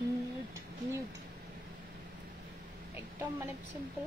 Nude একদম মানে simple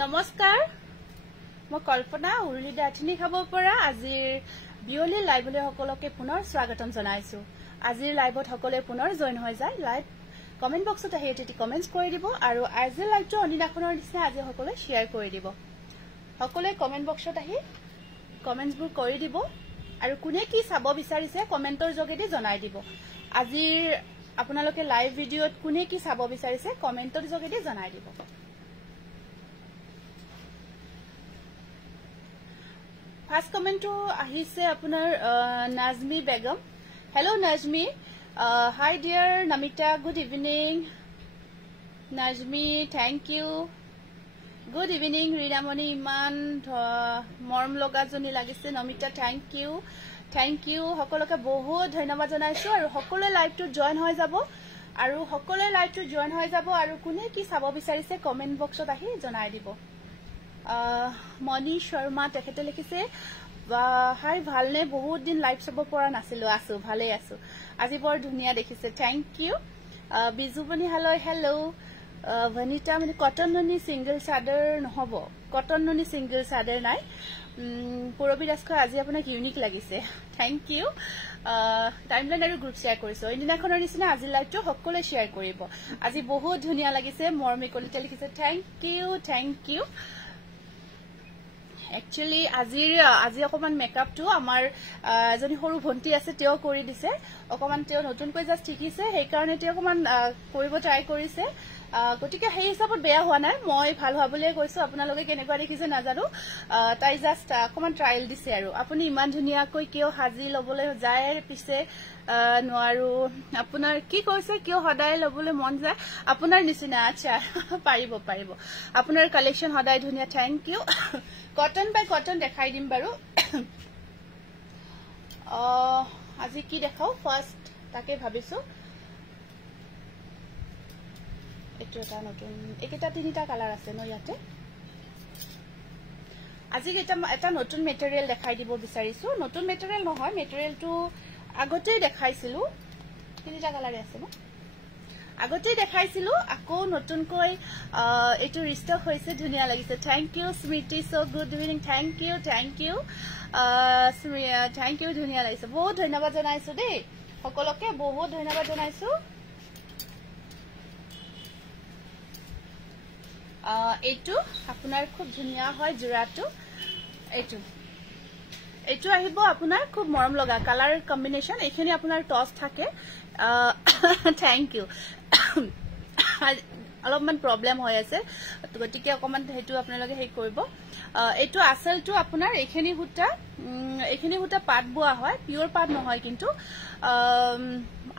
নমস্কাৰ মই কল্পনা উৰুলি দাঠিনী খাব পৰা আজিৰ বিয়লি লাইভলৈ সকলোকে পুনৰ স্বাগতম জনাইছো আজিৰ লাইভত সকলোৱে পুনৰ জয়েন হৈ যায় লাইভ কমেন্ট বক্সত আহি এটি কমেন্টস কৰি দিব আৰু আজিৰ লাইভটো অনিনাখনৰ নিচিনা আজি সকলোৱে শেয়াৰ কৰি দিব সকলোৱে কমেন্ট বক্সত আহি কমেন্টসবোৰ কৰি দিব আৰু কোনে কি চাব বিচাৰিছে কমেন্টৰ যোগেদি জনাই দিব আজিৰ আপোনালোকে লাইভ ভিডিঅ'ত কোনে কি চাব বিচাৰিছে কমেন্টৰ যোগেদি জনাই দিব First comment to ahise apunar Nazmi Begum. Hello Nazmi. Hi dear Namita. Good evening. Nazmi, thank you. Good evening. Rinamoni Iman Morm loga joni lagise Namita. Thank you. Thank you. Hokoloke bahut dhonnobad janaisu aru hokole live to join hoi jabo. Aru hokole live to join hoi jabo aru kune ki sabo bisarise comment box ot ahi janai dibo. মনি শৰ্মা তেখেতে লিখিছে হাই ভালনে বহুত দিন live চাব পৰা নাছিলো আছো ভালে আছো আজি বৰ ধুনিয়া দেখিছে থ্যাংক ইউ বিজুবনি হালৈ হেল্ল ভনিতা মানে কটন ননি সিঙ্গল চাদৰ নহব কটন ননি সিঙ্গল চাদৰ নাই পুৰবি দাসকৈ আজি আপোনাক ইউনিক লাগিছে থ্যাংক ইউ টাইমলাইন আৰু গ্ৰুপ শেয়াৰ কৰিছো ইন্দিনাখনৰ নিচিনা আজি লাইভটো সকলোৱে শেয়াৰ কৰিব আজি বহুত ধুনিয়া লাগিছে মৰমি কলিতে লিখিছে থ্যাংক ইউ Actually, আজি অকমান মেকআপ টু আমাৰ এজনী সৰু ভন্টি আছে তেও কৰি দিছে অকমান তেও নতুনকৈ জাস্ট ঠিকিছে সেই কাৰণে তেও অকমান কৰিব ট্ৰাই কৰিছে গটিকে সেই হিচাপত বেয়া হোৱা নাই মই ভাল ভাবলে কৈছো আপোনালোকে কেনেকুৱা দেখিছে নাজানো তাই জাস্ট অকমান ট্ৰায়াল দিছে আৰু আপুনি ইমান ধুনিয়াকৈ কিয় হাজি লবলৈ যায় পিছে নোৱাৰো আপোনাৰ কি কৈছে কিয় সদায় লবলৈ মন যায় আপোনাৰ নিচিনা আচ্ছা পাৰিব আপোনাৰ কালেকশন সদায় ধুনিয়া থ্যাংক ইউ কটন বাই কটন দেখাই দিম বাৰু আজি কি দেখাও ফার্স্ট তাকে ভাবিছো এটো এটা নতুন একটা তিনিটা কালার আছে ন ইয়াতে আজি এটা নতুন মেটেৰিয়েল দেখাই দিব বিচাৰিছো নতুন মেটেৰিয়েল নহয় মেটেৰিয়েলটো আগতে দেখাইছিলো তিনিটা কালাৰ আছে ন আগতে দেখাইছিলো আকৌ নতুনকৈ এটো ৰিষ্টক হৈছে ধুনিয়া লাগিছে thank you Smriti so good evening thank you ধুনিয়া লাগিছে বহুত ধন্যবাদ জনাইছো দেই সকলোকে বহুত ধন্যবাদ জনাইছো এটো আপোনাৰ খুব ধুনিয়া হয় জোৰাটো এটো আহিব আপোনাৰ খুব মৰম লগা কালাৰ কম্বিনেশন এখানে আপোনাৰ টস থাকে থ্যাংক ইউ অলপমান প্ৰবলেম হৈ আছে গটিকে অকমান হেতু আপোনালোকে হেই কৰিব এটো আসলটো আপোনাৰ এখানে হুটা পাট বোৱা হয় পিওৰ পাট নহয় কিন্তু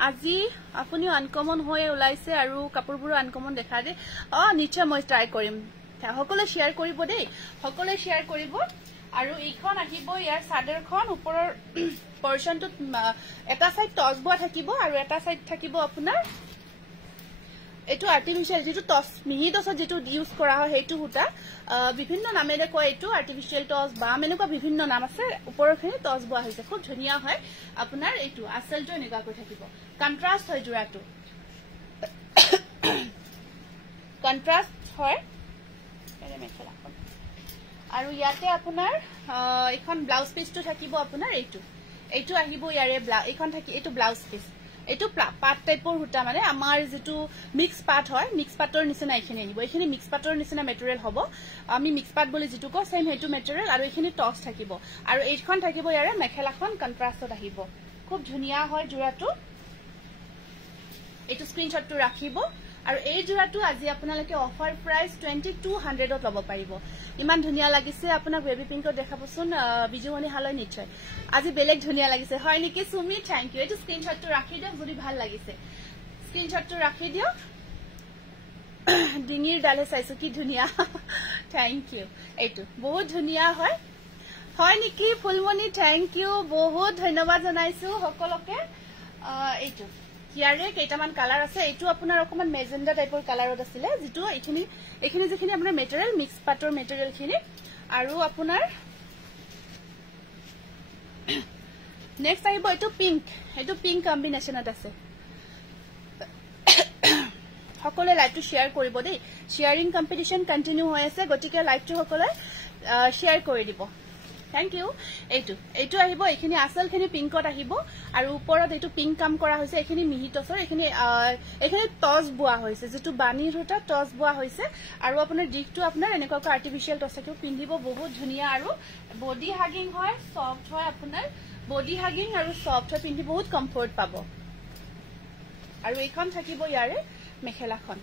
আজি আপুনি আনকমন হৈ ওলাইছে আৰু কাপোৰবোৰ আনকমন দেখা দে নিশ্চয় মই ট্ৰাই কৰিম সকলে শেয়াৰ কৰিব দেই সকলে শেয়াৰ কৰিব আৰু এইখন আহিব ইয়াৰ সাদৰখন ওপৰৰ পৰ্চনটো এটা সাইড টস বোৱা থাকিব আৰু এটা সাইড থাকিব আপোনাৰ এটো আৰ্টিফিশিয়াল যেটো টস মিহি টসত যেটো ইউজ কৰা হয় হেতু হুটা বিভিন্ন নামেৰে কয় এটো আৰ্টিফিশিয়াল টস বা মেনুকা বিভিন্ন নাম আছে ওপৰৰখিনি টস বোৱা হৈছে খুব ধুনিয়া হয় আপোনাৰ এটো আসলটো এনেকা কৈ থাকিব কন্ট্ৰাস্ট হয় জোৰাটো কন্ট্ৰাস্ট হয় এনে মেখেলাখন আৰু ইয়াতে আপোনাৰ এখন ব্লাউজ পিসটো থাকিব আপোনাৰ এইটো আহিব ইয়াৰে এখন থাকি এইটো ব্লাউজ পিস এইটো পাট টাইপৰ হুটা মানে আমাৰ যেটো মিক্স পাট হয় মিক্স পাটৰ নিচিনা এখিনি আহিব এখিনি মিক্স পাটৰ নিচিনা মেটেৰিয়েল হ'ব আমি মিক্স পাট বুলি যেটো কও সেম হেতু মেটেৰিয়েল আৰু এখিনি টস থাকিব আৰু এইখন থাকিব ইয়াৰে মেখেলাখন কন্ট্ৰাস্টত আহিব খুব ধুনিয়া হয় জোৰাটো এইটো স্ক্ৰিনশ্বটটো ৰাখিব আৰু এই জোৰাটো আজি আপোনালোকে অফাৰ প্ৰাইস 2200 ত ল'ব পাৰিব ইমান ধুনিয়া লাগিছে আপোনাক বেবি পিংকত দেখাবচোন বিজুমণি হালৈ নিশ্চয় আজি বেলেগ ধুনিয়া লাগিছে হয় নেকি সুমি থ্যাংক ইউ এইটো স্ক্ৰিনশ্বটটো ৰাখি দিয়ক যদি ভাল লাগিছে স্ক্ৰিনশ্বটটো ৰাখি দিয়ক ডিঙিৰ ডালে চাইছো কি ধুনিয়া থ্যাংক ইউ এইটো বহুত ধুনিয়া হয় হয় নেকি ফুলমণি থ্যাংক ইউ বহুত ধন্যবাদ জনাইছো সকলোকে এইটো ইয়াৰে কেইটামান কালাৰ আছে এইটো আপোনাৰ অকমান মেজেন্ডা টাইপৰ কালাৰত আছিল যেটো এইখিনি যিখিনি আপোনাৰ মেটেৰিয়েল মিক্স পাটৰ মেটেৰিয়েল খিনি আৰু আপোনাৰ নেক্সট আহিব এইটো পিংক কম্বিনেশনত আছে সকলে লাইভটো শেয়াৰ কৰিব দেই শেয়াৰিং কম্পিটিশন কন্টিনিউ হৈ আছে গটিকে লাইভটো সকলে শেয়াৰ কৰি দিব থ্যাংক ইউ এইটো আহিব এইখিনি আসলখিনি পিংকত আহিব আৰু ওপৰত এইটো পিংক কাম কৰা হৈছে এইখিনি মিহি টছৰ এইখিনি টছ বুৱা হৈছে যেটো বানি ৰুটা টছ বুৱা হৈছে আৰু আপোনাৰ দিকটো আপোনাৰ এনেকুৱা আৰ্টিফিশিয়াল টছকেও পিন্ধিব বহুত ধুনিয়া আৰু বডি হাগিং হয় সফট হয় আপোনাৰ বডি হাগিং আৰু সফট হয় পিন্ধি বহুত কমফৰ্ট পাব আৰু এইখন থাকিব ইয়াৰে মেখেলাখন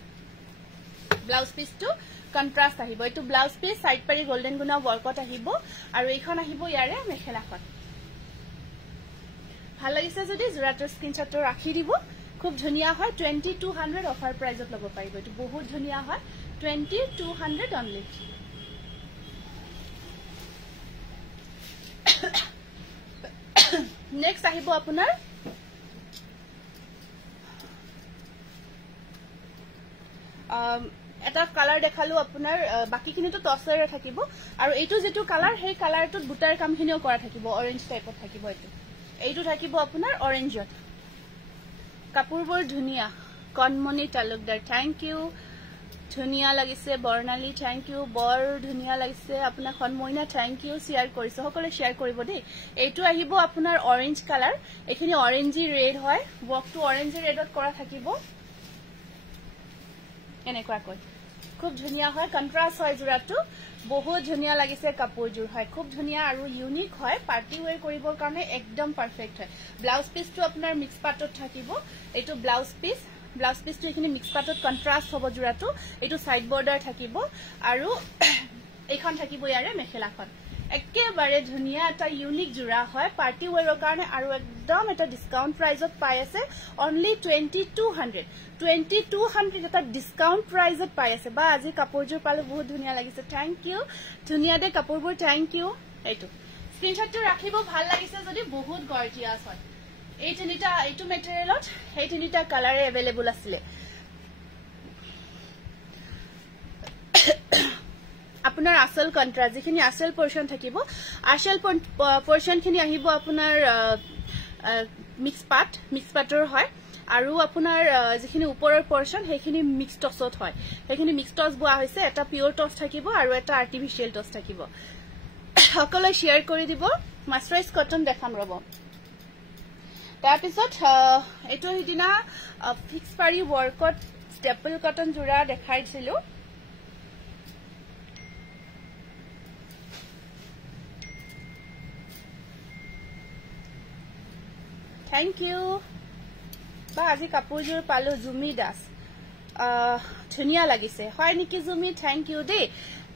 ব্লাউজ পিসটো কন্ট্ৰাস্ট আহিব এইটো ব্লাউজ পিস সাইড পাৰি গোল্ডেন গুনা ওয়াৰ্কত আহিব আৰু এইখন আহিব ইয়াৰে মেখেলাখন ভাল লাগিছে যদি জোৰাটোৰ স্ক্ৰিনশ্বটটো ৰাখি দিব খুব ধুনিয়া হয় 2200 অফাৰ প্ৰাইজত ল'ব পাৰিব এইটো বহুত ধুনিয়া হয় 2200 অনলি নেক্সট আহিব আপোনাৰ এটা কালাৰ দেখালো আপোনাৰ বাকিখিনিটো টছৰে থাকিব আৰু এইটো যেটো কালাৰ সেই কালাৰটোত বুটাৰ কামখিনিও কৰা থাকিব অৰেঞ্জ টাইপত থাকিব এইটো থাকিব আপোনাৰ অৰেঞ্জত কাপোৰবোৰ ধুনিয়া কনমনি তালুকদাৰ থ্যাংক ইউ ধুনিয়া লাগিছে বৰ্ণালী থ্যাংক ইউ বৰ ধুনিয়া লাগিছে আপোনাৰ খনমইনা থ্যাংক ইউ শেয়াৰ কৰিছে সকলে শেয়াৰ কৰিব দেই এইটো আহিব আপোনাৰ অৰেঞ্জ কালাৰ এখিনি অৰেঞ্জি ৰেড হয় ওয়াৰ্কটো অৰেঞ্জি ৰেডত কৰা থাকিব এনেকুৱা কয় খুব ধুনিয়া হয় কন্ট্ৰাস্ট হয় জোৰাটো বহুত ধুনিয়া লাগিছে কাপোৰজোৰ হয় খুব ধুনিয়া আৰু ইউনিক হয় পাৰ্টি ওয়্যাৰ কৰিবৰ কাৰণে একদম পাৰফেক্ট হয় ব্লাউজ পিসটো আপোনাৰ মিক্স পাটত থাকিব এইটো ব্লাউজ পিসটো এখিনি মিক্স পাটত কন্ট্ৰাস্ট হ'ব জোৰাটো এইটো সাইড বৰ্ডাৰ থাকিব আৰু এইখন থাকিব ইয়াৰে মেখেলাখন একেবাৰে ধুনিয়া এটা ইউনিক জোৰা হয় পাৰ্টি ওয়্যাৰৰ কাৰণে আৰু একদম এটা ডিসকাউন্ট প্ৰাইজত পাই আছে অনলি 2200 এটা ডিসকাউন্ট প্ৰাইজত পাই আছে বা আজি কাপোৰজোৰ পালে বহুত ধুনিয়া লাগিছে থ্যাংক ইউ ধুনিয়া দে কাপোৰবোৰ থ্যাংক ইউ এইটো স্ক্ৰিনশ্বটটো ৰাখিব ভাল লাগিছে যদি বহুত গৰ্জিয়াস হয় এই তিনিটা এইটো মেটেৰিয়েলত এই তিনিটা কালাৰে अवेलेबल আছিল আপোনাৰ আসল কন্ট্ৰাস্ট যিখিনি আসল পোৰশন থাকিব আসল পোৰশনখিনি আহিব আপোনাৰ মিক্স পাটৰ হয় আৰু আপোনাৰ যিখিনি ওপৰৰ পোৰশন সেইখিনি মিক্স টছত হয় সেইখিনি মিক্স টছ বুৱা হৈছে এটা পিওৰ টছ থাকিব আৰু এটা আৰ্টিফিশিয়াল টছ থাকিব সকলে শেয়াৰ কৰি দিব মাস্টাৰাইজ কটন দেখাম ৰব তাৰ পিছত এটো হিদিনা ফিক্স পাৰি ওয়াৰ্কত ষ্টেপল কটন জোৰা দেখাইছিলো থ্যাংক ইউ বা আজি কাপোৰজোৰ পালো জুমি দাস ধুনিয়া লাগিছে হয় নেকি জুমি থ্যাংক ইউ দে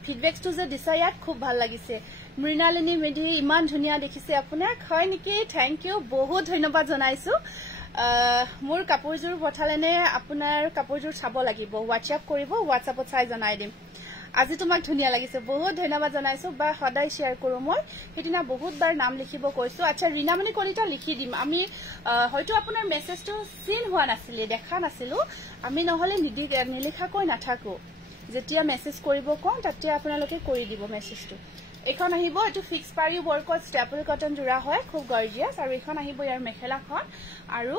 ফিডবেকটো যে দিছা ইয়াত খুব ভাল লাগিছে মৃণালিনী মেধি ইমান ধুনিয়া দেখিছে আপোনাক হয় নেকি থ্যাংক ইউ বহুত ধন্যবাদ জনাইছো মোৰ কাপোৰজোৰ পঠালেনে আপোনাৰ কাপোৰজোৰ চাব লাগিব WhatsApp কৰিব WhatsAppত চাই জনাই দিম আজি তোমাক ধুনিয়া লাগিছে বহুত ধন্যবাদ জনাইছো বা সদায় শেয়াৰ কৰো মই হেদিনা বহুত বাৰ নাম লিখিব কৈছো আচ্ছা ৰীনামণি কলিতা লিখি দিম আমি হয়তো আপোনাৰ মেছেজটো সিন হোৱা নাছিল দেখা নাছিলো আমি নহলে নিলিখাকৈ নাথাকো যেতিয়া মেছেজ কৰিব কোন তাতে আপোনালোকে কৰি দিব মেছেজটো এখন আহিব এটো ফিক্স পাৰি ওয়াৰ্কত ষ্টেপল কটন জোৰা হয় খুব গৰ্জিয়াস আৰু এখন আহিব ইয়াৰ মেখেলাখন আৰু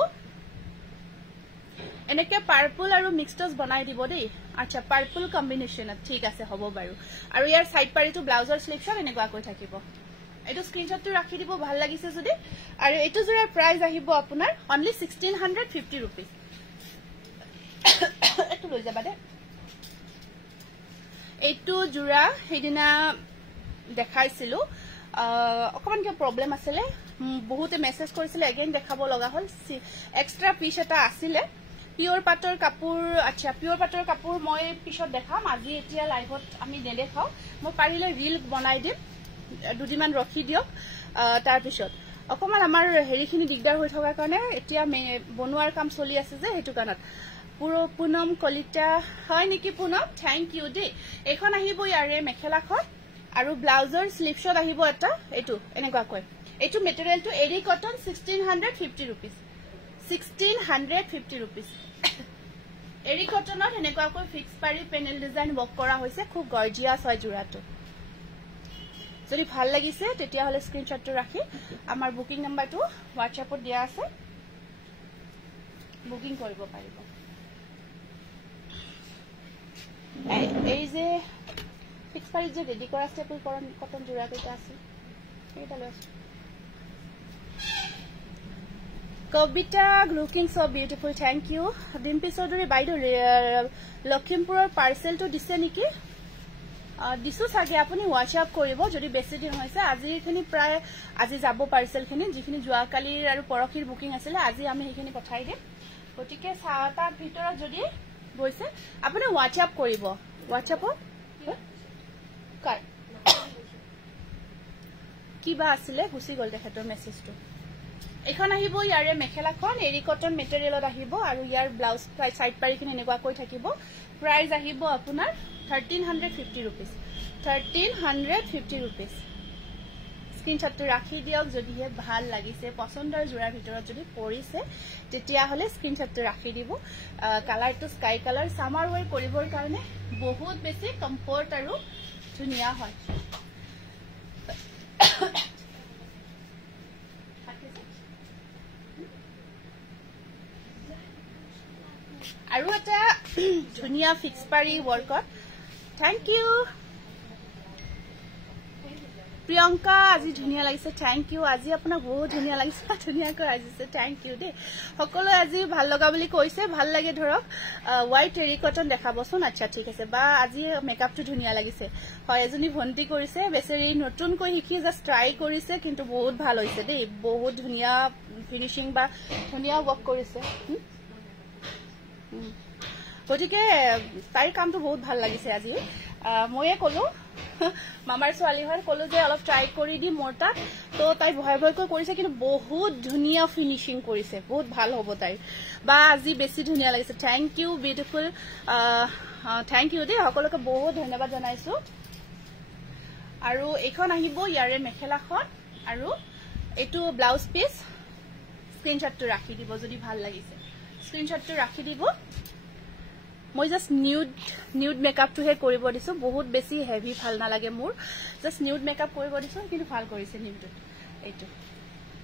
এনেকে পাৰ্পল আৰু মিক্সড বনাই দিব দেই আচ্ছা পাৰ্পল কম্বিনেশনত ঠিক আছে হ'ব বাৰু আৰু ইয়াৰ সাইড পাৰিটো ব্লাউজৰ স্লিপছন এনেকুৱা কৈ থাকিব এটো স্ক্ৰিনশ্বটটো ৰাখি দিব ভাল লাগিছে যদি আৰু এটো জোৰাৰ প্ৰাইস আহিব আপোনাৰ অনলি 1650 रुपीस এটো লৈ যাবা দে এটো জোৰা হেদিনা দেখাইছিলো অকমান কি প্ৰবলেম আছিল বহুতে মেছেজ কৰিছিল এগেইন দেখাব লগা হল এক্সট্ৰা পিস এটা আছিল পিওৰ পাটৰ কাপোৰ আচ্ছা পিওৰ পাটৰ কাপোৰ মই পিছত দেখাম আজি এতিয়া লাইভত আমি নেদেখাও মই পাৰিলে ৰিল বনাই দিম দুদিমান ৰখি দিয়ক তাৰ পিছত অকমান আমাৰ হেৰিখিনি দিগদাৰ হৈ থকা কাৰণে এতিয়া বনোৱাৰ কাম চলি আছে যে হেতু কাৰণত পুনম কলিতা হয় নেকি পুনম থ্যাংক ইউ দে এখন আহিব ইয়াৰে মেখেলাখন আৰু ব্লাউজৰ স্লিভছত আহিব এটা এটো এনেকুৱা কয় এটো মেটেৰিয়েলটো এৰি কটন 1650 रुपीस 1650 रुपीस এৰি কটনত এনেকুৱা কয় ফিক্স পাৰি পেনেল ডিজাইন ওয়াৰ্ক কৰা হৈছে খুব গৰ্জিয়াস হয় জোৰাটো যদি ভাল লাগিছে তেতিয়া হলে স্ক্ৰিনশ্বটটো ৰাখি আমাৰ বুকিং নাম্বাৰটো WhatsAppত দিয়া আছে বুকিং কৰিব পাৰিব এই যে ফিক্স পাৰি যে ৰেডি কৰা স্টেপল কটন জোৰা কেইটা আছে এইটা লৈ Kabita looking so beautiful thank you Dimpi Choudhury বাইদেউ লখিমপুৰৰ পাৰ্সেলটো দিছে নেকি দিছো সাগে আপুনি WhatsApp কৰিব যদি বেছি দিন হৈছে আজিখিনি প্ৰায় আজি যাব পাৰ্সেলখিনি যিখিনি জুৱাকালিৰ আৰু পৰখিৰ বুকিং আছিল আজি আমি হেখিনি পঠাই দিম গটিকে সাতাৰ ভিতৰত যদি গৈছে আপুনি WhatsApp কৰিব WhatsAppত কাই কিবা আছিল গুছি গল তেখেতৰ মেছেজটো এখন আহিব ইয়াৰে মেখেলাখন এৰি কটন মেটেৰিয়েলত আহিব আৰু ইয়াৰ ব্লাউজ সাইড পাৰিখিনি এনেকুৱা কৈ থাকিব প্ৰাইস আহিব আপোনাৰ 1350 रुपीस 1350 रुपीस স্ক্ৰিনশটটো ৰাখি দিয়ক যদিহে ভাল লাগিছে পছন্দৰ জোৰাৰ ভিতৰত যদি পৰিছে তেতিয়া হলে স্ক্ৰিনশটটো ৰাখি দিব কালাৰটো স্কাই কালাৰ সামাৰ ওয়াৰ কৰিবৰ কাৰণে বহুত বেছি কমফৰ্ট আৰু ধুনিয়া হয় আৰু এটা ধুনিয়া ফিক্স পাৰি ওয়াৰ্কত থ্যাংক ইউ প্ৰিয়ংকা আজি ধুনিয়া লাগিছে থ্যাংক ইউ আজি আপোনাক বহুত ধুনিয়া লাগিছে ধুনিয়াকৈ আজিছে থ্যাংক ইউ দে সকলো আজি ভাল লগা বুলি কৈছে ভাল লাগে ধৰক হোৱাইট এৰি কটন দেখাবচোন আচ্ছা ঠিক আছে বা আজি মেকআপটো ধুনিয়া লাগিছে হয় এজনী ভন্টি কৰিছে বেছেৰি নতুনকৈ শিকি জাস্ট ট্ৰাই কৰিছে কিন্তু বহুত ভাল হৈছে দে বহুত ধুনিয়া ফিনিশিং বা ধুনিয়া ওয়ার্ক কৰিছে গটিকে তাই কামটো বহুত ভাল লাগিছে আজি ময়ে কলো মামাৰ ছোৱালী হয় কলো যে অলপ ট্ৰাই কৰি দি মোৰ তাত তো তাই ভয় ভয়কৈ কৰিছে কিন্তু বহুত ধুনিয়া ফিনিশিং কৰিছে বহুত ভাল হ'ব তাই বা আজি বেছি ধুনিয়া লাগিছে thank you beautiful thank you দে সকলোকে বহুত ধন্যবাদ জনাইছো আৰু এখন আহিব ইয়াৰে মেখেলাখন আৰু এটো ব্লাউজ পিস স্ক্ৰিনশটটো ৰাখি দিব যদি ভাল লাগিছে স্ক্ৰিনশটটো ৰাখি দিব মই জাস্ট নিউড মেকআপটো হে কৰিব দিছো বহুত বেছি হেভি ভাল নালাগে মোৰ জাস্ট নিউড মেকআপ কৰিব দিছো কিন্তু ভাল কৰিছে নিউডত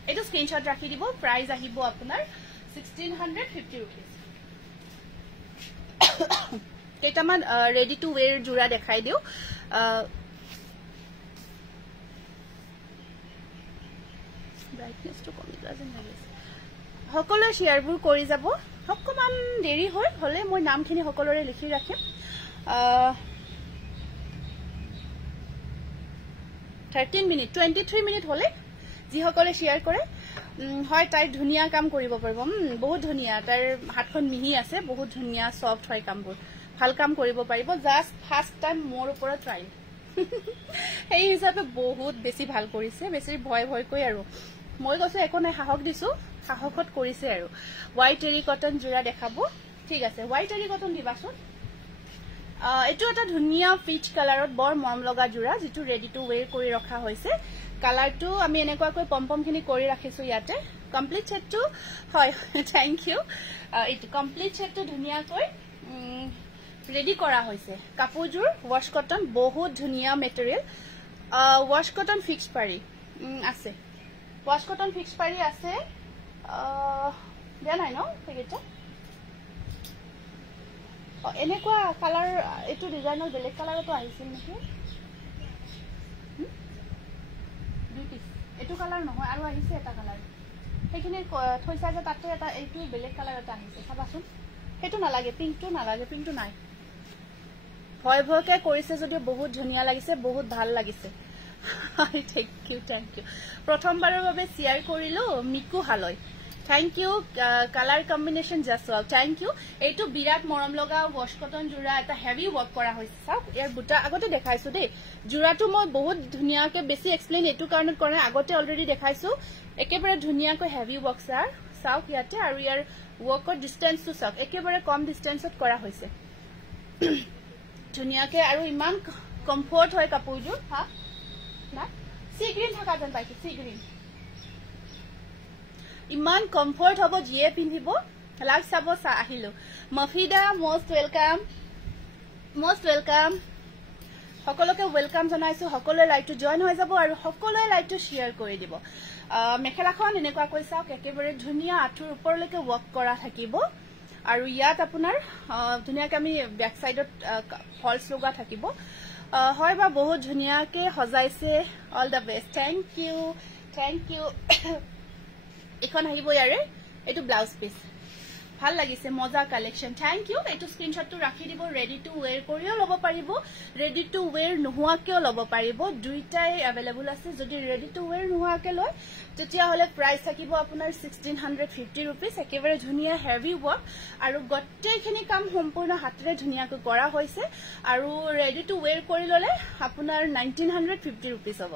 এটো স্ক্ৰিনশট ৰাখি দিব প্ৰাইস আহিব আপোনাৰ 1650 रुपीस কেটামান ৰেডি টু ওয়্যাৰ জোৰা দেখাই দিও ব্ৰাইটনেসটো কমি যাছে লাগিছে সকলো শেয়াৰবোৰ কৰি যাব অকমান দেৰি হলে মই নামখিনি সকলোৰে লিখি ৰাখিম 13 মিনিট 23 মিনিট হলে যি সকলে শেয়াৰ কৰে হয় তাই ধুনিয়া কাম কৰিব পাৰিব বহুত ধুনিয়া তাৰ হাতখন মিহি আছে বহুত ধুনিয়া সফট হয় কামবোৰ ভাল কাম কৰিব পাৰিব জাস্ট ফাৰ্স্ট টাইম মোৰ ওপৰত ট্ৰাই এই হিচাপে বহুত বেছি ভাল কৰিছে বেছি ভয় কৈ আৰু মই কৈছো একো নাই সাহস দিছো সাহসত কৰিছে আৰু হোৱাইট এৰি কটন জোৰা দেখাব ঠিক আছে হোৱাইট এৰি কটন দিবাচোন এটো এটা ধুনিয়া পিচ কালাৰত বৰ মৰম লগা জোৰা যেটো ৰেডি টু ওয়্যাৰ কৰি ৰখা হৈছে কালাৰটো আমি এনেকুৱাকৈ পম্পমখিনি কৰি ৰাখিছো ইয়াতে কমপ্লিট সেটটো হয় থ্যাংক ইউ ইট কমপ্লিট সেটটো ধুনিয়াকৈ ৰেডি কৰা হৈছে কাপোৰজোৰ ওয়াশ কটন বহুত ধুনিয়া মেটেৰিয়েল ওয়াশ কটন ফিক্স পাৰি আছে ওয়াশ কটন ফিক্স পাৰি আছে দিয়া নাই ন পেকেটটা এনেকুৱা কালাৰ এটো ডিজাইনৰ বেলেগ কালাৰটো আহিছিল নেকি দুই পিস এটো কালাৰ নহয় আৰু আহিছে এটা কালাৰ সেইখিনি থৈছা যে তাতে এটা এইটো বেলেগ কালাৰ এটা আহিছে চাবাচোন হেতু নালাগে পিংকটো নাই ভয়কে কৰিছে যদিও বহুত ধুনিয়া লাগিছে বহুত ভাল লাগিছে থ্যাংক ইউ প্ৰথমবাৰৰ বাবে শেয়াৰ কৰিলো মিকু হালৈ Thank you. Color combination just well. Thank you. Etu birat morom loga wash cotton jura eta heavy work kora hoise sao er buta agote dekhaisu de jura tu moi bahut dhuniya ke besi explain etu karanot kora agote already dekhaisu ekebare dhuniya ko heavy work sir sao kiate aru yar work distance to sao ekebare kom distance ot kora hoise dhuniya ke aru iman comfort hoy kapurjur ha na sea green thaka jan paiki sea green ইমান comfort হ'ব জিয়ে পিন্ধিব লাগ চাব চা আহিলো Mofida most welcome সকলোকে welcome জনাইছো সকলোৱে লাইভটো জয়েন হৈ যাব আৰু সকলোৱে লাইভটো শেয়াৰ কৰি দিব মেখেলাখন এনেকুৱা কৈছা একেবাৰে ধুনিয়া আঠুৰ ওপৰলৈকে ওয়াক কৰা থাকিব আৰু ইয়াত আপোনাৰ ধুনিয়াকে আমি ব্যাক সাইডত ফলস লগা থাকিব হয় বা বহুত ধুনিয়াকে সজাইছে all the best thank you এখন আহিব ইয়াৰে এটো ব্লাউজ পিস ভাল লাগিছে মজা কালেকশন থ্যাংক ইউ এটো স্ক্রিনশট তো ৰাখি দিব ৰেডি টু ওয়্যাৰ কৰিও লব পাৰিব ৰেডি টু ওয়্যাৰ নোহোৱাকেও লব পাৰিব দুইটাই अवेलेबल আছে যদি ৰেডি টু ওয়্যাৰ নোহোৱাকে লয় তেতিয়া হলে প্ৰাইস থাকিব আপোনাৰ 1650 रुपीस একেবাৰে ধুনিয়া হেভি ওয়াৰ্ক আৰু গটেইখিনি কাম সম্পূৰ্ণ হাতেৰে ধুনিয়াকৈ কৰা হৈছে আৰু ৰেডি টু ওয়্যাৰ কৰি ললে আপোনাৰ 1950 रुपीस হ'ব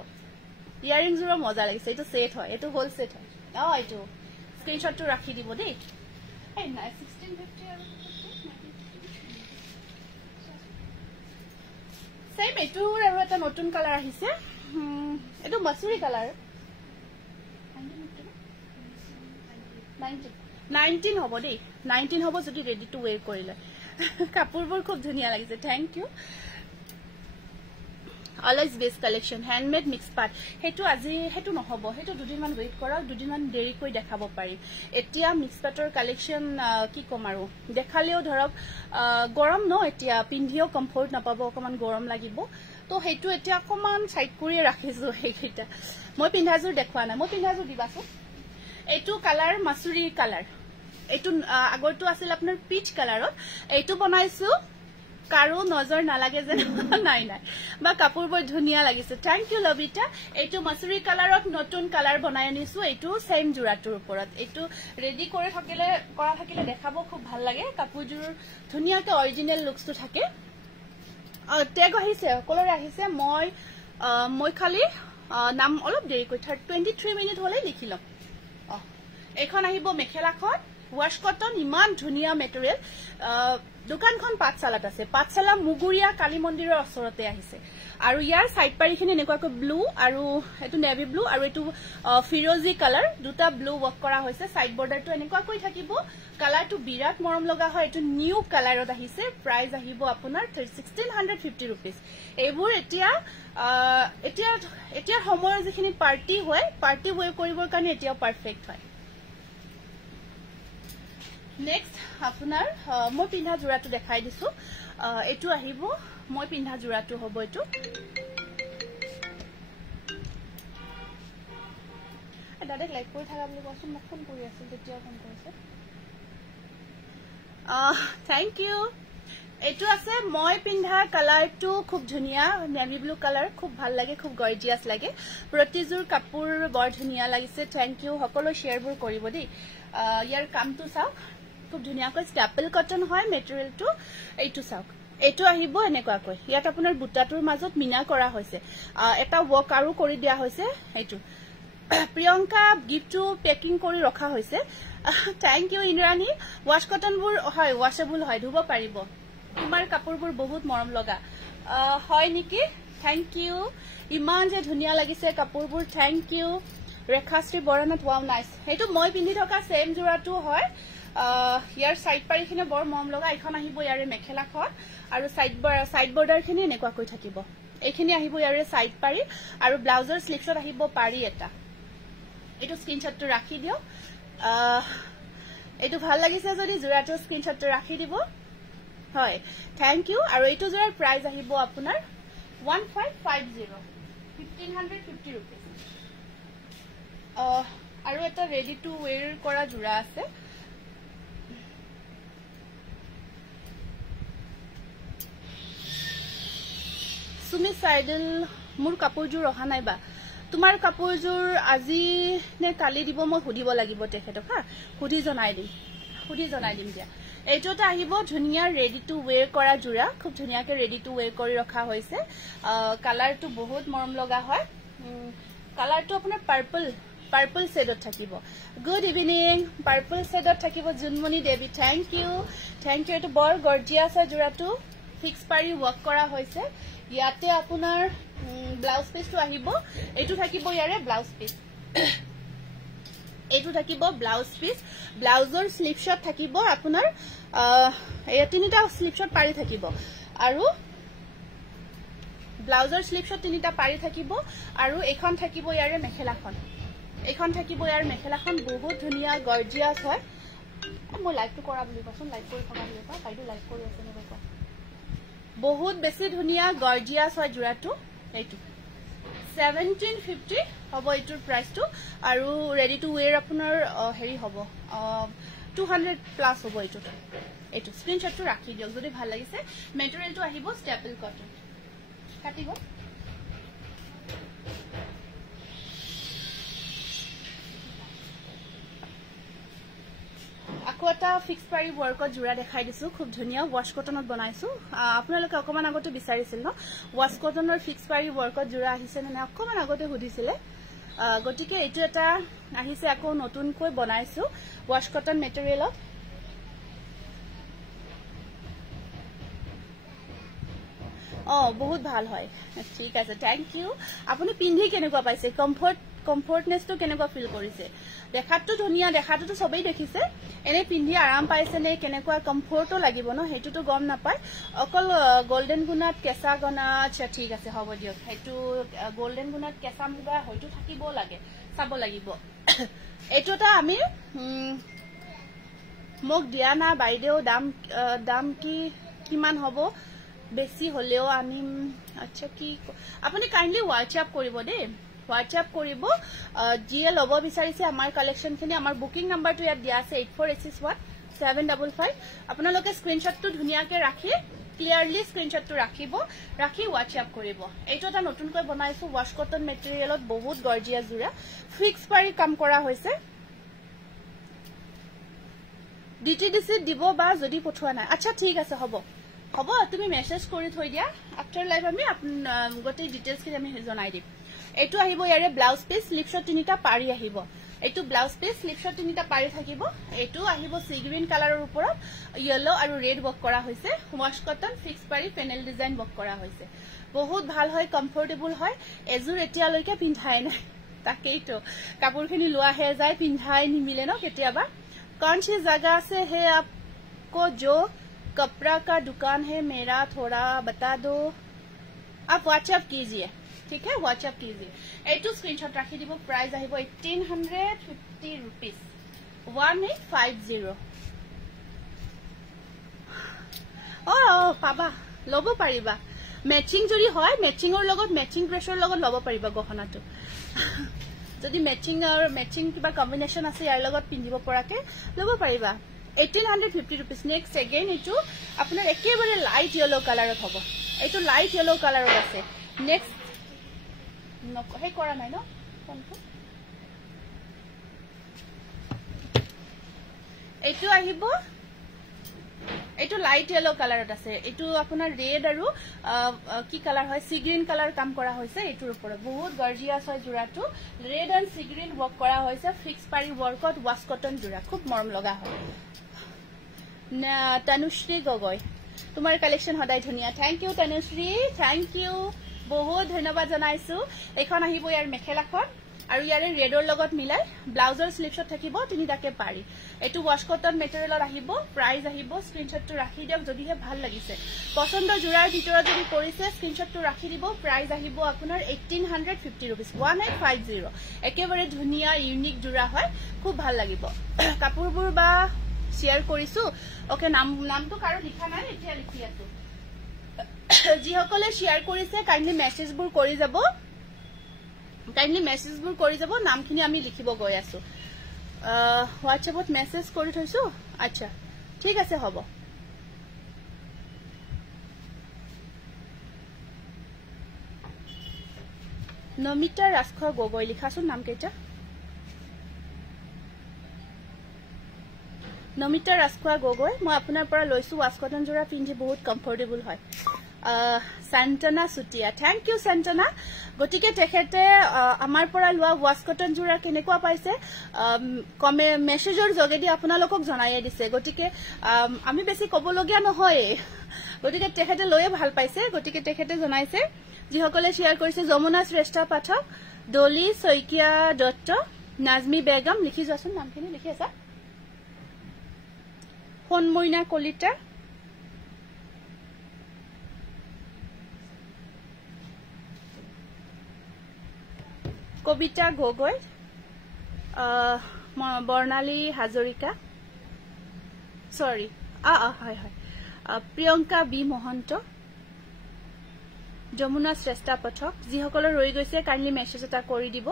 ইয়াৰিং জোৰা মজা লাগিছে এটো সেট হয় এটো হোল সেট হয় এইটো স্ক্রিনশট তো ৰাখি দিব দেই এই 1650 আৰু সেম এটো আৰু এটা নতুন কালাৰ আহিছে এটো মাসুৰি কালাৰ 19 হ'ব দেই 19 হ'ব যদি ৰেডি টু ওয়্যাৰ কৰিলে কাপোৰবোৰ খুব ধুনিয়া লাগিছে thank you always best collection handmade mix part হেতু আজি হেতু নহব হেতু দুদিন মান ওয়েট কৰা দুদিন মান দেৰি কৈ দেখাব পাৰিম এতিয়া মিক্স পাৰ্টৰ কালেকশন কি কম আৰু দেখালেও ধৰক গৰম ন এতিয়া পিন্ধিও কমফৰ্ট নাপাব অকমান গৰম লাগিব তো হেতু এতিয়া অকমান সাইড কৰি ৰাখিছো হেকিটা মই পিন্ধাজুৰ দেখুৱা নাই মই পিন্ধাজুৰ দিবাছো এটো কালাৰ মাসুৰি কালাৰ এটো আগৰটো আছিল আপোনাৰ পিচ কালাৰত এটো বনাইছো কাৰো নজৰ নালাগে যে নাই বা কাপোৰবোৰ ধুনিয়া লাগিছে থ্যাংক ইউ লবিতা এটো মাসুৰি কালাৰত নতুন কালাৰ বনাই আনিছো এটো সেম জোৰাটোৰ ওপৰত এটো ৰেডি কৰি থাকিলে দেখাব খুব ভাল লাগে কাপোৰজোৰ ধুনিয়াকে অৰিজিনাল লুকসটো থাকে টেগ আহিছে কলৰ আহিছে মই খালি নাম অলপ দেৰি কৈ 23 মিনিট হলে লিখিলম এখন আহিব মেখেলাখন ওয়াশ কটন ইমান ধুনিয়া মেটেৰিয়েল দোকানখন পাঠশালাত আছে পাঠশালা মুগুৰিয়া কালী মন্দিৰৰ ওচৰতে আহিছে আৰু ইয়াৰ সাইড পাৰিখিনি এনেকুৱাকৈ ব্লু আৰু এটো নেভি ব্লু আৰু এটো ফিৰোজি কালাৰ দুটা ব্লু ওয়াক কৰা হৈছে সাইড বৰ্ডাৰটো এনেকুৱাকৈ থাকিব কালাৰটো বিৰাট মৰম লগা হয় এটো নিউ কালাৰত আহিছে প্ৰাইস আহিব আপোনাৰ 1650 रुपीस এইবোৰ এতিয়া সময়ৰ যিখিনি পাৰ্টি ওয়ে কৰিবৰ কাৰণে এতিয়া পাৰফেক্ট হয় নেক্সট আপোনাৰ মই পিন্ধা জোৰাটো দেখাই দিছো এটো আহিব মই পিন্ধা জোৰাটো হ'ব এটো ডাইৰেক্ট লাইক কৰি থাকা বুলি কৈছো মোক ফোন কৰি আছিল তেতিয়া ফোন কৰিছে থ্যাংক ইউ এটো আছে মই পিন্ধা কালাৰটো খুব ধুনিয়া নেভি ব্লু কালাৰ খুব ভাল লাগে খুব গৰ্জিয়াস লাগে প্ৰতিজোৰ কাপোৰ বৰ ধুনিয়া লাগিছে থ্যাংক ইউ সকলো শেয়াৰবোৰ কৰিব দেই ইয়াৰ কামটো চাও খুব ধুনিয়াকৈ স্টেপল কটন হয় মেটেৰিয়েলটো এইটো চাওক এটো আহিব এনেকুৱাকৈ ইয়াত আপোনাৰ বুটাটোৰ মাজত মিনা কৰা হৈছে এটা ওয়াক আৰু কৰি দিয়া হৈছে এইটো প্ৰিয়ংকা গিফটটো পেকিং কৰি ৰখা হৈছে থ্যাংক ইউ ইন্দ্ৰাণী ওয়াশ কটনবোৰ হয় ওয়াশেবল হয় ধুব পাৰিব তোমাৰ কাপোৰবোৰ বহুত মৰম লগা হয় নেকি থ্যাংক ইউ ইমান যে ধুনিয়া লাগিছে কাপোৰবোৰ থ্যাংক ইউ ৰেখাশ্ৰী বৰণত ওয়াও নাইস এইটো মই পিন্ধি থকা সেম জোৰাটো হয় ইয়াৰ সাইড পাৰিখিনি বৰ মৰম লগা এখন আহিব ইয়াৰে মেখেলাখন আৰু সাইড বৰ্ডাৰখিনি এনেকুৱাকৈ থাকিব এইখিনি আহিব ইয়াৰে সাইড পাৰি আৰু ব্লাউজৰ স্লিভছত আহিব পাৰি এটা এটো স্ক্ৰিনশটটো ৰাখি দিও এটো ভাল লাগিছে যদি জোৰাটো স্ক্ৰিনশটটো ৰাখি দিব হয় থ্যাংক ইউ আৰু এটো জোৰাৰ প্ৰাইস আহিব আপোনাৰ 1550 1550 रुपीस আৰু এটা ৰেডি টু ওয়্যাৰ কৰা জোৰা আছে সুমি সাইডল মোৰ কাপোৰজোৰ অহা নাই বা তোমাৰ কাপোৰযোৰ আজি নে কালি দিব মই সুধিব লাগিব তেখেতক হা সুধি জনাই দিম দিয়া এইটো এটা আহিব ধুনিয়া ৰেডি টু ওয়্যাৰ কৰা জোৰা খুব ধুনিয়াকে ৰেডি টু ওয়্যাৰ কৰি ৰখা হৈছে কালাৰটো বহুত মৰম লগা হয় কালাৰটো আপোনাৰ পাৰ্পল শেডত থাকিব গুড ইভিনিং পাৰ্পল শেডত থাকিব জুনমণি দেৱী থ্যাংক ইউ এটো বৰ গৰ্জিয়াছ আছে জোৰাটো ফিক্স পাৰি ওয়াৰ্ক কৰা হৈছে ইয়াতে আপোনাৰ ব্লাউজ পিসটো আহিব এটো থাকিব ইয়াৰে ব্লাউজ পিস এটো থাকিব ব্লাউজ পিস ব্লাউজৰ স্লিপ শট থাকিব আপোনাৰ এই তিনিটা স্লিপ শট পাৰি থাকিব আৰু ব্লাউজৰ স্লিপ শট তিনিটা পাৰি থাকিব আৰু এখন থাকিব ইয়াৰে মেখেলাখন বহুত ধুনিয়া গৰ্জিয়াছ হয় মই লাইকটো কৰা বুলি কৈছো লাইক কৰি থকা বুলি কয় বাইদু লাইক কৰি আছে নে কয় বহুত বেছি ধুনিয়া গৰ্জিয়াছ হয় জোৰাটো এইটো 1750 হ'ব এটোৰ প্ৰাইসটো আৰু ৰেডি টু ওয়্যাৰ আপোনাৰ হেৰি হ'ব 200 প্লাস হ'ব এইটো স্ক্ৰিনশ্বটটো ৰাখি দিয়ক যদি ভাল লাগিছে মেটেৰিয়েলটো আহিব ষ্টেপল কটন কাটিব আকৌ এটা ফিক্স পাৰি ওয়াৰ্কত জোৰা দেখাই দিছো খুব ধুনিয়া ওয়াশ কটনত বনাইছো আপোনালোকে অকমান আগতে বিচাৰিছিল ন ওয়াশ কটনৰ ফিক্স পাৰি ওয়াৰ্কত জোৰা আহিছে নে অকমান আগতে সুধিছিলে গটিকে এটো এটা আহিছে আকৌ নতুনকৈ বনাইছো ওয়াশ কটন মেটেৰিয়েলত বহুত ভাল হয় ঠিক আছে থ্যাংক ইউ আপুনি পিন্ধি কেনেকুৱা পাইছে কমফৰ্টনেসটো কেনেকুৱা ফিল কৰিছে দেখাটো ধুনিয়া দেখাটো সবেই দেখিছে এনে পিন্ধি আৰাম পাইছে নে কেনেকুৱা কমফৰ্টও লাগিব ন হেতুটো গম নাপায় অকল গোল্ডেন গুণাত কেঁচা গনা আচ্ছা ঠিক আছে হ'ব দিয়ক হেতু গোল্ডেন গুণাত কেঁচা মুগা হয়তো থাকিব লাগে চাব লাগিব এটোটা আমি মোক দিয়া না বাইদেউ দাম কি কিমান হ'ব বেছি হলেও আনিম আচ্ছা কি আপুনি কাইন্ডলি হোৱাটসঅ্যাপ কৰিব দে হোৱাটসঅ্যাপ কৰিব জিএ লব বিচাৰিছে আমাৰ কালেকশনখিনি আমাৰ বুকিং নাম্বাৰটো ইয়াত দিয়া আছে 8461 আপোনালোকে স্ক্ৰিনশ্বটটো ধুনিয়াকে ৰাখি ক্লিয়াৰলি স্ক্ৰিনশ্বটটো ৰাখিব ৰাখি হোৱাটসঅ্যাপ কৰিব এইটো এটা নতুনকৈ বনাইছো ওয়াশ কটন মেটেৰিয়েলত বহুত গৰ্জিয়াছ জোৰা ফিক্স পাৰি কাম কৰা হৈছে ডিটিডিসি দিব বা যদি পঠোৱা নাই আচ্ছা ঠিক আছে হ'ব তুমি মেসেজ কৰি থৈ দিয়া আফটাৰ লাইভ আমি গটে ডিটেইলছ কি আমি জনাই দিম এটো আহিব ইয়াৰে ব্লাউজ পিস স্লিপ শট তিনিটা পাৰি আহিব এটো ব্লাউজ পিস স্লিপ শট তিনিটা পাৰি থাকিব এটো আহিব সি গ্ৰীন কালাৰৰ ওপৰত ইয়েলো আৰু ৰেড ওয়াৰ্ক কৰা হৈছে ওয়াশ কটন ফিক্স পাৰি পেনেল ডিজাইন ওয়াৰ্ক কৰা হৈছে বহুত ভাল হয় কমফৰ্টেবল হয় এজুৰ এতিয়ালৈকে পিন্ধাই নাই তাকেইটো কাপোৰখিনি লোৱাহে যায় পিন্ধাই নিমিলে ন কেতিয়াবা कौन सी जगह से है आपको जो कपड़ा का दुकान है मेरा थोड़ा बता दो आप व्हाट्सएप कीजिए ठीक है व्हाट्सएप कीजिए एटू स्क्रीनशॉट राखी दिबो प्राइस आहिबो 1850 रुपीस 1850 पाबा लबो पारिबा मैचिंग जरी হয় मैचिंगर লগত मैचिंग ड्रेसर লগত লব পারিবা গহনাটো যদি मैचिंग কিবা কম্বিনেশন আছে ইয়াৰ লগত পিন্ধিব পৰাকে লব পাৰিবা 1850 रुपीस नेक्स्ट अगेन এটো আপোনাৰ একেবাৰে লাইট ইয়েলো কালাৰত হ'ব এটো লাইট ইয়েলো কালাৰত আছে নেক্সট নকহে কৰা নাই ন কোনটো এটো আহিব এটো লাইট ইয়েলো কালাৰত আছে এটো আপোনাৰ ৰেড আৰু কি কালাৰ হয় সি গ্ৰীন কালাৰ কাম কৰা হৈছে এটোৰ ওপৰত বহুত গৰ্জিয়াছ হয় জোৰাটো red and sea green work কৰা হৈছে ফিক্স পাৰি ওয়াৰ্কত ওয়াশ কটন জোৰা খুব মৰম লগা হয় তনুশ্ৰী গগৈ তোমাৰ কালেকশন হদাই ধুনিয়া thank you Tanushree thank you বহুত ধন্যবাদ জনাইছো এখন আহিব ইয়াৰ মেখেলাখন আৰু ইয়াৰে ৰেডৰ লগত মিলাই ব্লাউজৰ স্লিপছত থাকিব তিনিটাকে পাৰি এটো ওয়াশ কটন মেটেৰিয়েলত আহিব প্ৰাইস আহিব স্ক্ৰিনশ্বটটো ৰাখি দিয়ক যদিহে ভাল লাগিছে পছন্দ জোৰাৰ ভিতৰত যদি কৰিছে স্ক্ৰিনশ্বটটো ৰাখি দিব প্ৰাইস আহিব আপোনাৰ 1850 रुपीस 1850 একেবাৰে ধুনিয়া ইউনিক জোৰা হয় খুব ভাল লাগিব কাপোৰবোৰ বা শেয়াৰ কৰিছো ওকে নামটো কাৰো লিখা নাই এতিয়া লিখি আছো যি সকলে শেয়াৰ কৰিছে কাইন্ডলি মেছেজবোৰ কৰি যাব কাইন্ডলি মেছেজবোৰ কৰি যাব নামখিনি আমি লিখিব গৈ আছো হোৱাটসএপত মেছেজ কৰি থৈছো আচ্ছা ঠিক আছে হ'ব নমিতা ৰাজখোৱা গগৈ লিখাছোন নাম কেইটা নমিতা ৰাজখোৱা গগৈ মই আপোনাৰ পৰা লৈছো ওয়াশ কটন জোৰা পিন্ধি বহুত কমফৰ্টেবল হয় সান্তনা সুটিয়া থ্যাংক ইউ সান্তনা গটিকে তেখেতে আমাৰ পৰা লোৱা ওয়াশ কটন জোৰা কেনেকুৱা পাইছে কমে মেসেজৰ যোগেদি আপোনালোকক জনাই দিছে গটিকে আমি বেছি কবলগীয়া নহয় গটিকে তেখেতে লৈয়ে ভাল পাইছে গটিকে তেখেতে জনাইছে যিসকলে শেয়াৰ কৰিছে যমুনা শ্ৰেষ্ঠ পাঠক ডলি সৈকিয়া দত্ত নাজমি বেগম লিখি যোৱাছোন নামখিনি লিখি আছা ফোনমইনা কলিতা কবিতা গগৈ বৰ্ণালী হাজৰিকা সৰি হয় হয় প্ৰিয়ংকা বি মহন্ত যমুনা শ্ৰেষ্ঠ পাঠক যিসকলে ৰৈ গৈছে কাইন্ডলি মেসেজ এটা কৰি দিব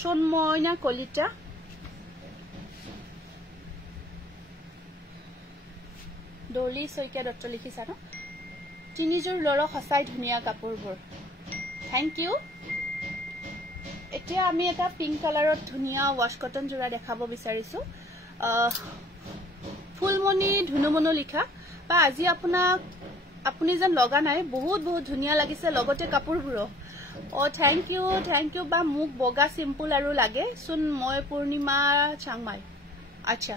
সোনমইনা কলিতা ডলি সৈকিয়া দত্ত লিখিছা ন তিনিযোৰ লৰা সঁচাই ধুনীয়া কাপোৰবোৰ থ্যাংক ইউ এতিয়া আমি এটা পিংক কালাৰত ধুনীয়া ওয়াশ কটন জোৰা দেখাব বিচাৰিছো ফুলমণি ধুনুমনু লিখা বা আজি আপুনি যেন লগা নাই বহুত বহুত ধুনীয়া লাগিছে লগতে কাপোৰবোৰ থ্যাংক ইউ বা মুক বগা সিম্পল আৰু লাগে সুন মই পূৰ্ণিমা চাংমাই আচ্ছা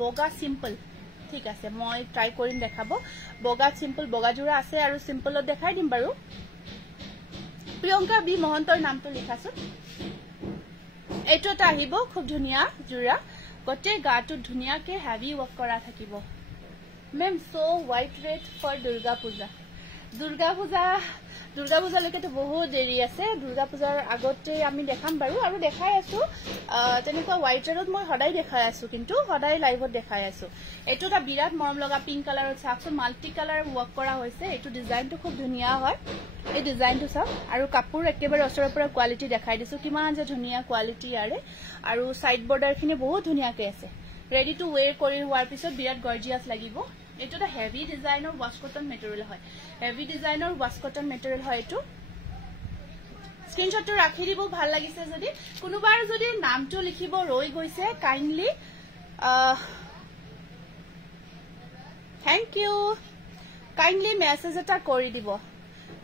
বগা সিম্পল ঠিক আছে মই ট্ৰাই কৰিম দেখাব বগা সিম্পল বগা জোৰা আছে আৰু সিম্পলত দেখাই দিম বাৰু প্ৰিয়ংকা বি মহন্তৰ নামটো লিখাছোন এটো এটা আহিব খুব ধুনীয়া জোৰা গটে গাটো ধুনীয়াকে হেভি ওয়াৰ্ক কৰা থাকিব ma'am so white red for Durga Puja লৈকে তো বহুত দেৰি আছে দুৰ্গা পূজাৰ আগতে আমি দেখাম বাৰু আৰু দেখাই আছো তেনেকুৱা হোয়াইট ৰেডত মই সদায় দেখাই আছো কিন্তু সদায় লাইভত দেখাই আছো এটো এটা বিৰাট মৰম লগা পিংক কালাৰত চাকছো মাল্টি কালাৰ ওয়াৰ্ক কৰা হৈছে এটো ডিজাইনটো খুব ধুনীয়া হয় এই ডিজাইনটো চাওক আৰু কাপোৰ একেবাৰে ওচৰৰ পৰা কোৱালিটি দেখাই দিছো কিমান যে ধুনীয়া কোৱালিটি আৰে আৰু সাইড বৰ্ডাৰ খিনি বহুত ধুনীয়াকে আছে ৰেডি টু ওয়্যাৰ কৰি হোৱাৰ পিছত বিৰাট গৰ্জিয়াস লাগিব এটো এটা হেভি ডিজাইনৰ ওয়াশ কটন মেটেৰিয়েল হয় হেভি ডিজাইনৰ ওয়াশ কটন মেটেৰিয়েল হয় এটো স্ক্ৰিনশটটো ৰাখি দিব ভাল লাগিছে যদি কোনোবাৰ যদি নামটো লিখিব ৰৈ গৈছে kindly thank you kindly message এটা কৰি দিব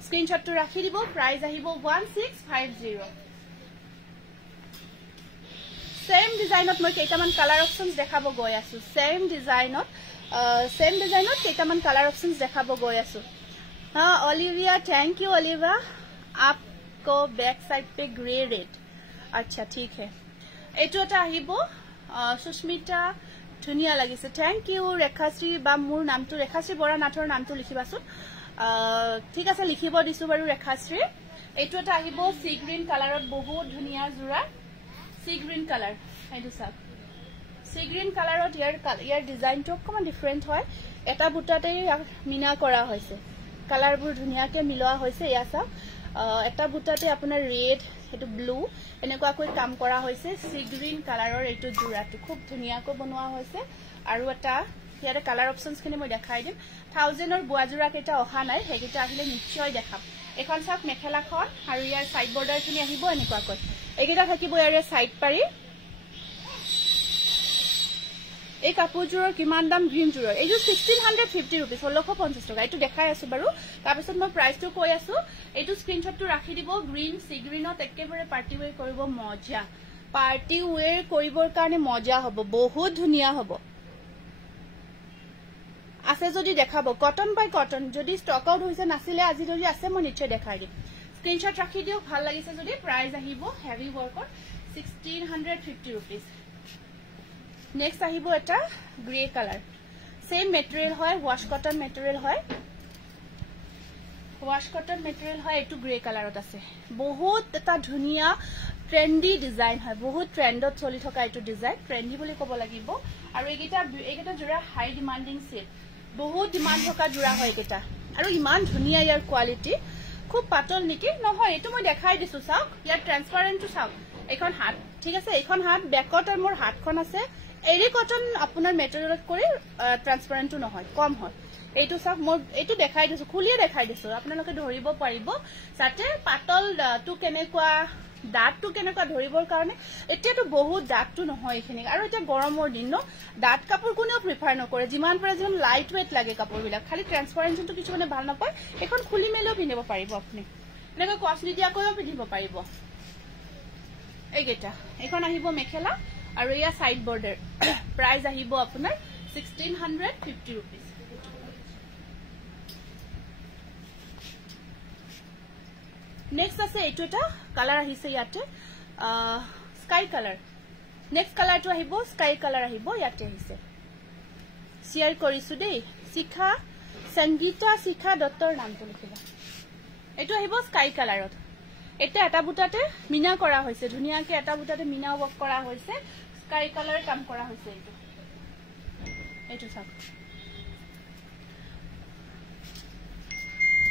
স্ক্রিনশটটো রাখি দিব প্রাইস আহিব 1650 সেম ডিজাইনত মই কেইটামান কালার অপশনস দেখাব গৈ আছো সেম ডিজাইনত কেইটামান কালার অপশনস দেখাব গৈ আছো हां ओलिविया थैंक यू ओलिविया आपको बैक साइड पे ग्रे रेड अच्छा ठीक है एটো এটা আহিব সুস্মিতা ধুনিয়া লাগিছে থ্যাংক ইউ ৰেখাশ্ৰী বা মোৰ নামটো ৰেখাশ্ৰী বৰা নাথৰ নামটো লিখিবাছোন ঠিক আছে লিখিব দিছো বাৰু ৰেখাশ্ৰী এটো এটা আহিব সি গ্ৰীন কালাৰত বহুত ধুনিয়া জোৰা সি গ্ৰীন কালাৰ এইটো সাক সি গ্ৰীন কালাৰত ইয়াৰ ডিজাইনটো অকমান ডিফাৰেন্ট হয় এটা বুটাতে মিনা কৰা হৈছে কালাৰবোৰ ধুনিয়াকে মিলোৱা হৈছে ইয়া সাক এটা বুটাতে আপোনাৰ ৰেড এটো ব্লু এনেকুৱা কৈ কাম কৰা হৈছে সি গ্ৰীন কালাৰৰ এটো জোৰাটো খুব ধুনিয়াকৈ বনোৱা হৈছে আৰু এটা ইয়াৰে কালাৰ অপশনস খিনি মই দেখাই দিম 1000 ৰ গুৱাজোৰা কেটা অহা নাই হেগিটা আহিলে নিশ্চয় দেখাম এখন সাক মেখেলাখন আৰু ইয়াৰ সাইড বৰ্ডাৰ খিনি আহিব এনেকুৱা কৈ এগিটা থাকিব ইয়াৰে সাইড পাৰি এই কাপোৰজোৰৰ কিমান দাম গ্ৰীন জোৰৰ এইটো 1650 रुपीस 1650 টকা এটো দেখাই আছো বাৰু তাৰ পিছত মই প্ৰাইসটো কৈ আছো এইটো স্ক্ৰিনশটটো ৰাখি দিব গ্ৰীন সি গ্ৰীনত একেবাৰে পাৰ্টি ওয়্যাৰ কৰিব মজা পাৰ্টি ওয়্যাৰ কৰিবৰ কাৰণে মজা হ'ব বহুত ধুনিয়া হ'ব আছে যদি দেখাব কটন বাই কটন যদি স্টক আউট হৈছে নাছিলে আজি যদি আছে মই নিশ্চয় দেখাই দিম স্ক্ৰিনশট ৰাখি দিও ভাল লাগিছে যদি প্ৰাইস আহিব হেভি ওয়াৰ্কৰ 1650 रुपीस नेक्स्ट আহিব এটা গ্ৰে কালাৰ সেম মেটেৰিয়েল হয় ওয়াশ কটন মেটেৰিয়েল হয় এটো গ্ৰে কালাৰত আছে বহুত এটা ধুনিয়া ট্ৰেন্ডি ডিজাইন হয় বহুত ট্ৰেন্ডত চলি থকা এটো ডিজাইন ট্ৰেন্ডি বুলি ক'ব লাগিব আৰু এইকেটা জোৰা হাই ডিমান্ডিং সেট বহুত ডিমান্ড থকা জোৰা হয় এইকেটা আৰু ইমান ধুনিয়া ইয়াৰ কোৱালিটি খুব পাতল নেকি নহয় এটো মই দেখাই দিছো চাওক ইয়াৰ ট্ৰান্সপাৰেন্টটো চাওক এখন হাত ঠিক আছে এখন হাত ব্যাকত আৰু মোৰ হাতখন আছে এৰি কটন আপোনাৰ মেটেৰিয়েলত কৰি ট্ৰান্সপাৰেন্টটো নহয় কম হয় এইটো সব মই এইটো দেখাই দিছো খুলিয়ে দেখাই দিছো আপোনালোকে ধৰিব পাৰিব যাতে পাতল টু কেনেকুৱা দাঁতটো কেনেকুৱা ধৰিবৰ কাৰণে এতিয়াটো বহুত দাঁতটো নহয় এখিনি আৰু এটা গৰমৰ দিন ন দাঁত কাপোৰ কোনেও প্ৰিফাৰ নকৰে যিমান পাৰে যেন লাইট ওয়েট লাগে কাপোৰবিলাক খালি ট্ৰান্সপাৰেন্টটো কিছু মানে ভাল নাপায় এখন খুলি মেলিও পিন্ধিব পাৰিব আপুনি এনেকৈ কষ্ট নিদিয়াকৈও পিন্ধিব পাৰিব এইকেইটা এখন আহিব মেখেলা আৰু ইয়া সাইড বৰ্ডাৰ প্ৰাইস আহিব আপোনাৰ 1650 rupees নেক্সট আছে এইটো এটা কালাৰ আহিছে ইয়াতে স্কাই কালাৰ নেক্সট কালাৰটো আহিব স্কাই কালাৰ আহিব ইয়াতে আহিছে শেয়াৰ কৰিছো দেই শিখা সংগীতা শিখা দত্তৰ নামটো লিখিবা এইটো আহিব স্কাই কালাৰত এটা বুটাতে মিনা কৰা হৈছে ধুনিয়াকে এটা বুটাতে মিনা ওয়াৰ্ক কৰা হৈছে স্কাই কালাৰ কাম কৰা হৈছে এইটো চাওক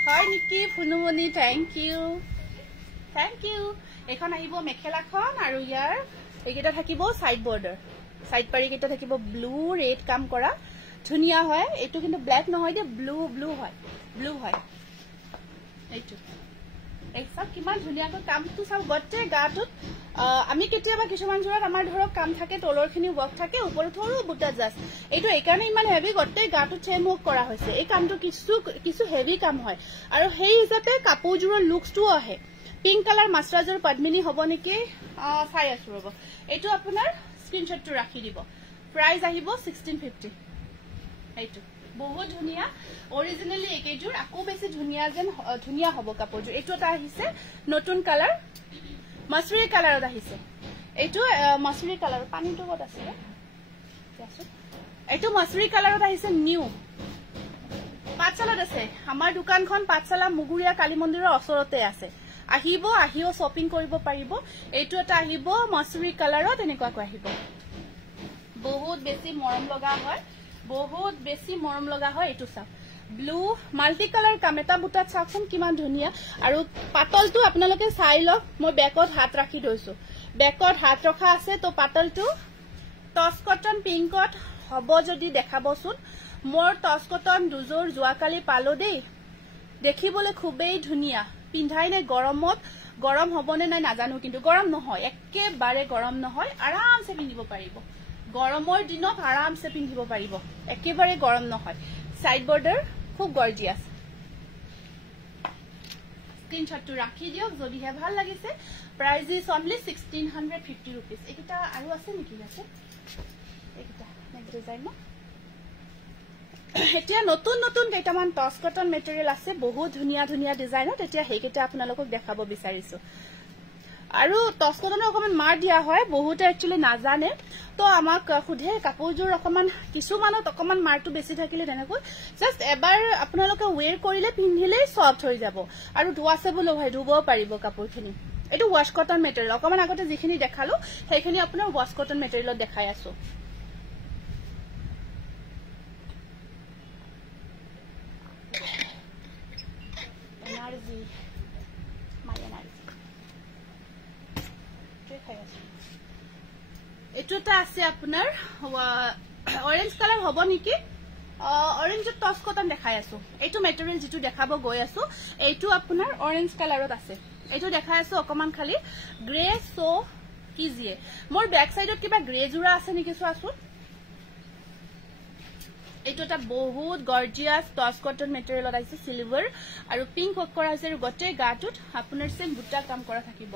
হয় নিকি ফুনুমনি থ্যাংক ইউ এখন আহিব মেখেলাখন আৰু ইয়াৰ এইকেইটা থাকিব সাইড বৰ্ডাৰ সাইড পাৰি কেইটা থাকিব ব্লু ৰেড কাম কৰা ধুনিয়া হয় এইটো কিন্তু ব্ল্যাক নহয় দে ব্লু হয় এইটো এইসব কিমান ধুনিয়াকৈ কামটো সব গটে গাটুত আমি কেতিয়াবা কিছুমান জোৰত আমাৰ ধৰক কাম থাকে তলৰখিনি ওয়াৰ্ক থাকে ওপৰত থৰু বুটা জাস্ট এইটো একাৰণে ইমান হেভি গটে গাটুত চেম ওয়াৰ্ক কৰা হৈছে এই কামটো কিছু হেভি কাম হয় আৰু সেই হিচাপে কাপোৰজোৰৰ লুকসটো আহে পিংক কালাৰ মাস্টাৰজৰ পদ্মিনী হ'ব নেকি চাই আছো ৰব এইটো আপোনাৰ স্ক্ৰিনশ্বটটো ৰাখি দিব প্ৰাইস আহিব 1650 এইটো বহুত ধুনিয়া অৰিজিনালি একেজোৰ আকো বেছি ধুনিয়া হ'ব কাপোৰজোৰ এইটো এটা আহিছে নতুন কালাৰ মাছৰি কালাৰত আহিছে এইটো মাছৰি কালাৰ পানীটো কত আছে এইটো মাছৰি কালাৰত আহিছে নিউ পাঁচশালত আছে আমাৰ দোকানখন পাঁচশালা মুগুৰিয়া কালী মন্দিৰৰ ওচৰতে আছে আহিও শপিং কৰিব পাৰিব এইটো এটা আহিব মাছৰি কালাৰত এনেকুৱাকৈ আহিব বহুত বেছি মৰম লগা হয় এইটো চাওক ব্লু মাল্টি কালাৰ কামেটা বুটাত চাওকচোন কিমান ধুনিয়া আৰু পাতলটো আপোনালোকে চাই লওক মই বেকত হাত ৰাখি দৈছো বেকত হাত ৰখা আছে তো পাতলটো টস কটন পিংকত হ'ব যদি দেখাবচোন মোৰ টস কটন দুজোৰ জুৱাকালি পালো দেই দেখিবলৈ খুবেই ধুনিয়া পিন্ধাই নাই গৰম হ'বনে নাই নাজানো কিন্তু গৰম নহয় একেবাৰে গৰম নহয় আৰামছে পিন্ধিব পাৰিব গৰমৰ দিনত আৰামছে পিন্ধিব পাৰিব একেবাৰে গৰম নহয় সাইড বৰ্ডাৰ খুব গৰ্জিয়াস স্ক্ৰিনশ্বটটো ৰাখি দিয়ক যদিহে ভাল লাগিছে প্ৰাইস ইজ অনলি 1650 rupees এইটা আৰু আছে নেকি আছে এইটা নেক্সট ডিজাইন এতিয়া নতুন কেইটামান টস কটন মেটেৰিয়েল আছে বহুত ধুনিয়া ডিজাইনত এতিয়া হেইকেটা আপোনালোকক দেখাব বিচাৰিছো আৰু টস কটনৰ অকমান মাৰ দিয়া হয় বহুত একচুয়ালি নাজানে তো আমাক খুধে কাপোৰজোৰ অকমান কিছুমানত অকমান মাৰটো বেছি থাকিলে তেনেকৈ জাস্ট এবাৰ আপোনালোকে ওয়েৰ কৰিলে পিন্ধিলে সফট হৈ যাব আৰু ধোৱাছেবল হয় ধুব পাৰিব কাপোৰখিনি এটো ওয়াশ কটন মেটেৰিয়েল অকমান আগতে যিখিনি দেখালো সেইখিনি আপোনাৰ ওয়াশ কটন মেটেৰিয়েলত দেখাই আছো এনাৰ্জি এটো এটা আছে আপোনাৰ অৰেঞ্জ কালাৰ হ'ব নেকি অৰেঞ্জ টস কটন দেখাই আছো এইটো মেটেৰিয়েল যেটো দেখাব গৈ আছো এইটো আপোনাৰ অৰেঞ্জ কালাৰত আছে এইটো দেখাই আছো অকমান খালি গ্ৰে সো কিজিয়ে মোৰ ব্যাক সাইডত কিবা গ্ৰে জুৰা আছে নেকি চোৱাছো এইটো এটা বহুত গৰ্জিয়াস টস কটন মেটেৰিয়েলত আছে সিলভাৰ আৰু পিংক ওয়াৰ্ক কৰা আছে আৰু গটে গাটুত আপোনাৰ সেম বুটা কাম কৰা থাকিব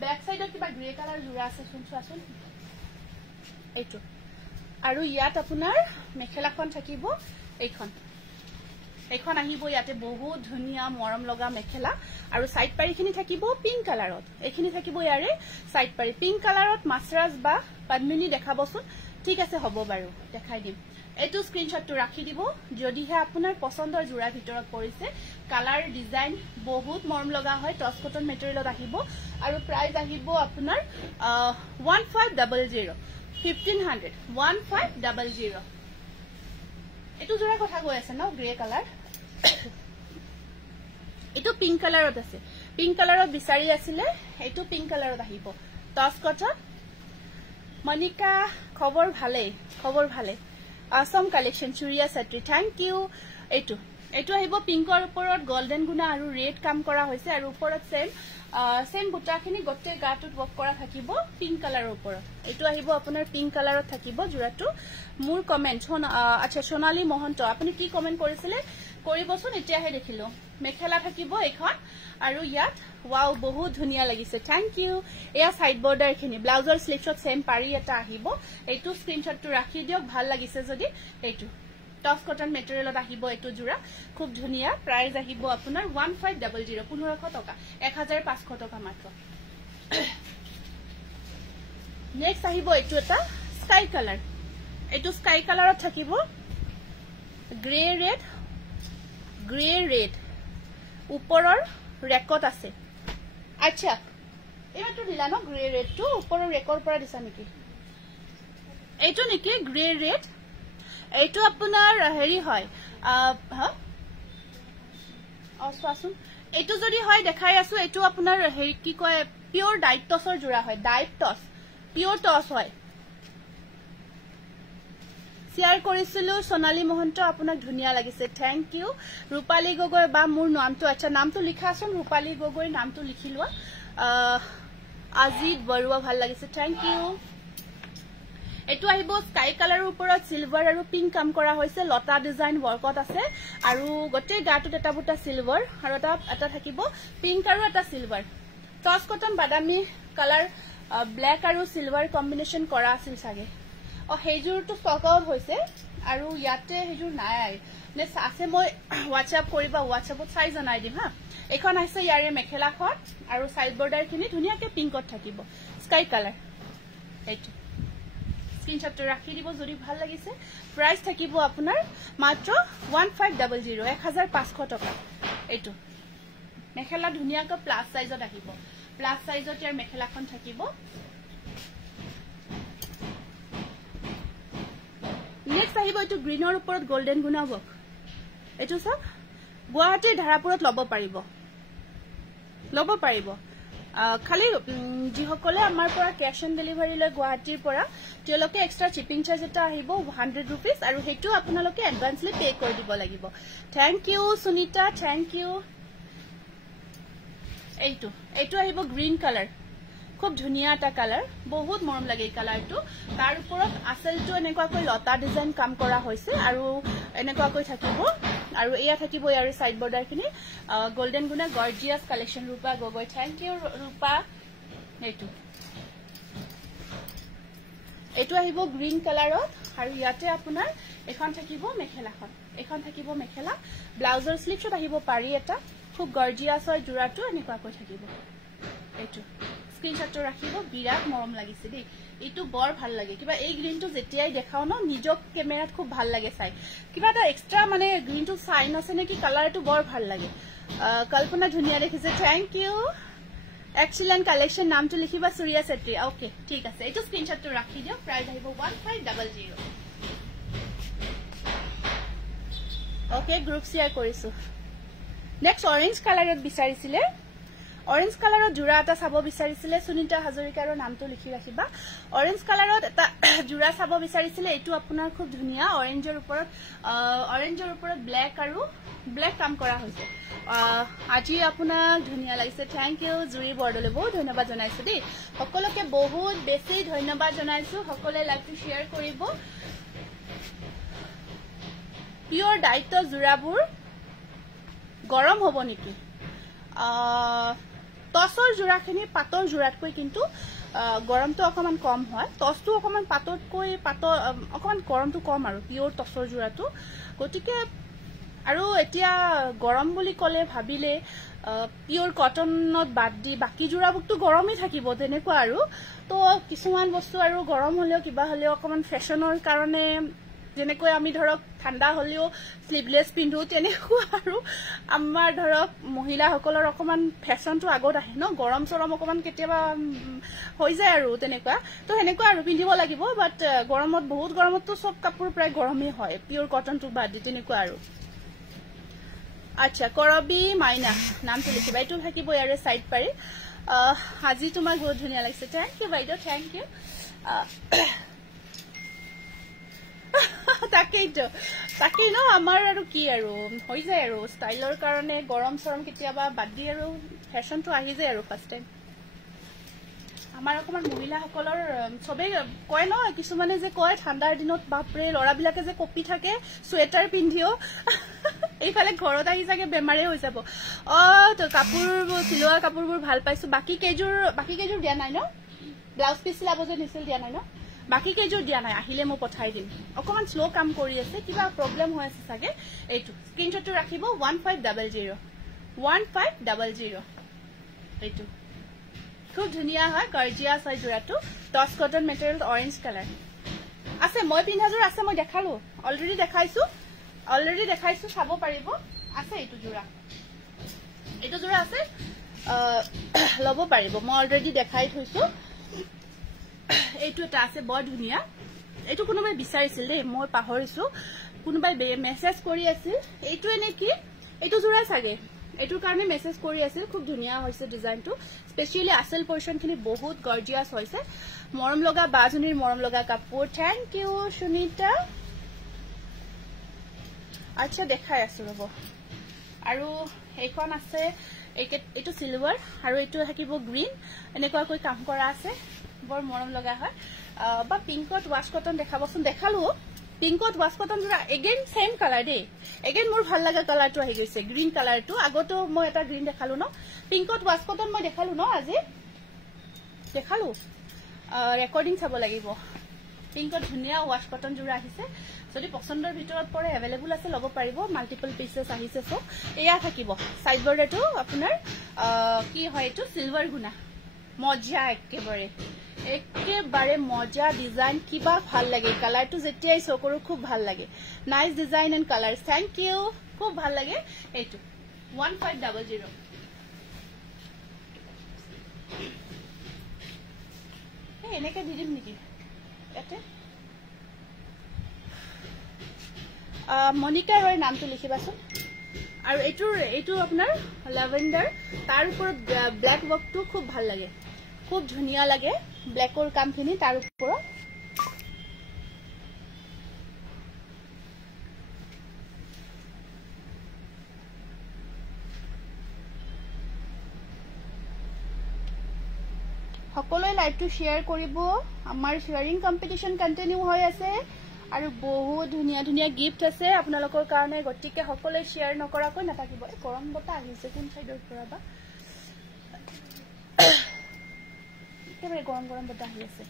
बैक साइड किबा ग्रे कलर जुरा আছে চোৱাচোন এইটো আৰু ইয়াত আপোনাৰ মেখেলাখন থাকিব এইখন আহিব ইয়াতে বহুত ধুনিয়া মৰম লগা মেখেলা আৰু সাইড পাৰিখিনি থাকিব পিংক কালাৰত এইখিনি থাকিব ইয়াৰে সাইড পাৰি পিংক কালাৰত মাছৰাজ বা পদ্মিনী দেখাবচোন ঠিক আছে হ'ব বাৰু দেখাই দিম এইটো স্ক্ৰিনশ্বটটো ৰাখি দিব যদিহে আপোনাৰ পছন্দৰ জোৰা ভিতৰত পৰিছে কালাৰ ডিজাইন বহুত মৰম লগা হয় টস কটন মেটেৰিয়েলত আহিব আৰু প্ৰাইস আহিব আপোনাৰ 1500 এটো জোৰা কথা কৈ আছে ন গ্ৰে কালাৰ এটো পিংক কালাৰত আছে পিংক কালাৰত বিচাৰি আছিল এটো পিংক কালাৰত আহিব টস কটন মনিকা খবৰ ভালে আসাম কালেকশন চুৰিয়া সেট্ৰি থ্যাংক ইউ এটো আহিব পিংকৰ ওপৰত গোল্ডেন গুনা আৰু ৰেড কাম কৰা হৈছে আৰু ওপৰত সেম বুটাখিনি গটে গাটুত ওয়াৰ্ক কৰা থাকিব পিংক কালাৰৰ ওপৰত এটো আহিব আপোনাৰ পিংক কালাৰত থাকিব জুৰাটো মোৰ কমেন্ট আচ্ছা সোনালী মহন্ত আপুনি কি কমেন্ট কৰিছিলে কৰিবচোন এতিয়াহে দেখিলো মেখেলা থাকিব এখন আৰু ইয়াত ওয়াও বহুত ধুনিয়া লাগিছে থ্যাংক ইউ এয়া সাইড বৰ্ডাৰ খিনি ব্লাউজৰ স্লিভছত সেম পাৰি এটা আহিব এইটো স্ক্ৰিনশটটো ৰাখি দিওক ভাল লাগিছে যদি এইটো টস কটন মেটেৰিয়েলত আহিব এইটো জুৰা খুব ধুনিয়া প্ৰাইস আহিব আপোনাৰ 1500 1500 টকা 1500 টকা মাত্ৰ নেক্সট আহিব এইটো এটা স্কাই কালাৰ এইটো স্কাই কালাৰত থাকিব গ্ৰে ৰেড ওপৰৰ ৰেকত আছে আচ্ছা এইটো দিলা ন গ্ৰে ৰেডটো ওপৰৰ ৰেকৰ পৰা দিছা নেকি এইটো নেকি গ্ৰে ৰেড এইটো আপোনাৰ হেৰি হয় চোৱাচোন এইটো যদি হয় দেখাই আছো এইটো আপোনাৰ হেৰি কি কয় পিওৰ ডাইট টছৰ জোৰা হয় ডাইট টছ পিওৰ টছ হয় শেয়াৰ কৰিছিলো সোনালী মহন্ত আপোনাক ধুনিয়া লাগিছে থ্যাংক ইউ ৰূপালী গগৈ বা মোৰ নামটো আচ্ছা নামটো লিখাচোন ৰূপালী গগৈ নামটো লিখি লোৱা আজিত বৰুৱা ভাল লাগিছে থ্যাংক ইউ এটো আহিব স্কাই কালাৰৰ ওপৰত সিলভাৰ আৰু পিংক কাম কৰা হৈছে লতা ডিজাইন ওয়াৰ্কত আছে আৰু গটে গাটুত এটা বুটা সিলভাৰ আৰু এটা থাকিব পিংক আৰু এটা সিলভাৰ টস কটন বাদামী কালাৰ ব্ল্যাক আৰু সিলভাৰ কম্বিনেশন কৰা আছিল সাগে হেজুৰটো স্টক আউট হৈছে আৰু ইয়াতে হেজুৰ নাই নে আছে মই WhatsApp কৰিবা WhatsAppত চাই জনাই দিম হা এখন আছে ইয়াৰে মেখেলাখন আৰু সাইড বৰ্ডাৰ খিনি ধুনিয়াকে পিংকত থাকিব স্কাই কালাৰ এইটো স্ক্ৰিনশটটো ৰাখি দিব যদি ভাল লাগিছে প্ৰাইস থাকিব আপোনাৰ মাত্ৰ 1500 1500 টকা এইটো মেখেলা ধুনিয়াকৈ প্লাস সাইজত আহিব প্লাস সাইজত ইয়াৰ মেখেলাখন থাকিব নেক্সট আহিব এইটো গ্ৰীনৰ ওপৰত গোল্ডেন গুনা ওয়াৰ্ক এইটো সব গুৱাহাটীৰ ধাৰাপুৰত লব পাৰিব খালি যিসকলে আমাৰ পৰা ক্যাশ অন ডেলিভাৰী লৈ গুৱাহাটীৰ পৰা তেওঁলোকে এক্সট্ৰা শিপিং চাৰ্জ এটা আহিব 100 रुपीस আৰু হেতু আপোনালোকে এডভান্সলি পে কৰি দিব লাগিব thank you Sunita thank you এইটো আহিব গ্ৰীন কালাৰ খুব ধুনিয়া এটা কালাৰ বহুত মৰম লাগে এই কালাৰটো তাৰ ওপৰত আসলটো এনেকুৱাকৈ লতা ডিজাইন কাম কৰা হৈছে আৰু এনেকুৱাকৈ থাকিব আৰু এয়া থাকিব ইয়াৰ সাইড বৰ্ডাৰ খিনি গোল্ডেন গুনা গৰ্জিয়াস কালেকশন ৰূপা গগৈ থ্যাংক ইউ ৰূপা এইটো আহিব গ্ৰীন কালাৰত আৰু ইয়াতে আপোনাৰ এখন থাকিব মেখেলা ব্লাউজৰ স্লিভছত আহিব পাৰি এটা খুব গৰ্জিয়াস হয় জোৰাটো এনেকুৱাকৈ থাকিব এইটো স্ক্ৰিনশটটো ৰাখিব বিৰাট মৰম লাগিছে দেই এইটো বৰ ভাল লাগে কিবা এই গ্ৰীনটো যেতিয়াই দেখাও ন নিজক ক্যামেৰাত খুব ভাল লাগে চাই কিবা এটা এক্সট্ৰা মানে গ্ৰীনটো সাইন আছে নেকি কালাৰটো বৰ ভাল লাগে কল্পনা ধুনিয়া দেখিছে থ্যাংক ইউ এক্সিলেন্ট কালেকশন নামটো লিখিবা চুৰিয়া সেট্ৰি ওকে ঠিক আছে এইটো স্ক্ৰিনশটটো ৰাখি দিও প্ৰাইস আহিব 1500 ওকে গ্ৰুপ শেয়াৰ কৰিছো নেক্সট অৰেঞ্জ কালাৰত বিচাৰিছিলে অৰেঞ্জ কালাৰত জোৰা এটা চাব বিচাৰিছিলে সুনিতা হাজৰিকাৰ নামটো লিখি ৰাখিবা অৰেঞ্জ কালাৰত এটা জোৰা চাব বিচাৰিছিলে এটো আপোনাৰ খুব ধুনিয়া অৰেঞ্জৰ ওপৰত ব্ল্যাক কাম কৰা হৈছে আজি আপোনাক ধুনিয়া লাগিছে থ্যাংক ইউ জুৰি বৰদলে বহুত ধন্যবাদ জনাইছো দেই সকলোকে বহুত বেছি ধন্যবাদ জনাইছো সকলে লাইভটো শেয়াৰ কৰিব পিওৰ ডাইট জোৰাবোৰ গৰম হ'ব নেকি টসৰ জোৰাখিনি পাতৰ জোৰাতকৈ কিন্তু গৰমটো অকমান কম হয় টসটো অকমান পাততকৈ অকমান গৰমটো কম আৰু পিওৰ টসৰ জোৰাটো গতিকে আৰু এতিয়া গৰম বুলি কলে ভাবিলে পিওৰ কটনত বাদ দি বাকি জোৰাবোৰটো গৰমই থাকিব তেনেকুৱা আৰু তো কিছুমান বস্তু আৰু গৰম হলেও কিবা হলেও অকমান ফ্যাশনৰ কাৰণে যেনেকৈ আমি ধৰক ঠাণ্ডা হলেও স্লিভলেস পিন্ধো তেনেকুৱা আৰু আমাৰ ধৰক মহিলা সকলৰ অকমান ফ্যাশনটো আগত আহে ন গৰম চৰম অকমান কেতিয়াবা হৈ যায় আৰু তেনেকুৱা তো হেনেকুৱা আৰু পিন্ধিব লাগিব বাট গৰমত বহুত গৰমতটো সব কাপোৰ প্ৰায় গৰমই হয় পিওৰ কটনটো বাদ দি তেনেকুৱা আৰু আচ্ছা কৰবি মাইনা নামটো লিখিবা এইটো থাকিব ইয়াৰে সাইড পাৰি আজি তোমাৰ বহুত ধুনিয়া লাগিছে থ্যাংক ইউ বাইদেউ থ্যাংক ইউ তাকেই ন আমাৰ আৰু কি আৰু হৈ যায় আৰু ষ্টাইলৰ কাৰণে গৰম চৰম কেতিয়াবা বাদ দি আৰু ফেশ্বনটো আহি যায় আৰু ফাৰ্ষ্ট টাইম আমাৰ অকমান মহিলাসকলৰ সবে কয় ন কিছুমানে যে কয় ঠাণ্ডাৰ দিনত বাপৰে লৰাবিলাকে যে কপি থাকে সোয়েটাৰ পিন্ধিও এইফালে ঘৰত আহি যাগে বেমাৰে হৈ যাব তো কাপোৰবোৰ চিলোৱা কাপোৰবোৰ ভাল পাইছো বাকি কেজুৰ দিয়া নাই ন ব্লাউজ পিস চিলাব যে নিছিল দিয়া নাই ন বাকি কেজুৰ দিয়া নাই আহিলে মই পঠাই দিম অকমান স্লো কাম কৰি আছে কিবা প্ৰবলেম হৈ আছে সাগে এইটো স্ক্ৰিনশ্বটটো ৰাখিব 1500 এইটো খুব ধুনিয়া হয় গৰ্জিয়াস হয় জোৰাটো টস কটন মেটেৰিয়েল অৰেঞ্জ কালাৰ আছে মই পিন্ধাজোৰ আছে মই দেখালো অলৰেডি দেখাইছো চাব পাৰিব আছে এইটো জোৰা আছে লব পাৰিব মই অলৰেডি দেখাই থৈছো এইটো এটা আছে বৰ ধুনিয়া এইটো কোনোবাই বিচাৰিছিল দেই মই পাহৰিছো কোনোবাই মেছেজ কৰি আছিল এইটো এনে কি এইটো জোৰা সাগে এইটোৰ কাৰণে মেছেজ কৰি আছিল খুব ধুনিয়া হৈছে ডিজাইনটো স্পেশালি আসল পোৰশনখিনি বহুত গৰ্জিয়াস হৈছে মৰম লগা বাজনীৰ মৰম লগা কাপোৰ থ্যাংক ইউ সুনিতা আচ্ছা দেখাই আছো ৰব আৰু এইখন আছে এইটো সিলভাৰ আৰু এইটো থাকিব গ্ৰীন এনেকুৱাকৈ কাম কৰা আছে বৰ মৰম লগা হয় বা পিংকত ওয়াশ কটন দেখাবচোন দেখালো পিংকত ওয়াশ কটন জোৰা এগেইন সেম কালাৰ দে এগেইন মোৰ ভাল লাগা কালাৰটো আহি গৈছে গ্ৰীন কালাৰটো আগতো মই এটা গ্ৰীন দেখালো ন পিংকত ওয়াশ কটন মই দেখালো ন আজি দেখালো ৰেকৰ্ডিং চাব লাগিব পিংকত ধুনিয়া ওয়াশ কটন জোৰা আহিছে যদি পছন্দৰ ভিতৰত পৰে अवेलेबल আছে লব পাৰিব মাল্টিপল পিসেস আহিছে সো এয়া থাকিব সাইড বৰ্ডাৰটো আপোনাৰ কি হয় এটো সিলভাৰ গুনা মজা একেবাৰে মজা ডিজাইন কিবা ভাল লাগে কালাৰটো যেতিয়াই চকৰু খুব ভাল লাগে nice design and colours thank you খুব ভাল লাগে এইটো 1500 এনেকে দি দিম নেকি এতে মনিকা হয় নামটো লিখিবাচোন আৰু এইটো আপোনাৰ ল্যাভেন্ডাৰ তাৰ ওপৰত ব্ল্যাক ওয়াৰ্কটো খুব ভাল লাগে খুব ধুনিয়া লাগে ব্ল্যাকৰ কামখিনি তাৰ ওপৰত সকলোৱে লাইভটো শেয়াৰ কৰিব আমাৰ শেয়াৰিং কম্পিটিশন কন্টিনিউ হৈ আছে আৰু বহুত ধুনিয়া ধুনিয়া গিফট আছে আপোনালোকৰ কাৰণে গটিকে সকলোৱে শেয়াৰ নকৰাকৈ নাথাকিব গৰম বতা আহিছে কোন সাইডৰ পৰা বা একেবাৰে গৰম বতা আহি আছে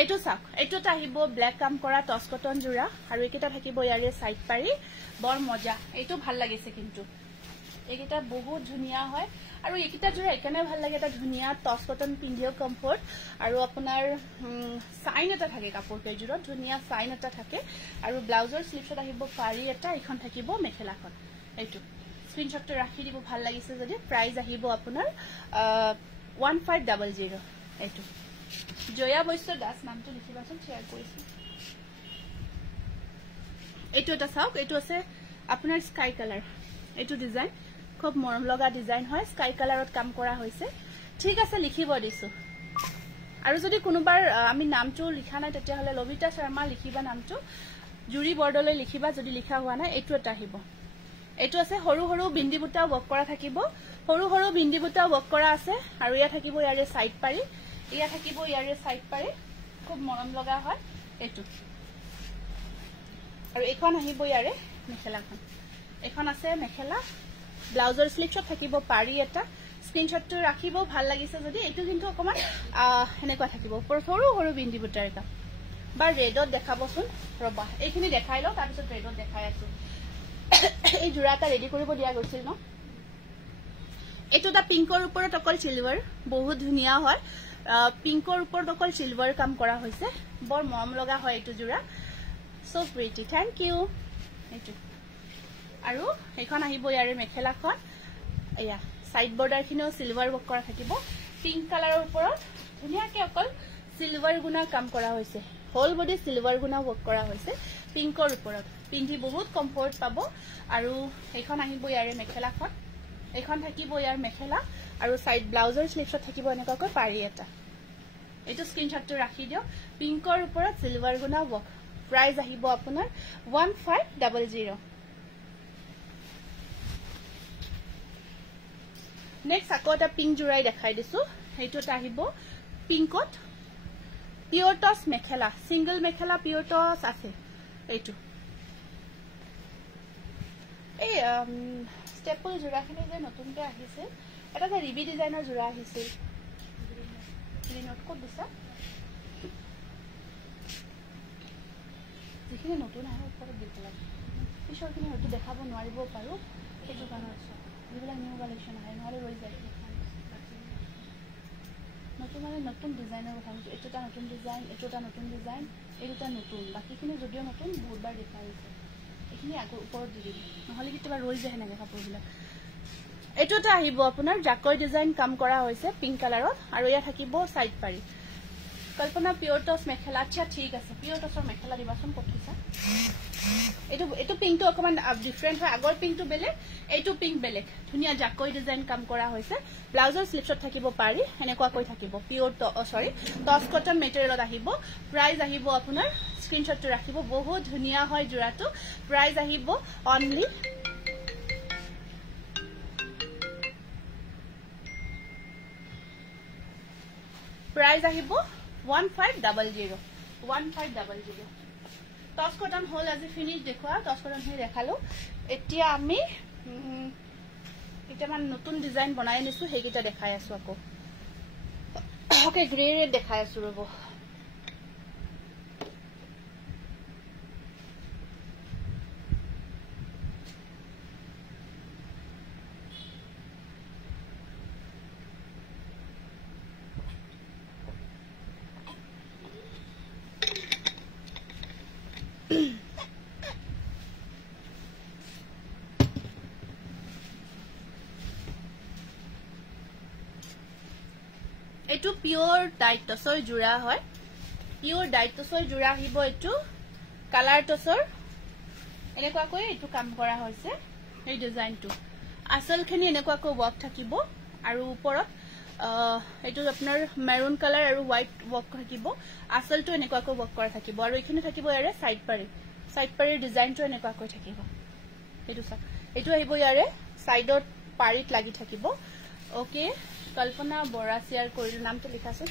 এইটো চাওক এইটোটা আহিব ব্ল্যাক কাম কৰা টস কটন জোৰা আৰু একেটা থাকিব ইয়াৰে সাইড পাৰি বৰ মজা এইটো ভাল লাগিছে কিন্তু এইকেইটা বহুত ধুনিয়া হয় আৰু এইকেইটা জোৰা একেনে ভাল লাগে এটা ধুনিয়া টস কটন পিন্ধিও কমফৰ্ট আৰু আপোনাৰ সাইন এটা থাকে কাপোৰ কেজুৰত ধুনিয়া সাইন এটা থাকে আৰু ব্লাউজৰ স্লিভছত আহিব পাৰি এটা এখন থাকিব মেখেলাখন এইটো স্ক্ৰিনশ্বটটো ৰাখি দিব ভাল লাগিছে যদি প্ৰাইস আহিব আপোনাৰ 1500 এইটো জয়া বৈশ্য দাস নামটো লিখিবাচোন শেয়াৰ কৰিছো এইটো এটা চাওক এইটো আছে আপোনাৰ স্কাই কালাৰ এইটো ডিজাইন খুব মৰম লগা ডিজাইন হয় স্কাই কালাৰত কাম কৰা হৈছে ঠিক আছে লিখিব দিছো আৰু যদি কোনোবাৰ আমি নামটো লিখা নাই তেতিয়া হলে লবিতা শৰ্মা লিখিবা নামটো জুৰি বৰ্ডলৈ লিখিবা যদি লিখা হোৱা নাই এইটো এটা আহিব এইটো আছে হৰু হৰু বিন্দি বুটা ওয়াৰ্ক কৰা থাকিব হৰু হৰু বিন্দি বুটা ওয়াৰ্ক কৰা আছে আৰু ইয়া থাকিব ইয়াৰে সাইড পাৰি ইয়া থাকিব ইয়াৰে সাইড পাৰি খুব মৰম লগা হয় এইটো আৰু এখন আহিব ইয়াৰে মেখেলাখন এখন আছে মেখেলা ব্লাউজৰ স্লিভছত থাকিব পাৰি এটা স্ক্ৰিনশ্বটটো ৰাখিব ভাল লাগিছে যদি এইটো কিন্তু অকমান এনেকুৱা থাকিব সৰু সৰু বিন্দি বুটাৰ কাম বা ৰেডত দেখাবচোন ৰবা এইখিনি দেখাই লও তাৰ পিছত ৰেডত দেখাই আছো এই জোৰাটা ৰেডি কৰিব দিয়া গৈছিল ন এইটো এটা পিংকৰ ওপৰত অকল সিলভাৰ বহুত ধুনিয়া হয় পিংকৰ ওপৰত অকল সিলভাৰ কাম কৰা হৈছে বৰ মৰম লগা হয় এইটো জোৰা সো প্ৰিটি থ্যাংক ইউ এইটো আৰু এখন আহিব ইয়াৰে মেখেলাখন এয়া সাইড বৰ্ডাৰখিনিও সিলভাৰ ওয়াৰ্ক কৰা থাকিব পিংক কালাৰৰ ওপৰত ধুনিয়াকে অকল সিলভাৰ গুণা কাম কৰা হৈছে হোল বডি সিলভাৰ গুণা ওয়াৰ্ক কৰা হৈছে পিংকৰ ওপৰত পিন্ধি বহুত কমফৰ্ট পাব আৰু এখন আহিব ইয়াৰে মেখেলাখন এখন থাকিব ইয়াৰ মেখেলা আৰু সাইড ব্লাউজৰ স্লিভছত থাকিব এনেকুৱাকৈ পাৰি এটা এইটো স্ক্ৰিনশ্বটটো ৰাখি দিও পিংকৰ ওপৰত সিলভাৰ গুনা ৱৰ্ক প্ৰাইস আহিব আপোনাৰ 1500 নেক্সট আকৌ এটা পিংক জুৰাই দেখাই দিছো এইটোটা আহিব পিংকত পিওর টস মেখেলা সিঙ্গল মেখেলা পিওর টস আছে এইটো এই স্টেপল জোড়াখিনি যে নতুনকে আহিছে এটা যে ৰিবি ডিজাইনৰ জোড়া আহিছে গ্ৰীনত ক'ত দিছা যিখিনি নতুন আহে ওপৰত দিব লাগে পিছৰখিনি হয়তো দেখাব নোৱাৰিব পাৰো সেইটো কাৰণে আছে যিবিলাক নিউ কালেকশ্যন আহে নহলে ৰৈ যায় নতুন মানে নতুন ডিজাইনৰ কথা কৈছো এটা নতুন ডিজাইন এটা নতুন ডিজাইন এটা নতুন বাকিখিনি যদিও নতুন বহুতবাৰ দেখা হৈছে এইখিনি আগৰ ওপৰত দি দিম নহলে কিবা ৰৈ যায় হেনেকে কাপোৰবিলাক এইটোটা আহিব আপোনাৰ জাকৈ ডিজাইন কাম কৰা হৈছে পিংক কালাৰত আৰু ইয়া থাকিব সাইড পাৰি কল্পনা পিওৰ টস মেখেলা আচ্ছা ঠিক আছে পিওৰ টসৰ মেখেলা দিবাচোন কঠিছা এইটো পিংকটো অকমান ডিফাৰেন্ট হয় আগৰ পিংকটো বেলেগ এইটো পিংক বেলেগ ধুনিয়া জাকৈ ডিজাইন কাম কৰা হৈছে ব্লাউজৰ স্লিপছত থাকিব পাৰি এনেকুৱা কৈ থাকিব পিওৰ সৰি টস কটন মেটেৰিয়েলত আহিব প্ৰাইস আহিব আপোনাৰ স্ক্ৰিনশ্বটটো ৰাখিব বহুত ধুনিয়া হয় জোৰাটো প্ৰাইস আহিব অনলি प्राइस আহিব 1500 টস কটন হল আজি ফিনিশ দেখুৱা টস কটন হে দেখালো এতিয়া আমি এটা মান নতুন ডিজাইন বনাই নিছো হেগিটা দেখাই আছো আকৌ ওকে গ্ৰে ৰেড দেখাই আছো ৰব এটু পিওৰ ডাইট টসৰ জোড়া হয় পিওৰ ডাইট টসৰ জোড়া আহিব এটু কালাৰ টসৰ এনেকুৱা কৈ এটু কাম কৰা হৈছে এই ডিজাইনটো আসলখিনি এনেকুৱা কৈ ওয়াৰ্ক থাকিব আৰু ওপৰত এটু আপোনাৰ মেৰুন কালাৰ আৰু হোৱাইট ওয়াৰ্ক থাকিব আসলটো এনেকুৱা কৈ ওয়াৰ্ক কৰা থাকিব আৰু এইখিনি থাকিব ইয়াৰে সাইড পাৰি ডিজাইনটো এনেকুৱা কৈ থাকিব এটু সা এটু আহিব ইয়াৰে সাইডত পাৰিত লাগি থাকিব ওকে কল্পনা বৰা শেয়াৰ কৰিলো নামটো লিখাছোন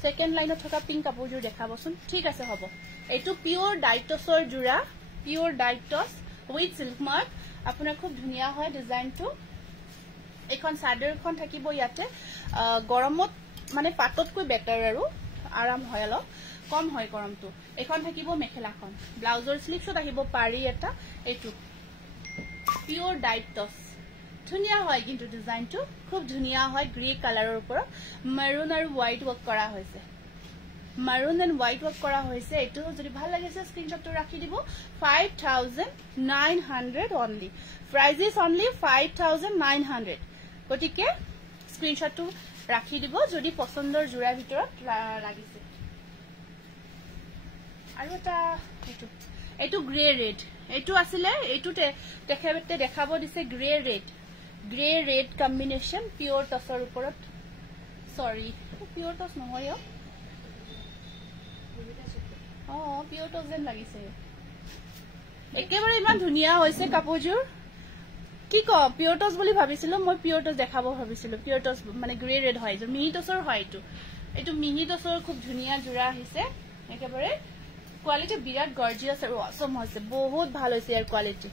সেকেন্ড লাইনত থকা পিংক কাপোৰজোৰ দেখাবছোন ঠিক আছে হ'ব এটু পিওৰ ডাইটসৰ জোড়া পিওৰ ডাইটস উইথ সিল্ক মাৰ্ক আপোনাৰ খুব ধুনিয়া হয় ডিজাইনটো এখন সাদৰখন থাকিব ইয়াতে গৰমত মানে পাততকৈ বেটাৰ আৰু আৰাম হয় অলপ কম হয় গৰমটো এখন থাকিব মেখেলাখন ব্লাউজৰ স্লিপছত আহিব পাৰি এটা এটু পিওৰ ডাইটস ধুনিয়া হয় কিন্তু ডিজাইনটো খুব ধুনিয়া হয় গ্ৰে কালাৰৰ ওপৰত মেৰুন আৰু হোৱাইট ওয়াৰ্ক কৰা হৈছে মেৰুন এন্ড হোৱাইট ওয়াৰ্ক কৰা হৈছে এটো যদি ভাল লাগিছে স্ক্ৰিনশ্বটটো ৰাখি দিব 5900 অনলি প্ৰাইস ইজ অনলি 5900 গটিকে স্ক্ৰিনশ্বটটো ৰাখি দিব যদি পছন্দৰ জোড়াৰ ভিতৰত লাগিছে আৰু এটা এটো গ্ৰে ৰেড এটো আছিল এটো তেখেতে দেখাব দিছে গ্ৰে ৰেড কম্বিনেশন পিওৰ টসৰ ওপৰত সৰি পিওৰ টস নহয় পিওৰ টস যেন লাগিছে একেবাৰে ইমান ধুনিয়া হৈছে কাপোৰজোৰ কি ক পিওৰ টস বুলি ভাবিছিলো মই পিওৰ টস দেখাব ভাবিছিলো পিওৰ টস মানে গ্ৰে ৰেড হয় যে মিহি টসৰ হয় এটো মিহি টসৰ খুব ধুনিয়া জোড়া আহিছে একেবাৰে কোৱালিটি বিৰাট গৰ্জিয়াস আৰু অসম হৈছে বহুত ভাল হৈছে ইয়াৰ কোৱালিটি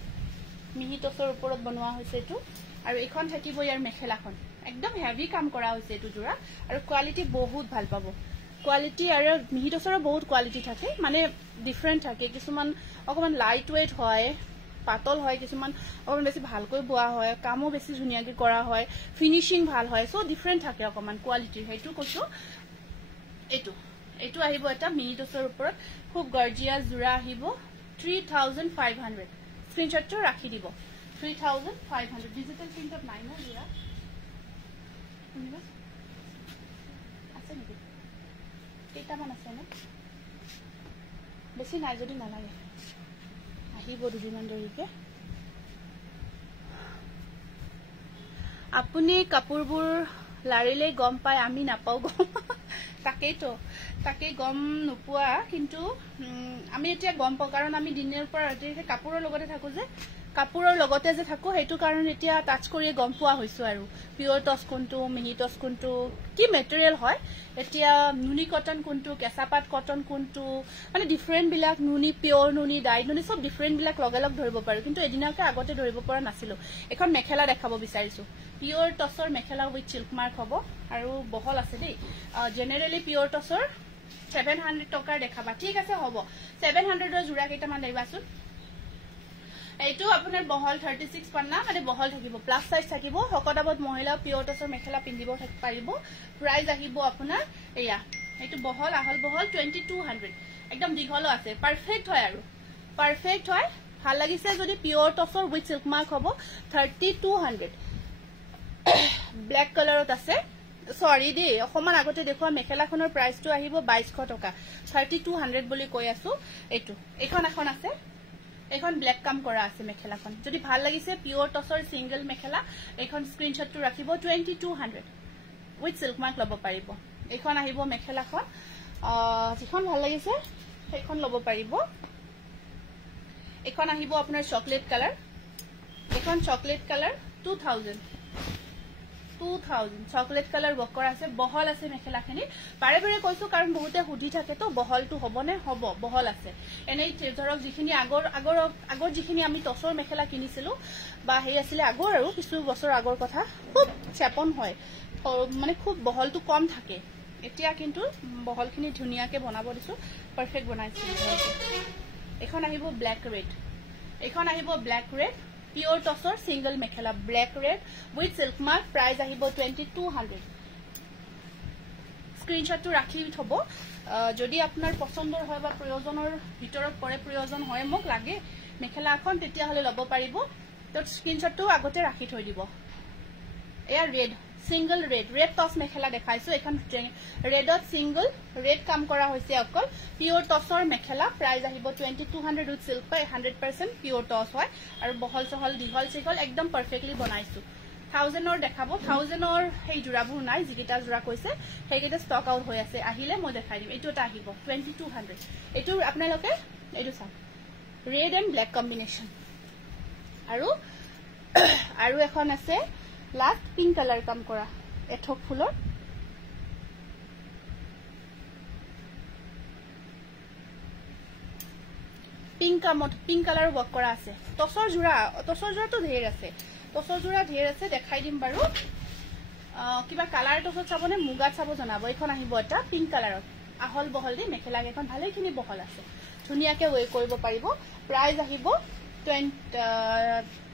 মিহি টসৰ ওপৰত বনোৱা হৈছে এটো আৰু এখন থাকিব ইয়াৰ মেখেলাখন একদম হেভি কাম কৰা হৈছে এটো জোড়া আৰু কোৱালিটি বহুত ভাল পাব কোৱালিটি আৰু মিহি টসৰ বহুত কোৱালিটি থাকে মানে ডিফাৰেন্ট থাকে কিছুমান অকমান লাইট ওয়েট হয় পাতল হয় কিছুমান অকমান বেছি ভালকৈ বোৱা হয় কামো বেছি ধুনিয়াকৈ কৰা হয় ফিনিশিং ভাল হয় সো ডিফাৰেন্ট থাকে অকমান কোৱালিটি হেতু কৈছো এটো আহিব এটা মিহি টসৰ ওপৰত খুব গৰ্জিয়াস জোড়া আহিব 3500 স্ক্ৰিনশ্বটটো ৰাখি দিব 3500 ডিজিটাল প্ৰিন্টত নাই না জোড়া আছে নেকি কেইটামান আছে না বেছি নাই যদি নালাগে আহিব দুদিনমান দেৰিকে আপুনি কাপোৰবোৰ লাৰিলে গম পায় আমি নাপাও গম তাকেই গম নোপোৱা কিন্তু আমি এতিয়া গম পাওঁ কাৰণ আমি দিনৰ পৰা ৰাতি কাপোৰৰ লগতে থাকো যে থাকো সেইটো কাৰণ এতিয়া টাচ কৰিয়ে গম পোৱা হৈছো আৰু পিওৰ টচ কোনটো মিহি টচ কোনটো কি মেটেৰিয়েল হয় এতিয়া নুনি কটন কোনটো কেঁচাপাত কটন কোনটো মানে ডিফাৰেন্ট বিলাক নুনি পিওৰ নুনি ডাই নুনি সব ডিফাৰেন্ট বিলাক লগালগ ধৰিব পাৰো কিন্তু এদিনকে আগতে ধৰিব পৰা নাছিলো এখন মেখেলা দেখাব বিচাৰিছো pure টচৰ mekhela with silk mark হ'ব আৰু বহল আছে দেই জেনেৰেলি পিওৰ টচৰ 700 টকাৰ দেখাবা ঠিক আছে হ'ব 700 ৰ জোৰা কেইটামান দেখাবাচোন এইটো আপোনাৰ বহল 36 পান্না মানে বহল থাকিব প্লাস সাইজ থাকিব হকদাবত মহিলা পিওৰ টচৰ মেখেলা পিন্ধিব পাৰিব প্ৰাইস আহিব আপোনাৰ এয়া এইটো বহল আহল বহল 2200 একদম দীঘলো আছে পাৰফেক্ট হয় আৰু পাৰফেক্ট হয় ভাল লাগিছে যদি পিওৰ টচৰ উইথ সিল্ক মাৰ্ক হ'ব 3200 ব্ল্যাক কালাৰত আছে সৰি দে অকমান আগতে দেখুৱা মেখেলাখনৰ প্ৰাইসটো আহিব 2200 টকা 3200 বুলি কৈ আছো এইটো এখন আছে এখন ব্ল্যাক কাম কৰা আছে মেখেলাখন যদি ভাল লাগিছে পিওৰ টচৰ সিঙ্গেল মেখেলা এখন স্ক্ৰিনশ্বটটো ৰাখিব 2200 উইথ সিল্ক মাৰ্ক লব পাৰিব এখন আহিব মেখেলাখন যিখন ভাল লাগিছে সেইখন লব পাৰিব এখন আহিব আপোনাৰ চকলেট কালাৰ এখন chocolate colour 2000 chocolate colour work কৰা আছে বহল আছে মেখেলাখিনি বাৰে বাৰে কৈছো কাৰণ বহুতে হুধি থাকে তো বহলটো হবনে হ'ব বহল আছে এনেই ধৰক যিখিনি আগৰ যিখিনি আমি টচৰ মেখেলা কিনিছিলো বা হেই আছিল আগৰ আৰু কিছু বছৰ আগৰ কথা খুব চেপন হয় মানে খুব বহলটো কম থাকে এতিয়া কিন্তু বহলখিনি ধুনিয়াকে বনাব দিছো পারফেক্ট বনাইছো এখন আহিব ব্ল্যাক ৰেড এখন আহিব ব্ল্যাক ৰেড পিওৰ টচৰ single mekhela black red with silk mark price আহিব 2200 স্ক্ৰিনশটটো ৰাখি থব যদি আপনাৰ পছন্দৰ হয় বা প্ৰয়োজনৰ ভিতৰত পৰে প্ৰয়োজন হয় মোক লাগে মেখেলা এখন তেতিয়া হলে লব পাৰিব তো স্ক্ৰিনশটটো আগতে ৰাখি থৈ দিব এয়া ৰেড সিঙ্গেল ৰেড টচ মেখেলা দেখাইছো এখন ৰেডত সিঙ্গেল ৰেড কাম কৰা হৈছে অকল পিওৰ টচৰ মেখেলা প্ৰাইস আহিব 2200 উইথ সিল্ক পাই 100% পিওৰ টচ হয় আৰু বহল সহল দীঘল চিঘল একদম পাৰফেক্টলি বনাইছো 1000 ৰ দেখাব 1000 ৰ হেই জোৰাবোৰ নাই যিকিটা জোৰা কৈছে সেইকেইটা ষ্টক আউট হৈ আছে আহিলে মই দেখাই দিম এইটো এটা আহিব 2200 এইটো আপোনালোকে এইটো চাওক ৰেড এন্ড ব্ল্যাক কম্বিনেশন আৰু এখন আছে লাস্ট পিঙ্ক কালাৰ কাম কৰা এঠক ফুলৰ পিঙ্ক কালাৰ ওয়াৰ্ক কৰা আছে টচৰ জোড়াটো ঢেৰ আছে দেখাই দিম বাৰু কিবা কালাৰ টচত চাবনে মুগাত চাব জনাব এখন আহিব এটা পিঙ্ক কালাৰত আহল বহল দি মেখেলা এখন ভালেখিনি বহল আছে ধুনিয়াকে ওয়ে কৰিব পাৰিব প্ৰাইস আহিব 20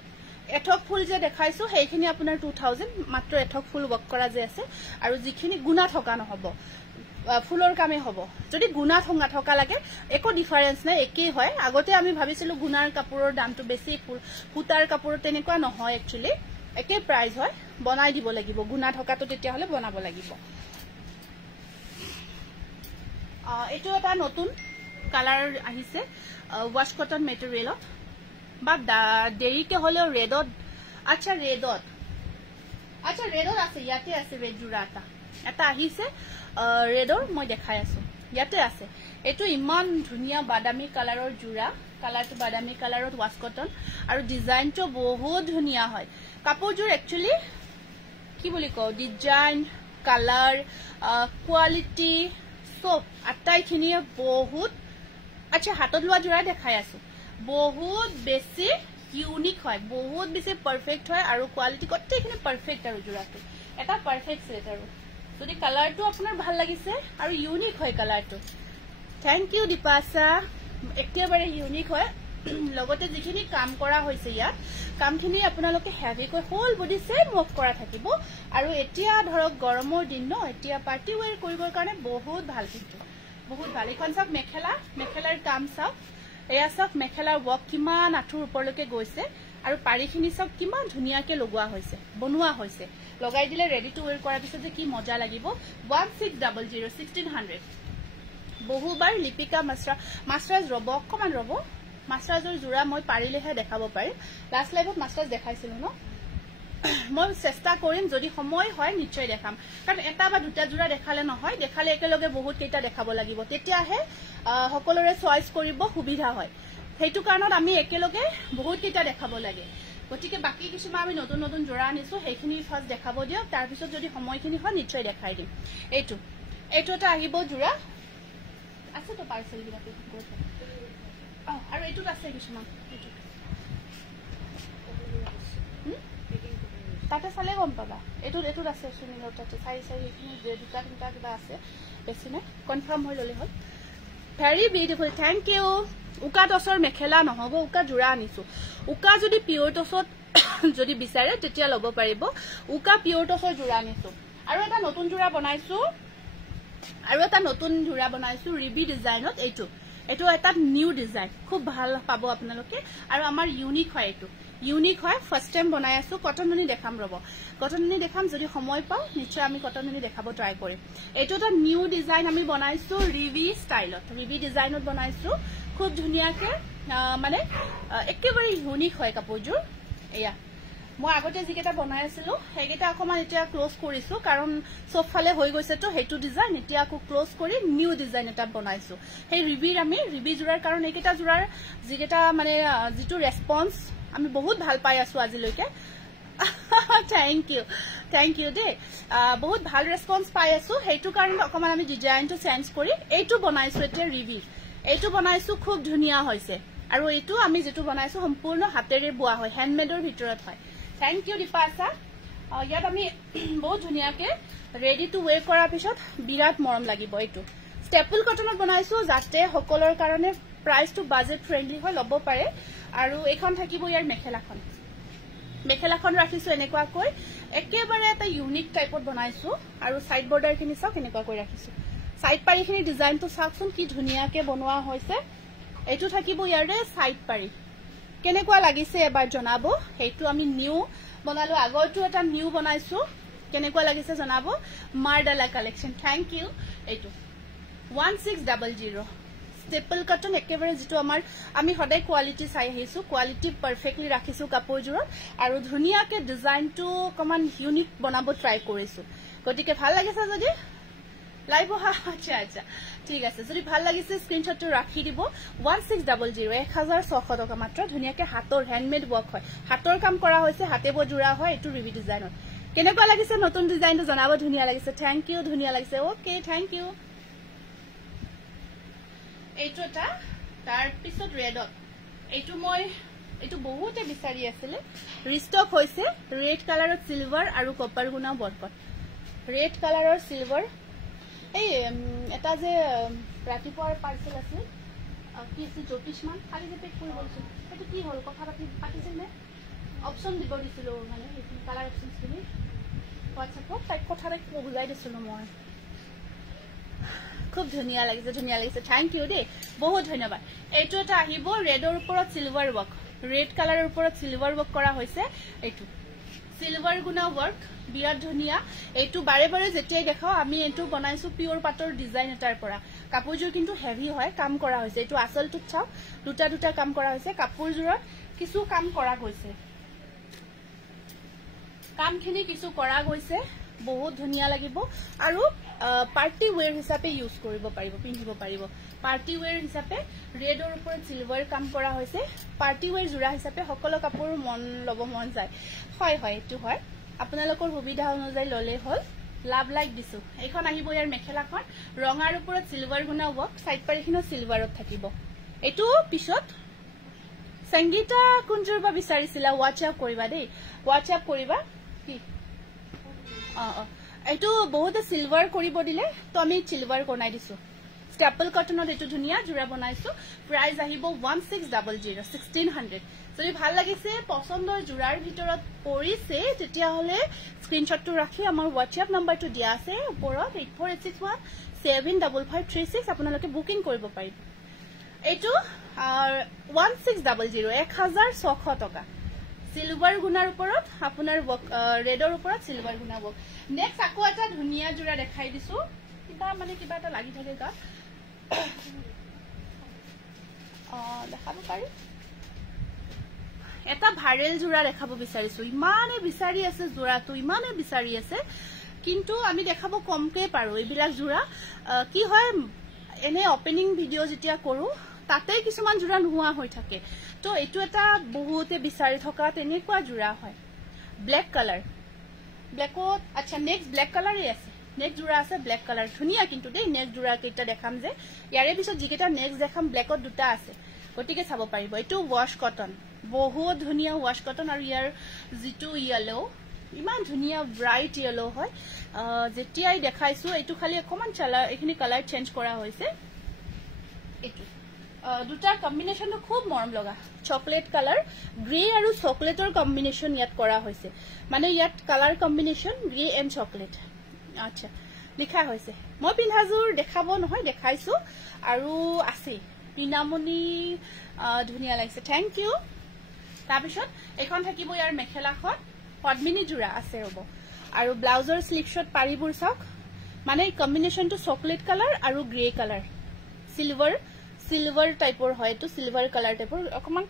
এঠক ফুল যে দেখাইছো সেইখিনি আপোনাৰ 2000 মাত্ৰ এঠক ফুল ওয়াৰ্ক কৰা যে আছে আৰু যিখিনি গুণা থকা নহব ফুলৰ কামে হ'ব যদি গুণা থকা লাগে একো ডিফাৰেন্স নাই একেই হয় আগতে আমি ভাবিছিলো গুণাৰ কাপোৰৰ দামটো বেছি ফুটাৰ কাপোৰৰ তেনেকুৱা নহয় একচুয়ালি একে প্ৰাইস হয় বনাই দিব লাগিব গুণা থকাটো তেতিয়া হলে বনাব লাগিব এটো এটা নতুন কালাৰ আহিছে ওয়াশ কটন মেটেৰিয়েলত বা দেৰিকে হলেও ৰেডত আচ্ছা ৰেডত আছে ইয়াতে আছে ৰেড জোৰা এটা আহিছে ৰেডৰ মই দেখাই আছো ইয়াতে আছে এটো ইমান ধুনিয়া বাদামী কালাৰৰ জোৰা কালাৰটো বাদামী কালাৰত ওয়াশ কটন আৰু ডিজাইনটো বহুত ধুনিয়া হয় কাপোৰজোৰ একচুয়ালি কি বুলি কও ডিজাইন কালাৰ কোৱালিটি সব আটাইখিনিয়ে বহুত আচ্ছা হাতত লোৱা জোৰা দেখাই আছো বহুত বেছি ইউনিক হয় বহুত বেছি পাৰফেক্ট হয় আৰু কোৱালিটি কতখিনি পাৰফেক্ট আৰু জোৰাটো এটা পাৰফেক্ট সেট আৰু যদি কালাৰটো আপোনাৰ ভাল লাগিছে আৰু ইউনিক হয় কালাৰটো থ্যাংক ইউ দীপাসা একেবাৰে ইউনিক হয় লগতে যিখিনি কাম কৰা হৈছে ইয়াত কামখিনি আপোনালোকে হেভি কৈ হোল বডি সেম ওয়াৰ্ক কৰা থাকিব আৰু এতিয়া ধৰক গৰমৰ দিন ন এতিয়া পাৰ্টি ওয়্যাৰ কৰিবৰ কাৰণে বহুত ভাল কিন্তু বহুত ভাল এখন সব মেখেলাৰ কাম সব এয়া সব মেখেলাৰ ওয়াৰ্ক কিমান আঠুৰ ওপৰলৈকে গৈছে আৰু পাৰিখিনি সব কিমান ধুনিয়াকে লগোৱা হৈছে বনোৱা হৈছে লগাই দিলে ৰেডি টু ওয়্যাৰ কৰাৰ পিছত যে কি মজা লাগিব 1600 1600 বহুবাৰ লিপিকা মাস্টাৰাজ ৰব অকমান ৰব মাস্টাৰাজৰ জোৰা মই পাৰিলেহে দেখাব পাৰিম লাষ্ট লাইভত মাস্টাৰাজ দেখাইছিলো ন মই চেষ্টা কৰিম যদি সময় হয় নিশ্চয় দেখাম কাৰণ এটা বা দুটা জোৰা দেখালে নহয় দেখালে একেলগে বহুত কেইটা দেখাব লাগিব তেতিয়াহে সকলোৰে চয়েস কৰিব সুবিধা হয় সেইটো কাৰণত আমি একেলগে বহুত কেইটা দেখাব লাগে গতিকে বাকি কিছুমান আমি নতুন নতুন জোৰা আনিছো সেইখিনি ফাৰ্স্ট দেখাব দিয়ক তাৰ পিছত যদি সময়খিনি হয় নিশ্চয় দেখাই দিম এইটো এটা আহিব জোৰা আছে তো পাৰ্সেল বিলাক আৰু এইটোত আছে কিছুমান তাতে চালে গম পাবা এইটোত আছে সুনীলৰ তাতে চাৰি এইখিনি দুটা তিনিটা কিবা আছে বেছি নাই কনফাৰ্ম হৈ ললে হ'ল ভেৰি বিউটিফুল থেংক ইউ উকা টছৰ মেখেলা নহব উকা জোৰা আনিছো উকা যদি পিওৰ টছত যদি বিচাৰে তেতিয়া ল'ব পাৰিব উকা পিওৰ টছৰ জোৰা আনিছো আৰু এটা নতুন জোৰা বনাইছো ৰিবি ডিজাইনত এইটো এটা নিউ ডিজাইন খুব ভাল পাব আপোনালোকে আৰু আমাৰ ইউনিক হয় এইটো ইউনিক হয় ফাৰ্স্ট টাইম বনাই আছো কটননি দেখাম ৰব কটননি দেখাম যদি সময় পাও নিশ্চয় আমি কটননি দেখাব ট্ৰাই কৰিম এইটো এটা নিউ ডিজাইন আমি বনাইছো ৰিবি ষ্টাইলত ৰিবি ডিজাইনত বনাইছো খুব ধুনিয়াকে মানে একেবাৰে ইউনিক হয় কাপোৰযোৰ এয়া মই আগতে যিকেটা বনাই আছিলো সেইকেটা অকমান এতিয়া ক্লোজ কৰিছো কাৰণ সব ফালে হৈ গৈছে তো হেতু ডিজাইন এতিয়া আকো ক্লোজ কৰি নিউ ডিজাইন এটা বনাইছো সেই ৰিবি জোৰাৰ কাৰণ এইকেটা জোৰাৰ যিকেটা মানে যিটো ৰেসপন্স আমি বহুত ভাল পাই আছো আজিলৈকে থ্যাংক ইউ দে বহুত ভাল ৰেসপন্স পাই আছো হেতু কাৰণ অকমান আমি ডিজাইনটো চেঞ্জ কৰি এইটো বনাইছো এতিয়া ৰিবি এইটো বনাইছো খুব ধুনিয়া হৈছে আৰু এইটো আমি যেটো বনাইছো সম্পূৰ্ণ হাতেৰে বোৱা হয় হ্যান্ডমেডৰ ভিতৰত হয় থ্যাংক ইউ দীপাসা ইয়াত আমি বহুত ধুনিয়াকে ৰেডি টু ওয়্যাৰ কৰাৰ পিছত বিৰাট মৰম লাগিব এইটো স্টেপল কটনত বনাইছো যাতে সকলৰ কাৰণে প্ৰাইসটো বাজেট ফ্ৰেন্ডলি হয় লব পাৰে আৰু এখন থাকিব ইয়াৰ মেখেলাখন ৰাখিছো এনেকুৱা কৈ একেবাৰে এটা ইউনিক টাইপত বনাইছো আৰু সাইড বৰ্ডাৰ খিনি চাওক এনেকুৱা কৈ ৰাখিছো সাইড পাৰিখিনি ডিজাইনটো চাওকচোন কি ধুনিয়াকে বনোৱা হৈছে এইটো থাকিব ইয়াৰে সাইড পাৰি কেনেকুৱা লাগিছে এবাৰ জনাবো হেতু আমি নিউ বনালো আগৰটো এটা নিউ বনাইছো কেনেকুৱা লাগিছে জনাবো মাৰডালা কালেকশন থ্যাংক ইউ এইটো 1600 স্টেপল কটন একেবাৰে যেটো আমাৰ আমি সদায় কোৱালিটি চাই আহিছো কোৱালিটি পাৰফেক্টলি ৰাখিছো কাপোৰজোৰত আৰু ধুনিয়াকে ডিজাইনটো কমান ইউনিক বনাব ট্ৰাই কৰিছো গতিকে ভাল লাগিছে যদি লাইভ আচ্ছা ঠিক আছে যদি ভাল লাগিছে স্ক্ৰিনশ্বটটো ৰাখি দিব 1600 1600 টকা মাত্ৰ ধুনিয়াকে হাতৰ হ্যান্ডমেড ওয়াৰ্ক হয় হাতৰ কাম কৰা হৈছে হাতে বজুৰা হয় এটো ৰিবি ডিজাইনত কেনেকুৱা লাগিছে নতুন ডিজাইনটো জনাব ধুনিয়া লাগিছে থ্যাংক ইউ ধুনিয়া লাগিছে ওকে থ্যাংক ইউ এইটোটা তাৰ পিছত ৰেডত এইটো বহুতে বিচাৰি আছিল ৰিষ্টক হৈছে ৰেড কালাৰত সিলভাৰ আৰু কপাৰ গুণা বৰকত ৰেড কালাৰৰ সিলভাৰ এই এটা যে ৰাতিপুৱাৰ পাৰ্সেল আছিল কি আছে জ্যোতিষমান খালি যে পেক কৰি বলছিল এটো কি হল কথা পাতিছিল নে অপচন দিব দিছিল মানে কালাৰ অপচনস খিনি WhatsApp তাই কথাৰে বুজাই দিছিল মই খুব ধুনিয়া লাগিছে থ্যাংক ইউ দে বহুত ধন্যবাদ এইটো এটা আহিব ৰেডৰ ওপৰত সিলভাৰ ওয়াৰ্ক ৰেড কালাৰৰ ওপৰত সিলভাৰ ওয়াৰ্ক কৰা হৈছে এইটো সিলভাৰ গুণা ওয়াৰ্ক বিৰাট ধুনিয়া এইটো বাৰে বাৰে যেতিয়াই দেখাও আমি এইটো বনাইছো পিওৰ পাটৰ ডিজাইন এটাৰ পৰা কাপোৰজোৰ কিন্তু হেভি হয় কাম কৰা হৈছে এইটো আসলটো চাও দুটা কাম কৰা হৈছে কাপোৰজোৰত কিছু কাম কৰা গৈছে কামখিনি কিছু কৰা গৈছে বহুত ধুনিয়া লাগিব আৰু পাৰ্টি ওয়্যাৰ হিচাপে ইউজ কৰিব পাৰিব পিন্ধিব পাৰিব পাৰ্টি ওয়্যাৰ হিচাপে ৰেডৰ ওপৰত সিলভাৰ কাম কৰা হৈছে পাৰ্টি ওয়্যাৰ জোৰা হিচাপে সকলো কাপোৰ মন লব মন যায় হয় এটো হয় আপোনালোকৰ সুবিধা অনুযায়ী ললে হল লাভ লাইক দিছো এইখন আহিব ইয়াৰ মেখেলাখন ৰঙাৰ ওপৰত সিলভাৰ গুণা ওয়াৰ্ক সাইড পাৰিখিনো সিলভাৰত থাকিব এটো পিছত সংগীতা কুঞ্জুৰবা বিচাৰিছিলা WhatsApp কৰিবা দেই WhatsApp কৰিবা কি এইটো বহুত সিলভাৰ কৰিব দিলে তো আমি সিলভাৰ কোনাই দিছো স্টেপল কটনত এটো ধুনিয়া জোৰা বনাইছো প্ৰাইস আহিব 1600 1600 যদি ভাল লাগিছে পছন্দৰ জোৰাৰ ভিতৰত পৰিছে তেতিয়া হলে স্ক্ৰিনশ্বটটো ৰাখি আমাৰ WhatsApp নম্বৰটো দিয়া আছে ওপৰত 8486175536 আপোনালোকে বুকিং কৰিব পাৰিব এইটো 1600 1600 টকা সিলভাৰ গুণাৰ ওপৰত আপোনাৰ ৰেডৰ ওপৰত সিলভাৰ গুণা ওয়াৰ্ক নেক্সট আকো এটা ধুনিয়া জোৰা দেখাই দিছো কিবা এটা লাগি থাকে গা দেখাব পাৰি এটা ভাইৰেল জোৰা দেখাব বিচাৰিছো ইমানে বিচাৰি আছে জোৰাটো ইমানে বিচাৰি আছে কিন্তু আমি দেখাব কমকে পাৰো এইবিলাক জোৰা কি হয় এনে ওপেনিং ভিডিও যেতিয়া কৰো তাতে কিছুমান জোৰা নোহোৱা হৈ থাকে তো এটো এটা বহুতে বিচাৰি থকা তেনেকুৱা জোৰা হয় ব্ল্যাক কালাৰ ব্ল্যাকত আচ্ছা নেক্সট ব্ল্যাক কালাৰই আছে নেক্সট জোৰা আছে ব্ল্যাক কালাৰ ধুনিয়া কিন্তু দেই নেক্সট জোৰা কেইটা দেখাম যে ইয়াৰে পিছত যিকেইটা নেক্সট দেখাম ব্ল্যাকত দুটা আছে গটিকে চাব পাৰিব এটো ওয়াশ কটন বহুত ধুনিয়া ওয়াশ কটন আৰু ইয়াৰ জিটু ইয়েলো ইমান ধুনিয়া ব্ৰাইট ইয়েলো হয় যেতিয়াই দেখাইছো এটো খালি অকমান চালা এখিনি কালাৰ চেঞ্জ কৰা হৈছে এটো দুটা কম্বিনেশনটো খুব মৰম লগা চকলেট কালাৰ গ্ৰে আৰু চকলেটৰ কম্বিনেশন ইয়াত কৰা হৈছে মানে ইয়াত colour combination grey and chocolate আচ্ছা লিখা হৈছে মই পিন্ধাজুৰ দেখাব নহয় দেখাইছো আৰু আছে পিনামনি ধুনিয়া লাগিছে থ্যাংক ইউ তাৰপিছত এখন থাকিব ইয়াৰ মেখেলাখন পদ্মিনী জোৰা আছে ৰব আৰু ব্লাউজৰ স্লিভ শট পাৰিবোৰ চাওক মানে কম্বিনেশনটো চকলেট কালাৰ আৰু গ্ৰে কালাৰ সিলভাৰ টাইপৰ হয় এটো সিলভাৰ কালাৰ টাইপৰ অকমান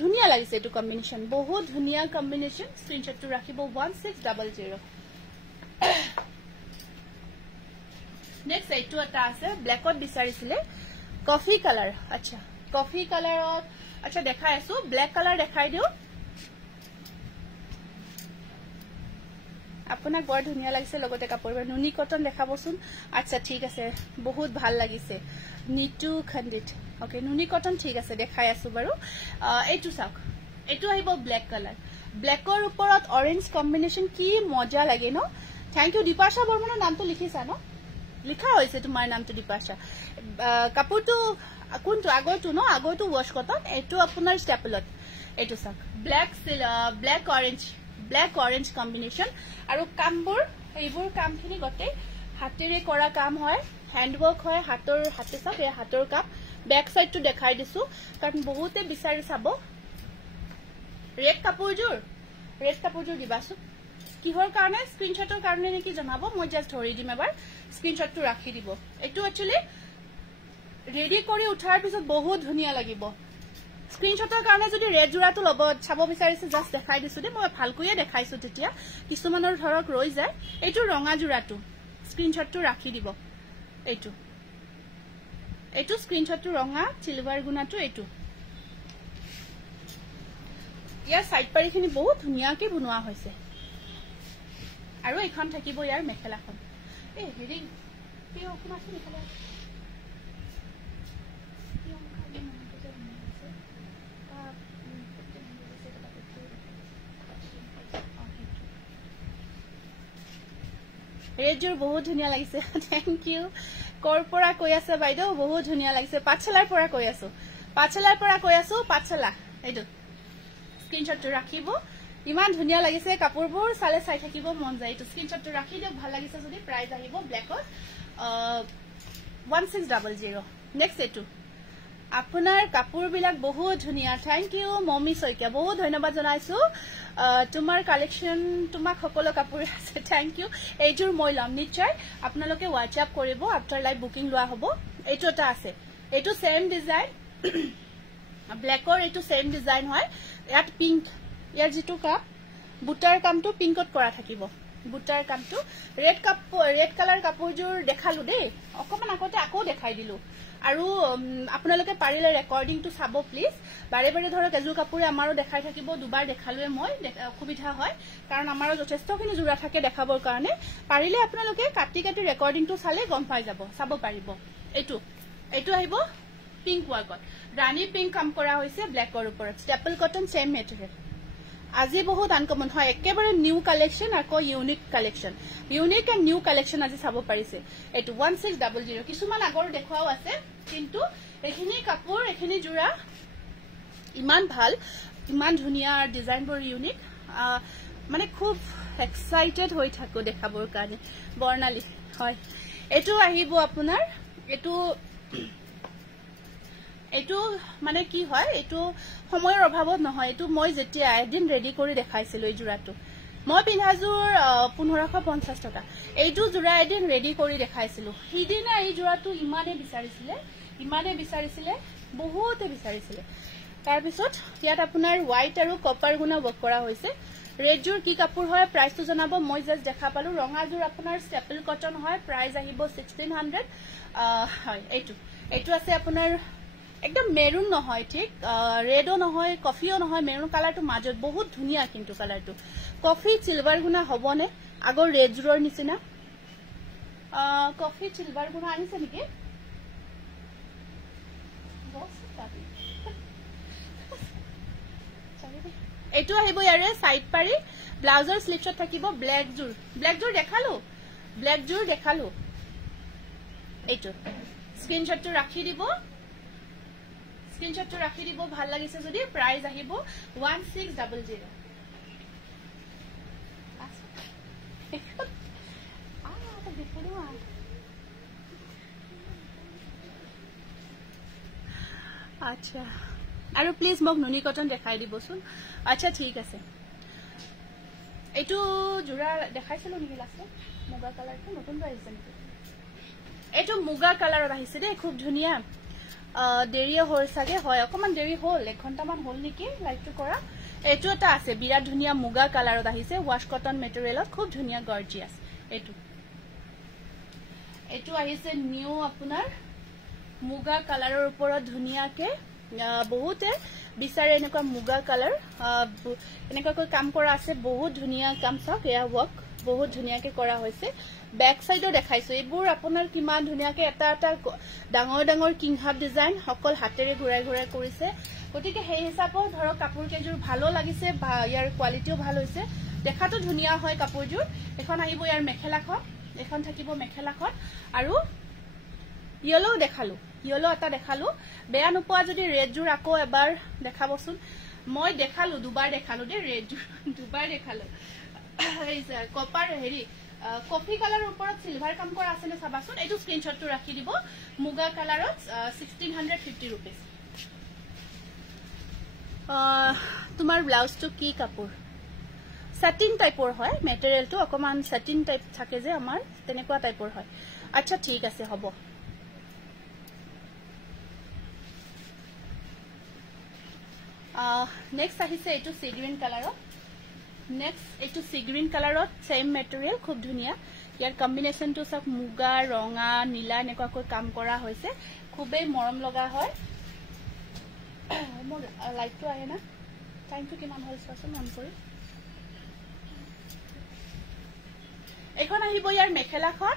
ধুনিয়া লাগিছে এটো কম্বিনেশন বহুত ধুনিয়া কম্বিনেশন স্ক্ৰিনশটটো ৰাখিব 1600 নেক্সট এটো এটা আছে ব্ল্যাকত বিচাৰিছিলে কফি কালাৰ আচ্ছা কফি কালাৰত আচ্ছা দেখাই আছো ব্ল্যাক কালাৰ দেখাই দিও আপোনাক বৰ ধুনিয়া লাগিছে লগতে কাপোৰবোৰ নুনি কটন দেখাবচোন আচ্ছা ঠিক আছে বহুত ভাল লাগিছে নিটু খণ্ডিত ওকে নুনি কটন ঠিক আছে দেখাই আছো বাৰু এটো চাওক এটো আহিব ব্ল্যাক কালাৰ ব্ল্যাকৰ ওপৰত অৰেঞ্জ কম্বিনেশন কি মজা লাগে ন থ্যাংক ইউ দীপাশা বৰ্মনৰ নামটো লিখিছা ন লিখা হৈছে তোমাৰ নামটো দীপাশা কাপোৰটো কোনটো আগৰটো ন আগৰটো ওয়াশ কটন এটো আপোনাৰ ষ্টেপলত এটো চাওক ব্ল্যাক অৰেঞ্জ কম্বিনেশন আৰু কামবোৰ এইবোৰ কামখিনি গতে হাতেৰে কৰা কাম হয় হ্যান্ডৱৰ্ক হয় হাতে চাওক এই হাতৰ কাম ব্যাক সাইডটো দেখাই দিছো কাৰণ বহুতে বিচাৰি চাব ৰেড কাপোৰজোৰ দিবাছো কিহৰ কাৰণে স্ক্ৰিনশটৰ কাৰণে নেকি জনাব মই জাস্ট ধৰি দিম এবাৰ স্ক্ৰিনশটটো ৰাখি দিব এটো একচুয়ালি ৰেডি কৰি উঠাৰ পিছত বহুত ধুনিয়া লাগিব স্ক্ৰিনশটৰ কাৰণে যদি ৰেড জোৰাটো লব চাব বিচাৰিছে জাস্ট দেখাই দিছো দে মই ভালকৈয়ে দেখাইছো তেতিয়া কিছুমানৰ ধৰক ৰৈ যায় এটো ৰঙা জোৰাটো স্ক্ৰিনশটটো ৰাখি দিব এটো স্ক্ৰিনশটটো ৰঙা সিলভাৰ গুণাটো এটো ইয়াৰ সাইড পাৰিখিনি বহুত ধুনিয়াকৈ বনোৱা হৈছে আৰু এখন থাকিব ইয়াৰ মেখেলাখন এই হেৰি কিয় কোমাছে মেখেলা ৰেডজোৰ বহুত ধুনিয়া লাগিছে থ্যাংক ইউ কৰপৰা কৈ আছে বাইদেউ বহুত ধুনিয়া লাগিছে পাছলাৰ পৰা কৈ আছো পাছলা এইটো স্ক্ৰিনশটটো ৰাখিব ইমান ধুনিয়া লাগিছে কাপোৰবোৰ চালে চাই থাকিব মন যায় এইটো স্ক্ৰিনশটটো ৰাখি দিও ভাল লাগিছে যদি প্ৰাইস আহিব ব্ল্যাকত 1600 নেক্সট এটো আপোনাৰ কাপোৰবিলাক বহুত ধুনিয়া থ্যাংক ইউ মমি সৈকিয়া বহুত ধন্যবাদ জনাইছো তোমাৰ কালেকশন তোমাক সকলো কাপোৰ আছে থ্যাংক ইউ এইজোৰ মই লম নিশ্চয় আপোনালোকে WhatsApp কৰিব আফটাৰ লাইভ বুকিং লোৱা হ'ব এইটো এটা আছে এইটো সেম ডিজাইন ব্ল্যাকৰ এইটো সেম ডিজাইন হয় ইয়াত পিংক ইয়াৰ যেটো কাপ বুটাৰ কামটো পিংকত কৰা থাকিব বুটাৰ কামটো ৰেড কালাৰ কাপোৰজোৰ দেখালো দেই অকমান আগতে আকৌ দেখাই দিলো আৰু আপোনালোকে পাৰিলে ৰেকৰ্ডিংটো চাব প্লিজ বাৰে বাৰে ধৰক এজোৰ কাপোৰে আমাৰো দেখাই থাকিব দুবাৰ দেখালুৱে মই অসুবিধা হয় কাৰণ আমাৰো যথেষ্টখিনি জোৰা থাকে দেখাবৰ কাৰণে পাৰিলে আপোনালোকে কাটি ৰেকৰ্ডিংটো চালে গম পাই চাব পাৰিব এইটো আহিব পিংক ওয়াৰ্কত ৰাণী পিংক কাম কৰা হৈছে ব্ল্যাকৰ ওপৰত ষ্টেপল কটন সেম মেটেৰিয়েল আজি বহুত আনকমন হয় একেবাৰে নিউ কালেকশন আকৌ unique collection unique and new collection আজি চাব পাৰিছে এইটো 1600 কিছুমান আগৰ দেখুৱাও আছে কিন্তু এখিনি কাপোৰ এখিনি জোৰা ইমান ভাল ইমান ধুনিয়া ডিজাইনবোৰ ইউনিক মানে খুব এক্সাইটেড হৈ থাকো দেখাবৰ কাৰণে বৰ্ণালী হয় এটো আহিব আপোনাৰ এটো মানে কি হয় এটো সময়ৰ অভাৱত নহয় এটো মই যেতিয়া এদিন ৰেডি কৰি দেখাইছিলো এই জোৰাটো মই পিন্ধাজুৰ 1550 টকা এইটো জোৰা এদিন ৰেডি কৰি দেখাইছিলো হিদিনা এই জোৰাটো ইমানে বিচাৰিছিলে বহুতে বিচাৰিছিলে তাৰ পিছত ইয়াত আপোনাৰ হোৱাইট আৰু কপাৰ গুণা ৱৰ্ক কৰা হৈছে ৰেড জোৰ কি কাপোৰ হয় প্ৰাইসটো জনাব মই জাস্ট দেখা পালো ৰঙা জোৰ আপোনাৰ ষ্টেপল কটন হয় প্ৰাইস আহিব 1600 হয় এইটো আছে আপোনাৰ একদম মেৰুন নহয় ঠিক ৰেডও নহয় কফিও নহয় মেৰুন কালাৰটো মাজত বহুত ধুনিয়া কিন্তু কালাৰটো কফি সিলভাৰ গুণা হবনে আগৰ ৰেড জোৰৰ নিচিনা কফি সিলভাৰ গুণা আনিছে নেকি এইটো আহিব ইয়াৰে সাইড পাৰি ব্লাউজৰ স্লিভছত থাকিব ব্ল্যাক জোৰ দেখালো এইটো স্ক্ৰিনশ্বটটো ৰাখি দিব ভাল লাগিছে যদি প্ৰাইস আহিব 1600 আচ্ছা আৰু প্লিজ মোক নুনি কটন দেখাই দিবচোন আচ্ছা ঠিক আছে এইটো জোৰা দেখাইছিলো নেকি লাষ্টত মুগা কালাৰটো নতুন আহিছে নেকি এইটো মুগা কালাৰত আহিছে দেই খুব ধুনিয়া দেৰি হ'ল সাগে হয় অকমান দেৰি হ'ল 1 ঘণ্টামান হ'ল নেকি লাইভটো কৰা এইটো এটা আছে বিৰাট ধুনিয়া মুগা কালাৰত আহিছে ওয়াশ কটন মেটেৰিয়েলত খুব ধুনিয়া গৰ্জিয়াস এইটো আহিছে নিউ আপোনাৰ মুগা কালাৰৰ ওপৰত ধুনিয়াকে বহুতে বিচাৰে এনেকুৱা মুগা কালাৰ এনেকুৱা কাম কৰা আছে বহুত ধুনিয়া কাম চাওক এয়া ওয়াৰ্ক বহুত ধুনিয়াকে কৰা হৈছে ব্যাক সাইডও দেখাইছো এইবোৰ আপোনাৰ কিমান ধুনিয়াকে এটা ডাঙৰ কিং হাফ ডিজাইন সকল হাতেৰে ঘুৰাই কৰিছে গতিকে সেই হিচাপত ধৰক কাপোৰ কেজুৰ ভালো লাগিছে ইয়াৰ কোৱালিটিও ভাল হৈছে দেখাটো ধুনিয়া হয় কাপোৰজুৰ এখন আহিব ইয়াৰ মেখেলাখন এখন থাকিব মেখেলাখন আৰু ইয়েলো এটা দেখালো বেয়া নোপোৱা যদি ৰেড জোৰ আকৌ এবাৰ দেখাবচোন মই দেখালো দুবাৰ দেখালো দে ৰেড জোৰ দুবাৰ দেখালো এই কপাৰ হেৰি কফি কালাৰৰ ওপৰত সিলভাৰ কাম কৰা আছে নে চাবাচোন এইটো স্ক্ৰিনশ্বটটো ৰাখি দিব মুগা কালাৰত 1650 रुपीस তোমাৰ ব্লাউজটো কি কাপোৰ satin টাইপৰ হয় মেটেৰিয়েলটো অকমান satin টাইপ থাকে যে আমাৰ তেনেকুৱা টাইপৰ হয় আচ্ছা ঠিক আছে হ'ব next আহিছে এইটো সি গ্ৰীন কালাৰত সেম মেটেৰিয়েল খুব ধুনিয়া ইয়াৰ কম্বিনেশনটো সব মুগা ৰঙা নীলা এনেকুৱাকৈ কাম কৰা হৈছে খুবেই মৰম লগা হয় মোৰ লাইটটো আহে না টাইমটো কিমান হ'ল চাচোন অন কৰি এখন আহিব ইয়াৰ মেখেলাখন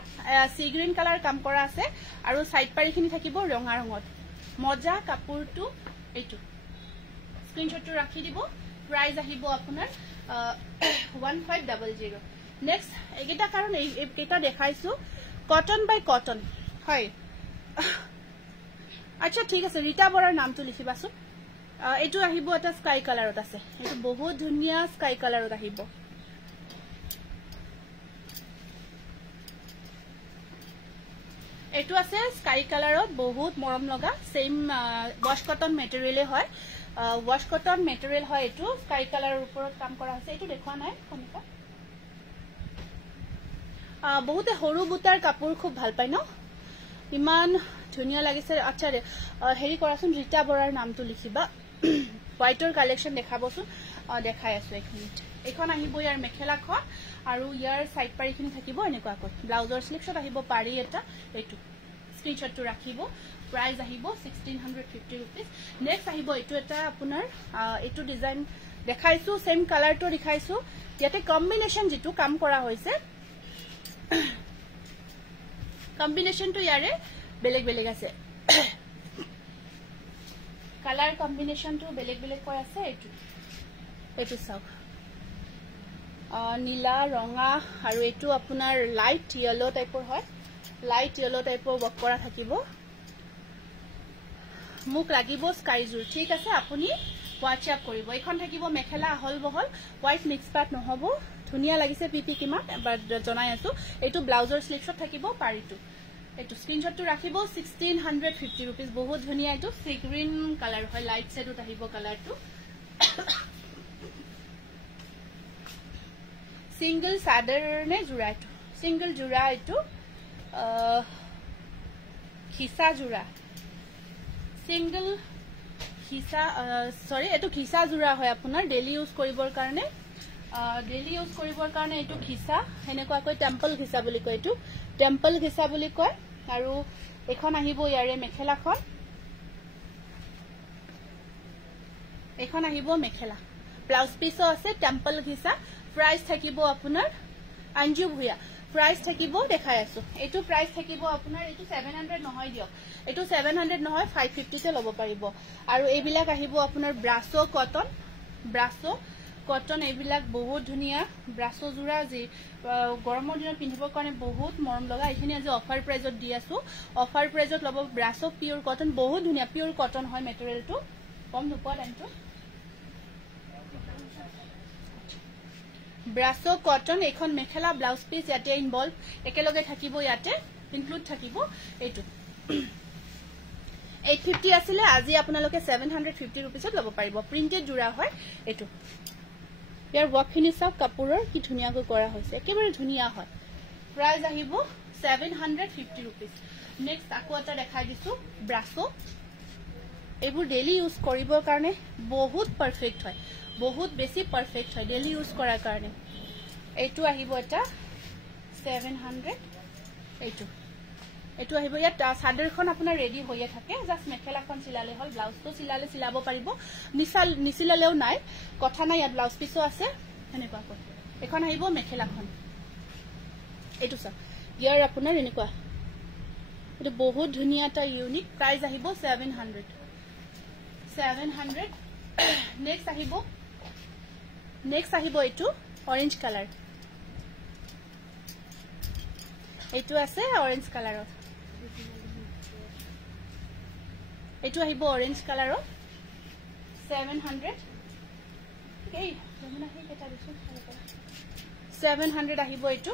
সি গ্ৰীন কালাৰ কাম কৰা আছে আৰু সাইড পাৰিখিনি থাকিব ৰঙা ৰঙত মজা কাপোৰটো এইটো স্ক্ৰিনশ্বটটো ৰাখি দিব প্ৰাইস আহিব আপোনাৰ 1500 নেক্সট এগেটা কাৰণ এইটা দেখাইছো কটন বাই কটন হয় আচ্ছা ঠিক আছে ৰীতা বৰাৰ নামটো লিখিবাছো এইটো আহিব এটা স্কাই কালাৰত আছে এইটো বহুত ধুনিয়া স্কাই কালাৰত আহিব এইটো আছে স্কাই কালাৰত বহুত মৰম লগা সেম ওয়াশ কটন মেটেৰিয়েল হয় ওয়াশ কটন মেটেৰিয়েল হয় এইটো স্কাই কালাৰৰ ওপৰত কাম কৰা আছে এইটো দেখুৱা নাই কোনটা বহুতে হৰু বুটাৰ কাপোৰ খুব ভাল পায় ন ইমান ধুনিয়া লাগিছে আচ্ছা হেৰি কৰাচোন ৰীতা বৰাৰ নামটো লিখিবা হোৱাইটৰ কালেকশন দেখাবচোন দেখাই আছো এখন আহিব ইয়াৰ মেখেলাখন আৰু ইয়াৰ সাইড পাৰিখিনি থাকিব এনেকুৱাকৈ ব্লাউজৰ স্লিভছত আহিব পাৰি এটা এইটো স্ক্ৰিনশ্বটটো ৰাখিব প্ৰাইস আহিব 1650 रुपीस নেক্সট আহিব এইটো এটা আপোনাৰ এইটো ডিজাইন দেখাইছো সেম কালাৰটো দেখাইছো ইয়াতে কম্বিনেশন যেটো কাম কৰা হৈছে কম্বিনেশনটো ইয়াৰে বেলেগ আছে কালাৰ কম্বিনেশনটো বেলেগ কৈ আছে এইটো চাওক নীলা ৰঙা আৰু এইটো আপোনাৰ লাইট ইয়েলো টাইপৰ হয় লাইট ইয়েলো টাইপৰ ওয়াৰ্ক কৰা থাকিব মুক লাগিব স্কাই জুৰ ঠিক আছে আপুনি হোৱাটসঅ্যাপ কৰিব এখন থাকিব মেখেলা আহল বহল হোৱাইট মিক্স পাট নহব ধুনিয়া লাগিছে পিপি কিমান এবাৰ জনাই আছো এইটো ব্লাউজৰ স্লিভছত থাকিব পাৰিটো এইটো স্ক্ৰিনশ্বটটো ৰাখিব 1650 रुपीस বহুত ধুনিয়া এইটো সি গ্ৰীন কালাৰ হয় লাইট শেডত আহিব কালাৰটো সিঙ্গল সাদৰ নে জোৰা এইটো সিঙ্গল জোৰা এইটো খিসা জোৰা সিঙ্গল খিসা সৰি এটো খিসা জোৰা হয় আপোনাৰ ডেইলি ইউজ কৰিবৰ কাৰণে এটো খিসা হেনেকুৱা কয় টেম্পল খিসা বুলি কয় এটো টেম্পল খিসা বুলি কয় আৰু এখন আহিব ইয়াৰে মেখেলাখন এখন আহিব মেখেলা ব্লাউজ পিসও আছে টেম্পল খিসা প্ৰাইস থাকিব আপোনাৰ আঞ্জু ভুয়া প্ৰাইস থাকিব দেখাই আছো এটো প্ৰাইস থাকিব আপোনাৰ এটো 700 নহয় দিও এটো 700 নহয় 550 তে লব পাৰিব আৰু এইবিলাক আহিব আপোনাৰ ব্ৰাসো কটন এইবিলাক বহুত ধুনিয়া ব্ৰাসো জোৰা যি গৰমৰ দিনত পিন্ধিবৰ কাৰণে বহুত মৰম লগা এখিনি আজি অফাৰ প্ৰাইজত দি আছো অফাৰ প্ৰাইজত লব ব্ৰাসো পিওৰ কটন বহুত ধুনিয়া পিওৰ কটন হয় মেটেৰিয়েলটো কম নোপোৱা দামটো ব্ৰাসো কটন এখন মেখেলা ব্লাউজ পিস ইয়াতে ইনভলভ একেলগে থাকিব ইয়াতে ইনক্লুড থাকিব এটো 850 আছিল আজি আপোনালোকে 750 रुपीसত লব পাৰিব প্ৰিন্টেড জোৰা হয় এটো ইয়াৰ ওয়াৰ্কখিনি সব কাপোৰৰ কি ধুনিয়াকৈ কৰা হৈছে একেবাৰে ধুনিয়া হয় প্ৰাইস আহিব 750 रुपीस নেক্সট আকো এটা দেখাই দিছো ব্ৰাসো এবোৰ ডেইলি ইউজ কৰিবৰ কাৰণে বহুত পাৰফেক্ট হয় বহুত বেছি পাৰফেক্ট হয় ডেইলি ইউজ কৰাৰ কাৰণে এইটো আহিব এটা 700 এইটো আহিব ইয়াত সাদৰখন আপোনাৰ ৰেডি হৈয়ে থাকে জাস্ট মেখেলাখন চিলালে হল ব্লাউজটো চিলাব পাৰিব নিচিলালেও নাই কথা নাই ইয়াত ব্লাউজ পিসও আছে হেনেকুৱা কয় এখন আহিব মেখেলাখন এইটো সব ইয়াৰ আপোনাৰ এনেকুৱা এটো বহুত ধুনিয়া এটা ইউনিক প্ৰাইস আহিব 700 নেক্সট আহিব এইটো অৰেঞ্জ কালাৰ এইটো আছে অৰেঞ্জ কালাৰত এইটো আহিব অৰেঞ্জ কালাৰত 700 এই জমনা হে কেটা দিছো 700 আহিব এইটো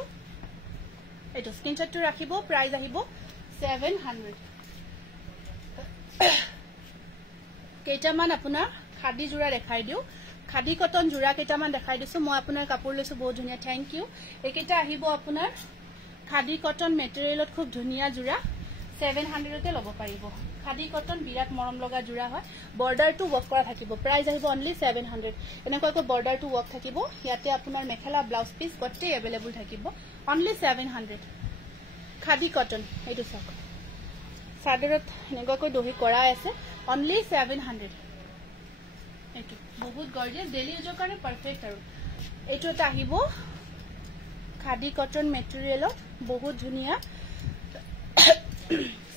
স্ক্ৰিনশ্বটটো ৰাখিব প্ৰাইস আহিব 700 কেইটামান আপোনাৰ খাদি জোৰা দেখাই দিও খাদি কটন জোৰা কেইটামান দেখাই দিছো মই আপোনাৰ কাপোৰ লৈছো বহুত ধুনিয়া থ্যাংক ইউ একেটা আহিব আপোনাৰ খাদি কটন মেটেৰিয়েলত খুব ধুনিয়া জোৰা 700 তে লব পাৰিব খাদি কটন বিৰাট মৰম লগা জোৰা হয় বৰ্ডাৰটো ওয়াৰ্ক কৰা থাকিব প্ৰাইস আহিব অনলি 700 এনেকৈ বৰ্ডাৰটো ওয়াৰ্ক থাকিব ইয়াতে আপোনাৰ মেখেলা ব্লাউজ পিস গটে अवेलेबल থাকিব অনলি 700 খাদি কটন এইটো সব সাদৰত এনেকৈ দহি কৰা আছে অনলি 700 এইটো বহুত গৰ্জিয়াস ডেইলি ইউজৰ কাৰণে পাৰফেক্ট আৰু এইটো এটা আহিব খাদি কটন মেটেৰিয়েলত বহুত ধুনিয়া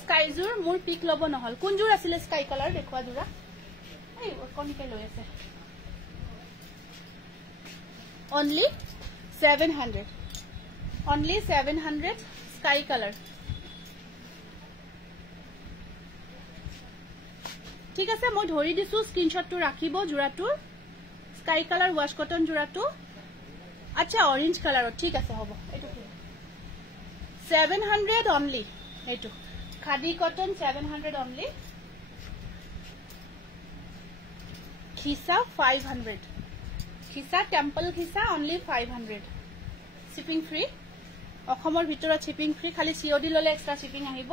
স্কাই জোৰ মোৰ পিক লব নহল কোন জোৰ আছিল স্কাই কালাৰ দেখুৱা জোৰা এই কোনকে লৈ আছে অনলি 700 স্কাই কালাৰ ঠিক আছে মই ধৰি দিছো স্ক্ৰিনশ্বটটো ৰাখিব জোৰাটোৰ স্কাই কালাৰ ওয়াশ কটন জোৰাটো আচ্ছা অৰেঞ্জ কালাৰত ঠিক আছে হ'ব এটো 700 অনলি এটো khadi cotton 700 only Khisa 500 Khisa temple Khisa only 500 shipping free অসমৰ ভিতৰত শিপিং ফ্ৰী খালি সিওডি ললে এক্সট্ৰা শিপিং আহিব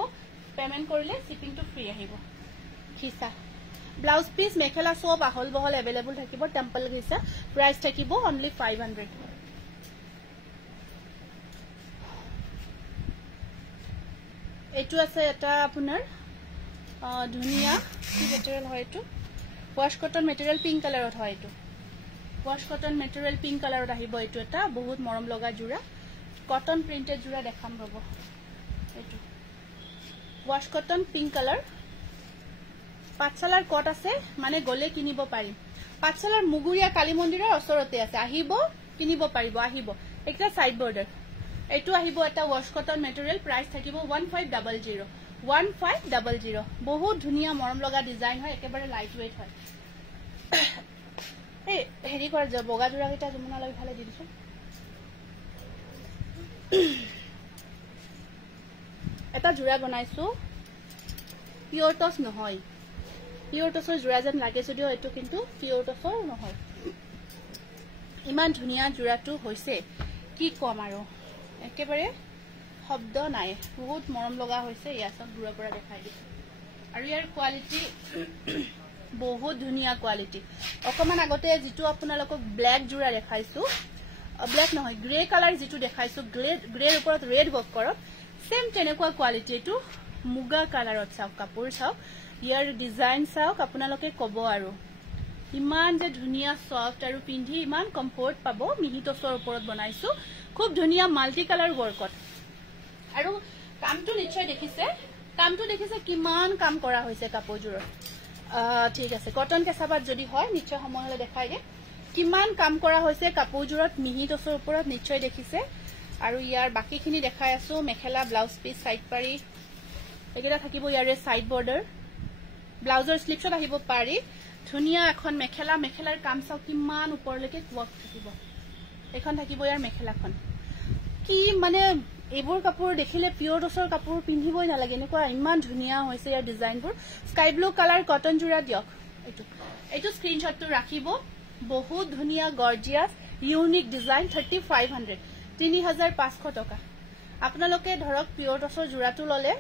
পেমেন্ট কৰিলে শিপিংটো ফ্ৰী আহিব খিসা ব্লাউজ পিস মেখেলা সব আহল বহল अवेलेबल থাকিব টেম্পল খিসা প্ৰাইস থাকিব অনলি 500 এইটো আছে এটা আপোনাৰ ধুনিয়া কি মেটেৰিয়েল হয় এটো ওয়াশ কটন মেটেৰিয়েল পিংক কালাৰত হয় এটো ওয়াশ কটন মেটেৰিয়েল পিংক কালাৰত আহিব এটো এটা বহুত মৰম লগা জোৰা কটন প্ৰিন্টেড জোৰা দেখাম ৰব এটো ওয়াশ কটন পিংক কালাৰ পাঁচশালাৰ কট আছে মানে গলে কিনিব পাৰিম পাঁচশালাৰ মুগুৰিয়া কালী মন্দিৰৰ ওচৰতে আছে আহিব কিনিব পাৰিব আহিব একটা সাইড বৰ্ডাৰ এটো আহিব এটা ওয়াশ কটন মেটেৰিয়েল প্ৰাইস থাকিব 1500 বহুত ধুনিয়া মৰম লগা ডিজাইন হয় একেবাৰে লাইট ওয়েট হয় এই হেৰি কৰা যাব বগা জোৰা কেটা জমনা লৈ ভালে দি দিছো এটা জোৰা বনাইছো পিওৰ টস নহয় পিওৰ টসৰ জোৰা যেন লাগে যদিও এটো কিন্তু পিওৰ টসৰ নহয় ইমান ধুনিয়া জোৰাটো হৈছে কি কম আৰু একেবাৰে শব্দ নাই বহুত মৰম লগা হৈছে ইয়া সব দূৰৰ পৰা দেখাই দিছো আৰু ইয়াৰ কোৱালিটি বহুত ধুনিয়া কোৱালিটি অকমান আগতে যেটো আপোনালোকক ব্ল্যাক জোৰা দেখাইছো ব্ল্যাক নহয় গ্ৰে কালাৰ যেটো দেখাইছো গ্ৰেৰ ওপৰত ৰেড ওয়াৰ্ক কৰক সেম তেনেকুৱা কোৱালিটি এটো মুগা কালাৰত চাওক কাপোৰ চাওক ইয়াৰ ডিজাইন চাওক আপোনালোকে কব আৰু ইমান যে ধুনিয়া সফট আৰু পিন্ধি ইমান কমফৰ্ট পাব মিহিতসৰ ওপৰত বনাইছো খুব ধুনিয়া মাল্টি কালাৰ ওয়াৰ্কত আৰু কামটো নিশ্চয় দেখিছে কিমান কাম কৰা হৈছে কাপোৰজোৰৰ ঠিক আছে কটন কেঁচাপাত যদি হয় নিশ্চয় সময়লৈ দেখাই দে কিমান কাম কৰা হৈছে কাপোৰজোৰত মিহিতসৰ ওপৰত নিশ্চয় দেখিছে আৰু ইয়াৰ বাকিখিনি দেখাই আছো মেখেলা ব্লাউজ পিস সাইড পাৰি একেটা থাকিব ইয়াৰে সাইড বৰ্ডাৰ ব্লাউজৰ স্লিপছত আহিব পাৰি ধুনিয়া এখন মেখেলাৰ কাম চাও কিমান ওপৰলৈকে ওয়াৰ্ক থাকিব এখন থাকিব ইয়াৰ মেখেলাখন কি মানে এইবোৰ কাপোৰ দেখিলে পিওৰ টছৰ কাপোৰ পিন্ধিবই নালাগে এনেকুৱা ইমান ধুনিয়া হৈছে ইয়াৰ ডিজাইনবোৰ স্কাই ব্লু কালাৰ কটন জোৰা দিয়ক এইটো স্ক্ৰিনশ্বটটো ৰাখিব বহুত ধুনিয়া গৰ্জিয়াস ইউনিক ডিজাইন 3500 3500 টকা আপোনালোকে ধৰক পিওৰ টছৰ জোৰাটো ললে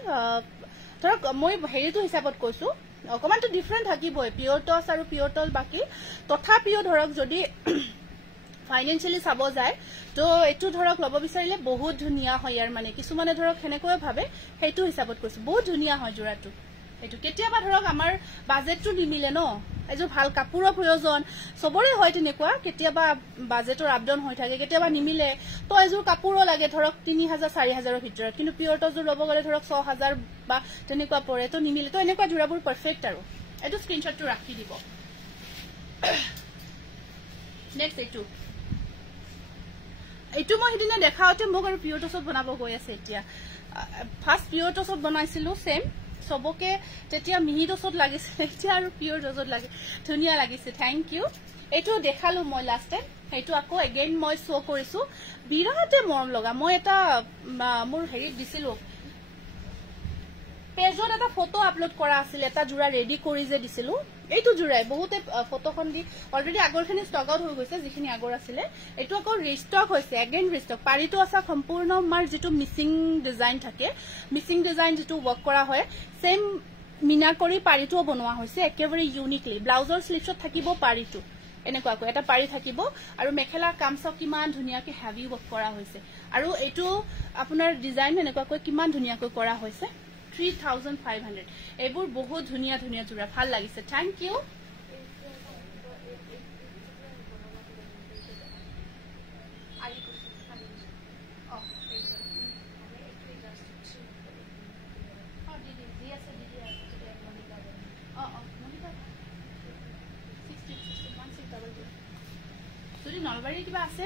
ধৰক মই হেৰিটো হিচাপত কৈছো অকমানটো ডিফাৰেন্ট থাকিবই পিওৰ টছ আৰু পিওৰ টল বাকি তথাপিও ধৰক যদি ফাইনান্সিয়ালি চাব যায় তো এটো ধৰক লব বিচাৰিলে বহুত ধুনিয়া হয় ইয়াৰ মানে কিছুমানে ধৰক হেনেকৈ ভাবে হেতু হিচাপত কৈছো বহুত ধুনিয়া হয় জোৰাটো এটো কেতিয়াবা ধৰক আমাৰ বাজেটটো নিমিলে ন এজো ভাল কাপোৰৰ প্ৰয়োজন সবৰে হয় তেনেকুৱা কেতিয়াবা বাজেটৰ আপডাউন হৈ থাকে কেতিয়াবা নিমিলে তো এজো কাপোৰো লাগে ধৰক 3000 4000 ভিতৰত কিন্তু পিওৰ টজৰ লব গলে ধৰক 6000 বা তেনেকুৱা পৰে তো নিমিলে তো এনেকুৱা জোৰাবোৰ পাৰফেক্ট আৰু এটো স্ক্ৰিনশ্বটটো ৰাখি দিব নেক্সট এইটো মই হিদিনা দেখাওতে মোক আৰু পিওৰ টছত বনাব গৈ আছে এতিয়া ফাৰ্স্ট পিওৰ টছত বনাইছিলো সেম সবকে তেতিয়া মিহি টছত লাগিছিল এতিয়া আৰু পিওৰ টছত লাগে ধুনিয়া লাগিছে থ্যাংক ইউ এইটো দেখালো মই লাষ্ট টাইম এইটো আকৌ এগেইন মই শো কৰিছো বিৰাটে মৰম লগা মই এটা মোৰ হেৰি দিছিলো পেজত এটা ফটো আপলোড কৰা আছিল এটা জোৰা ৰেডি কৰি যে দিছিলো এইটো জোৰাই বহুতে ফটোখন দি অলৰেডি আগৰখিনি ষ্টক আউট হৈ গৈছে যিখিনি আগৰ আছিল এইটো আকৌ ৰিষ্টক হৈছে এগেইন ৰিষ্টক পাৰিটো আছে সম্পূৰ্ণ মাৰ যেটো মিসিং ডিজাইন থাকে মিসিং ডিজাইন যেটো ওয়াৰ্ক কৰা হয় সেম মিনা কৰি পাৰিটো বনোৱা হৈছে একেবাৰে ইউনিকলি ব্লাউজৰ স্লিপছত থাকিব পাৰিটো এনেকুৱাকৈ এটা পাৰি থাকিব আৰু মেখেলা কামছ কিমান ধুনিয়াকৈ হেভি ওয়াৰ্ক কৰা হৈছে আৰু এইটো আপোনাৰ ডিজাইন এনেকুৱাকৈ কিমান ধুনিয়াকৈ কৰা হৈছে 3500 এবোৰ বহুত ধুনিয়া জোৰা ভাল লাগিছে থ্যাংক ইউ যদি নলবাৰী কিবা আছে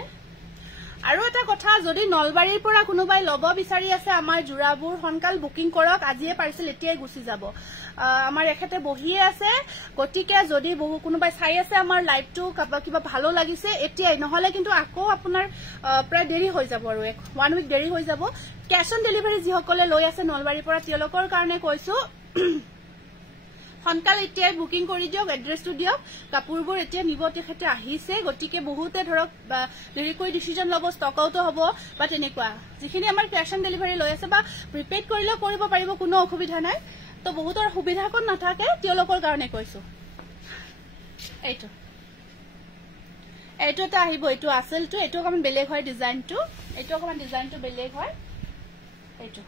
আৰু এটা কথা যদি নলবাৰীৰ পৰা কোনোবাই লব বিচাৰি আছে আমাৰ জোৰাবোৰ হনকাল বুকিং কৰক আজিয়ে পাৰ্সেল এতিয়াই গুছি যাব আমাৰ এখেতে বহিয়ে আছে গটিকে যদি বহু কোনোবাই চাই আছে আমাৰ লাইভটো কিবা ভালো লাগিছে এতিয়াই নহলে কিন্তু আকৌ আপোনাৰ প্ৰায় দেৰি হৈ যাব আৰু 1 উইক দেৰি হৈ যাব ক্যাশ অন ডেলিভাৰী যি সকলে লৈ আছে নলবাৰীৰ পৰা তেওঁলোকৰ কাৰণে কৈছো হনকাল এতিয়াই বুকিং কৰি দিয়ক এড্ৰেছটো দিয়ক কাপোৰবোৰ এতিয়া নিব তেখেতে আহিছে গটিকে বহুতে ধৰক দেৰি কৰি ডিসিজন লব ষ্টক আউট হ'ব বা তেনেকুৱা যিখিনি আমাৰ ক্যাশ অন ডেলিভাৰী লৈ আছে বা প্ৰিপেইড কৰিলে কৰিব পাৰিব কোনো অসুবিধা নাই তো বহুতৰ সুবিধা কোন নাথাকে তেওঁলোকৰ কাৰণে কৈছো এইটো এটা আহিব এইটো আসলটো এইটো অকমান বেলেগ হয় ডিজাইনটো এইটো অকমান ডিজাইনটো বেলেগ হয় এইটো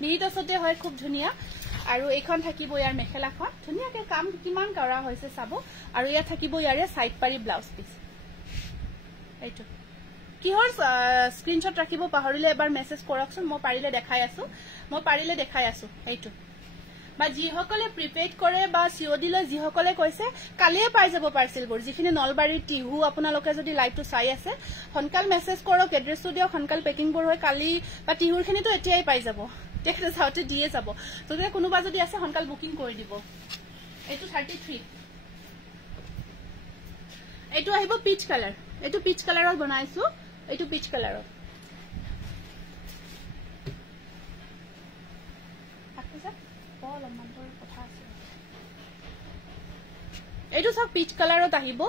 মিহিতসতে হয় খুব ধুনিয়া আৰু এইখন থাকিব ইয়াৰ মেখেলাখন ধুনিয়াকে কাম কিমান কৰা হৈছে চাব আৰু ইয়া থাকিব ইয়াৰে সাইড পাৰি ব্লাউজ পিস এইটো কিহৰ স্ক্ৰিনশ্বট ৰাখিব পাহৰিলে এবাৰ মেসেজ কৰকচোন মই পাৰিলে দেখাই আছো এইটো বা যি সকলে প্ৰিপেইড কৰে বা সিওডি লৈ যি সকলে কৈছে কালিয়ে পাই যাব পাৰ্সেলবোৰ যিখিনি নলবাৰী টিহু আপোনালোকে যদি লাইভটো চাই আছে হনকাল মেসেজ কৰক এড্ৰেছটো দিয়ক হনকাল পেকিংবোৰ হয় কালি বা টিহুৰখিনিটো এতিয়াই পাই যাব দেখতে চাওতে দিয়ে যাব যদি কোনোবা যদি আছে হনকাল বুকিং কৰি দিব এইটো 33 এইটো আহিব পিচ কালাৰ এইটো পিচ কালাৰত বনাইছো এইটো পিচ কালাৰত এইটো সব পিচ কালাৰত আহিব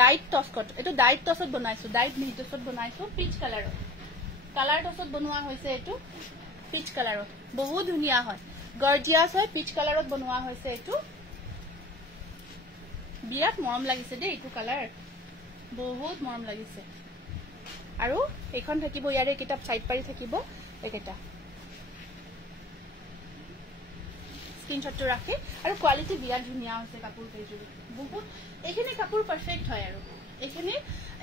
ডাইট টসকট এইটো ডাইট টছত বনাইছো ডাইট মিহিটছত বনাইছো পিচ কালাৰত কালাৰ টছত বনোৱা হৈছে এইটো পিচ কালাৰত বহুত ধুনিয়া হয় গৰ্জিয়াস হয় পিচ কালাৰত বনোৱা হৈছে এইটো বিৰাট মৰম লাগিছে দেই এইটো কালাৰ বহুত মৰম লাগিছে আৰু এইখন থাকিব ইয়াৰে কিতাপ সাইড পাৰি থাকিব একেটা স্ক্ৰিনশ্বটটো ৰাখি আৰু কোৱালিটি বিৰাট ধুনীয়া হৈছে কাপোৰ কেইযোৰ বহুত এইখিনি কাপোৰ পাৰফেক্ট হয় আৰু এইখিনি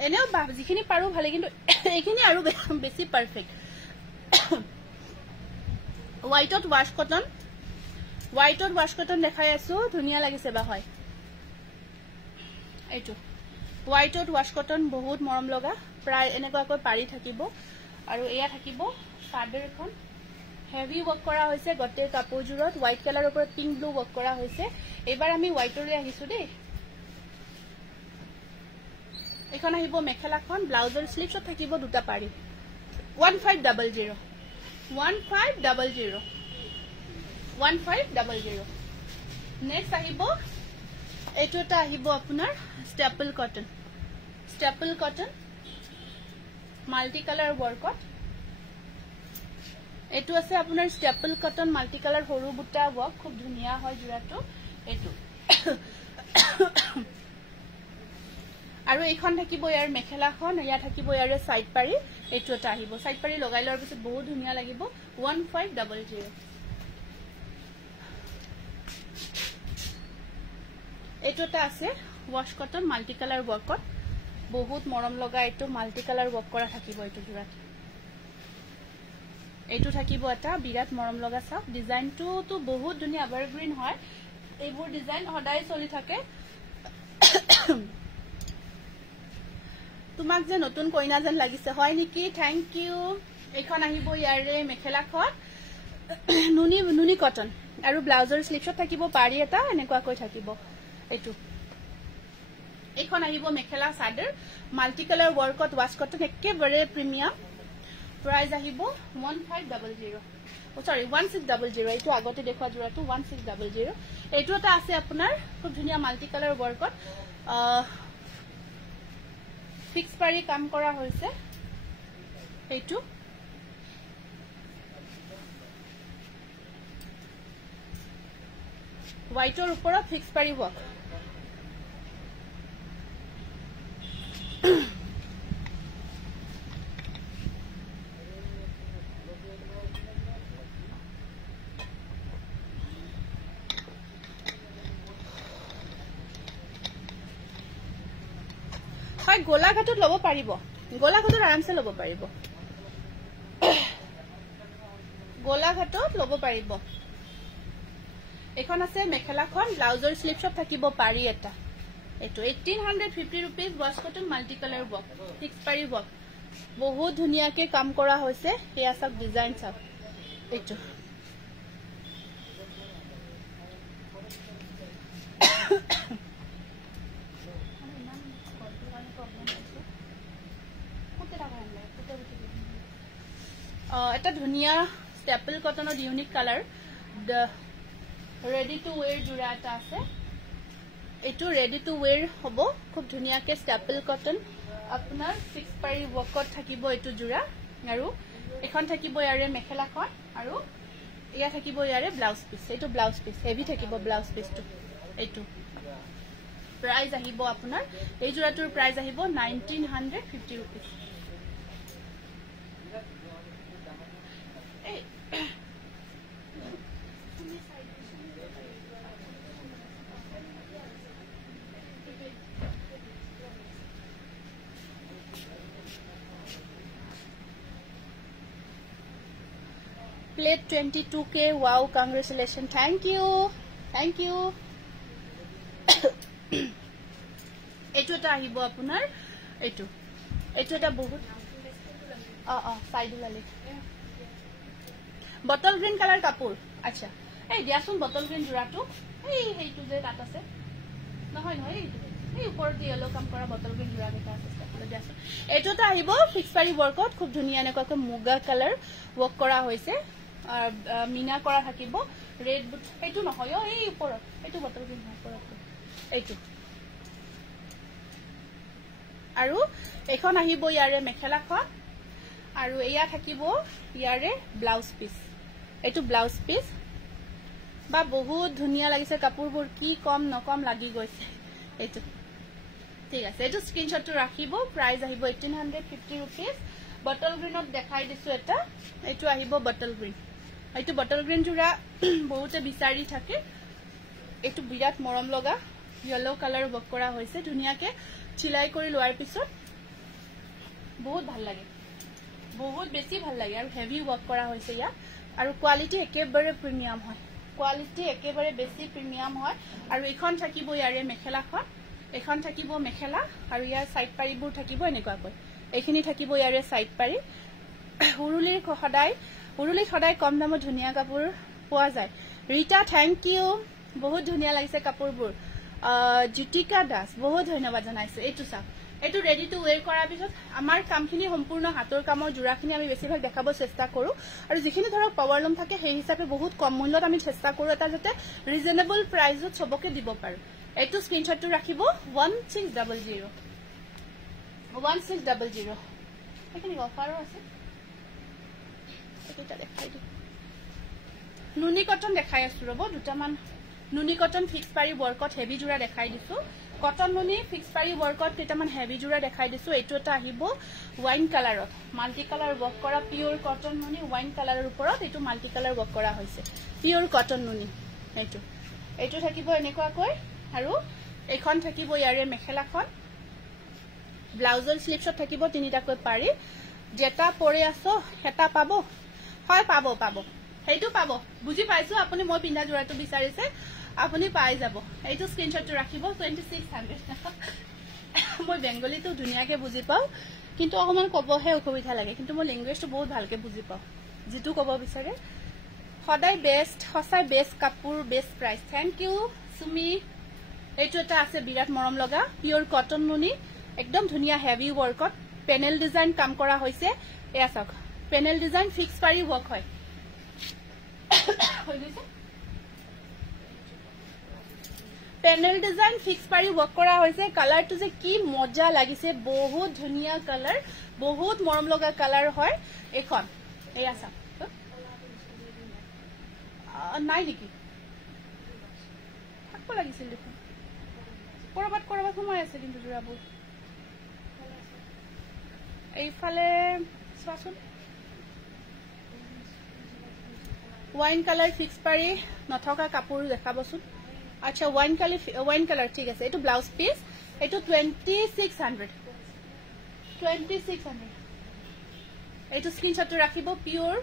এনেও যিখিনি পাৰো ভালে কিন্তু এইখিনি আৰু বেছি পাৰফেক্ট হোৱাইটত ৱাশ কটন দেখাই আছো ধুনীয়া লাগিছে বা হয় এইটো হোৱাইটত ৱাশ কটন বহুত মৰম লগা প্ৰায় এনেকুৱাকৈ পাৰি থাকিব আৰু এয়া থাকিব চাদৰ এখন হেভি ৱৰ্ক কৰা হৈছে গোটেই কাপোৰযোৰত হোৱাইট কালাৰৰ ওপৰত পিংক ব্লু ৱৰ্ক কৰা হৈছে এবাৰ আমি হোৱাইটৰে আহিছো দেই এখন আহিব মেখেলাখন ব্লাউজৰ স্লিভছত থাকিব দুটা পাৰি 1500 নেক্সট আহিব এইটো এটা আহিব আপোনাৰ স্টেপল কটন মাল্টি কালাৰ ৱৰ্কত এইটো আছে আপোনাৰ স্টেপল কটন মাল্টি কালাৰ সৰু বুটা ৱৰ্ক খুব ধুনীয়া হয় জোৰাটো এইটো আৰু এইখন থাকিব ইয়াৰ মেখেলাখন ইয়া থাকিব ইয়াৰে সাইড পাৰি এইটো এটা আহিব সাইড পাৰি লগাই লোৱাৰ পিছত বহুত ধুনীয়া লাগিব 1500 এইটো এটা আছে ৱাশ কটন মাল্টি কালাৰ ৱৰ্কত বহুত মৰম লগা এইটো মাল্টি কালাৰ ৱৰ্ক কৰা থাকিব এইটো জোৰাত এইটো থাকিব এটা বিৰাট মৰম লগা চাওক ডিজাইনটো তো বহুত ধুনীয়া এভাৰগ্ৰীন হয় এইবোৰ ডিজাইন সদায় চলি থাকে তোমাক যে নতুন কইনা যেন লাগিছে হয় নেকি থ্যাংক ইউ এইখন আহিব ইয়াৰে মেখেলাখন নুনি কটন আৰু ব্লাউজৰ স্লিভছত থাকিব পাৰি এটা এনেকুৱাকৈ থাকিব এইটো এইখন আহিব mekhela chador multi colour ৱৰ্কত wash cotton একেবাৰে প্ৰিমিয়াম প্ৰাইস আহিব 1600 এইটো আগতে দেখুৱা জোৰাটো 1600 এইটো এটা আছে আপোনাৰ খুব ধুনীয়া মাল্টি কালাৰ ৱৰ্কত ফিক্স পাৰি কাম কৰা হৈছে এইটো হোৱাইটৰ ওপৰত ফিক্স পাৰি ৱৰ্ক গোলাঘাটত লব পাৰিব গোলাঘাটত আৰামছে লব পাৰিব গোলাঘাটত লব পাৰিব এখন আছে মেখেলাখন ব্লাউজৰ স্লিভছত থাকিব পাৰি এটা এইটো 1850 rupees wash cotton multi colour work fix পাৰি ৱৰ্ক বহুত ধুনীয়াকে কাম কৰা হৈছে এয়া সব ডিজাইন সব এইটো এটা ধুনীয়া স্টেপল কটনৰ unique colour ready to where জোৰা এটা আছে এইটো ৰেডি টু ওয়্যাৰ হ'ব খুব ধুনীয়াকে স্টেপল কটন আপোনাৰ ফিক্স পাৰি ৱৰ্কত থাকিব এইটো জোৰা আৰু এখন থাকিব ইয়াৰে মেখেলাখন আৰু ইয়া থাকিব ইয়াৰে ব্লাউজ পিস এইটো ব্লাউজ পিস হেভি থাকিব ব্লাউজ পিসটো এইটো প্ৰাইস আহিব আপোনাৰ এই জোৰাটোৰ প্ৰাইস আহিব 1950 rupees Plate 22K wow congratulations thank you এইটো এটা আহিব আপোনাৰ এইটো এটা বহুত সাইড ওলালে বটল গ্ৰীন কালাৰ কাপোৰ আচ্ছা এই দিয়াচোন বটল গ্ৰীন জোৰাটো এইটো যে তাত আছে নহয় এই ওপৰত ইয়েলো কাম কৰা বটল গ্ৰীন জোৰা এটা আছে দিয়াচোন এইটো এটা আহিব ফিক্স পাৰি ৱৰ্কত খুব ধুনীয়া এনেকুৱাকৈ মুগা কালাৰ ৱৰ্ক কৰা হৈছে মিনা কৰা থাকিব ৰেড বুট এইটো নহয় এই ওপৰত এইটো বটল গ্ৰীন ওপৰত এইটো আৰু এখন আহিব ইয়াৰে মেখেলাখন আৰু এয়া থাকিব ইয়াৰে ব্লাউজ পিস এইটো ব্লাউজ পিস বা বহুত ধুনীয়া লাগিছে কাপোৰবোৰ কি কম নকম লাগি গৈছে এইটো ঠিক আছে এইটো স্ক্ৰিনশ্বটটো ৰাখিব প্ৰাইস আহিব 1850 rupees বটল গ্ৰীনত দেখাই দিছো এটা এইটো আহিব বটল গ্ৰীন এইটো বটল গ্ৰীন জোৰা বহুতে বিচাৰি থাকে এইটো বিৰাট মৰম লগা ইয়েলো কালাৰ বক কৰা হৈছে ধুনিয়াকে চিলাই কৰি লোৱাৰ পিছত বহুত ভাল লাগে বহুত বেছি ভাল লাগে আৰু হেভি ওয়াৰ্ক কৰা হৈছে ইয়া আৰু কোৱালিটি একেবাৰে প্ৰিমিয়াম হয় কোৱালিটি একেবাৰে বেছি প্ৰিমিয়াম হয় আৰু এখন থাকিব ইয়াৰে মেখেলাখন এখন থাকিব মেখেলা আৰু ইয়াৰ সাইড পাৰিবোৰ থাকিব এনেকুৱাকৈ এইখিনি থাকিব ইয়াৰে সাইড পাৰি উৰুলিৰ সদায় কম দামত ধুনিয়া কাপোৰ পোৱা যায় ৰীতা থ্যাংক ইউ বহুত ধুনিয়া লাগিছে কাপোৰবোৰ জ্যোতিকা দাস বহুত ধন্যবাদ জনাইছো এইটো চাওক এইটো ৰেডি টু ওয়্যাৰ কৰাৰ পিছত আমাৰ কামখিনি সম্পূৰ্ণ হাতৰ কামৰ জোৰাখিনি আমি বেছিভাগ দেখাব চেষ্টা কৰো আৰু যিখিনি ধৰক পাৱাৰলুম থাকে সেই হিচাপে বহুত কম মূল্যত আমি চেষ্টা কৰো এটা যাতে ৰিজনেবল প্ৰাইসত সবকে দিব পাৰো এইটো স্ক্ৰিনশ্বটটো ৰাখিব 1600 এখিনি অফাৰো আছে এটা দেখাই দিম নুনি কটন দেখাই আছো ৰব দুটামান নুনি কটন ফিক্স পাৰি ওয়াৰ্কত হেভি জোৰা দেখাই দিছো কটন নুনি ফিক্স পাৰি ওয়াৰ্কত কেটামান হেভি জোৰা দেখাই দিছো এইটো এটা আহিব ওয়াইন কালাৰত মাল্টি কালাৰ ওয়াৰ্ক কৰা পিওৰ কটন নুনি ওয়াইন কালাৰৰ ওপৰত এইটো মাল্টি কালাৰ ওয়াৰ্ক কৰা হৈছে পিওৰ কটন নুনি এইটো থাকিব এনেকুৱাকৈ আৰু এখন থাকিব ইয়াৰে মেখেলাখন ব্লাউজৰ স্লিপছত থাকিব তিনিটাকৈ পাৰি যেটা পৰে আছো হেটা পাব হয় পাব হেইটো পাব বুজি পাইছো আপুনি মই পিন্ধা জোৰাটো বিচাৰিছে আপুনি পাই যাব এইটো স্ক্ৰিনশ্বটটো ৰাখিব 2600 মই বেংগলীটো ধুনিয়াকে বুজি পাও কিন্তু অকমান কবহে অসুবিধা লাগে কিন্তু মই ল্যাঙ্গুৱেজটো বহুত ভালকে বুজি পাও যেটো কব বিচাৰে সদায় বেস্ট হসাই বেস্ট কাপোৰ best price thank you Sumi এইটো এটা আছে বিৰাট মৰম লগা পিওৰ কটন নুনি একদম ধুনিয়া হেভি ওয়াৰ্কত প্যানেল ডিজাইন কাম কৰা হৈছে এয়া চাওক প্যানেল ডিজাইন ফিক্স পাৰি ওয়াৰ্ক হয় প্যানেল ডিজাইন ফিক্স পাৰি ওয়াৰ্ক কৰা হৈছে কালাৰটো যে কি মজা লাগিছে বহুত ধুনিয়া কালাৰ বহুত মৰম লগা কালাৰ হয় এখন এয়া চাওক নাই নেকি থাকব লাগিছিল দেখোন কৰবাত সময় আছে কিন্তু জোৰাবোৰ এইফালে চোৱাচোন ওয়াইন কালাৰ ফিক্স পাৰি নথকা কাপোৰ দেখাবচোন আচ্ছা ওয়াইন কালাৰ ঠিক আছে এইটো ব্লাউজ পিস এইটো 2600 এইটো স্ক্ৰিনশটটো ৰাখিব পিওৰ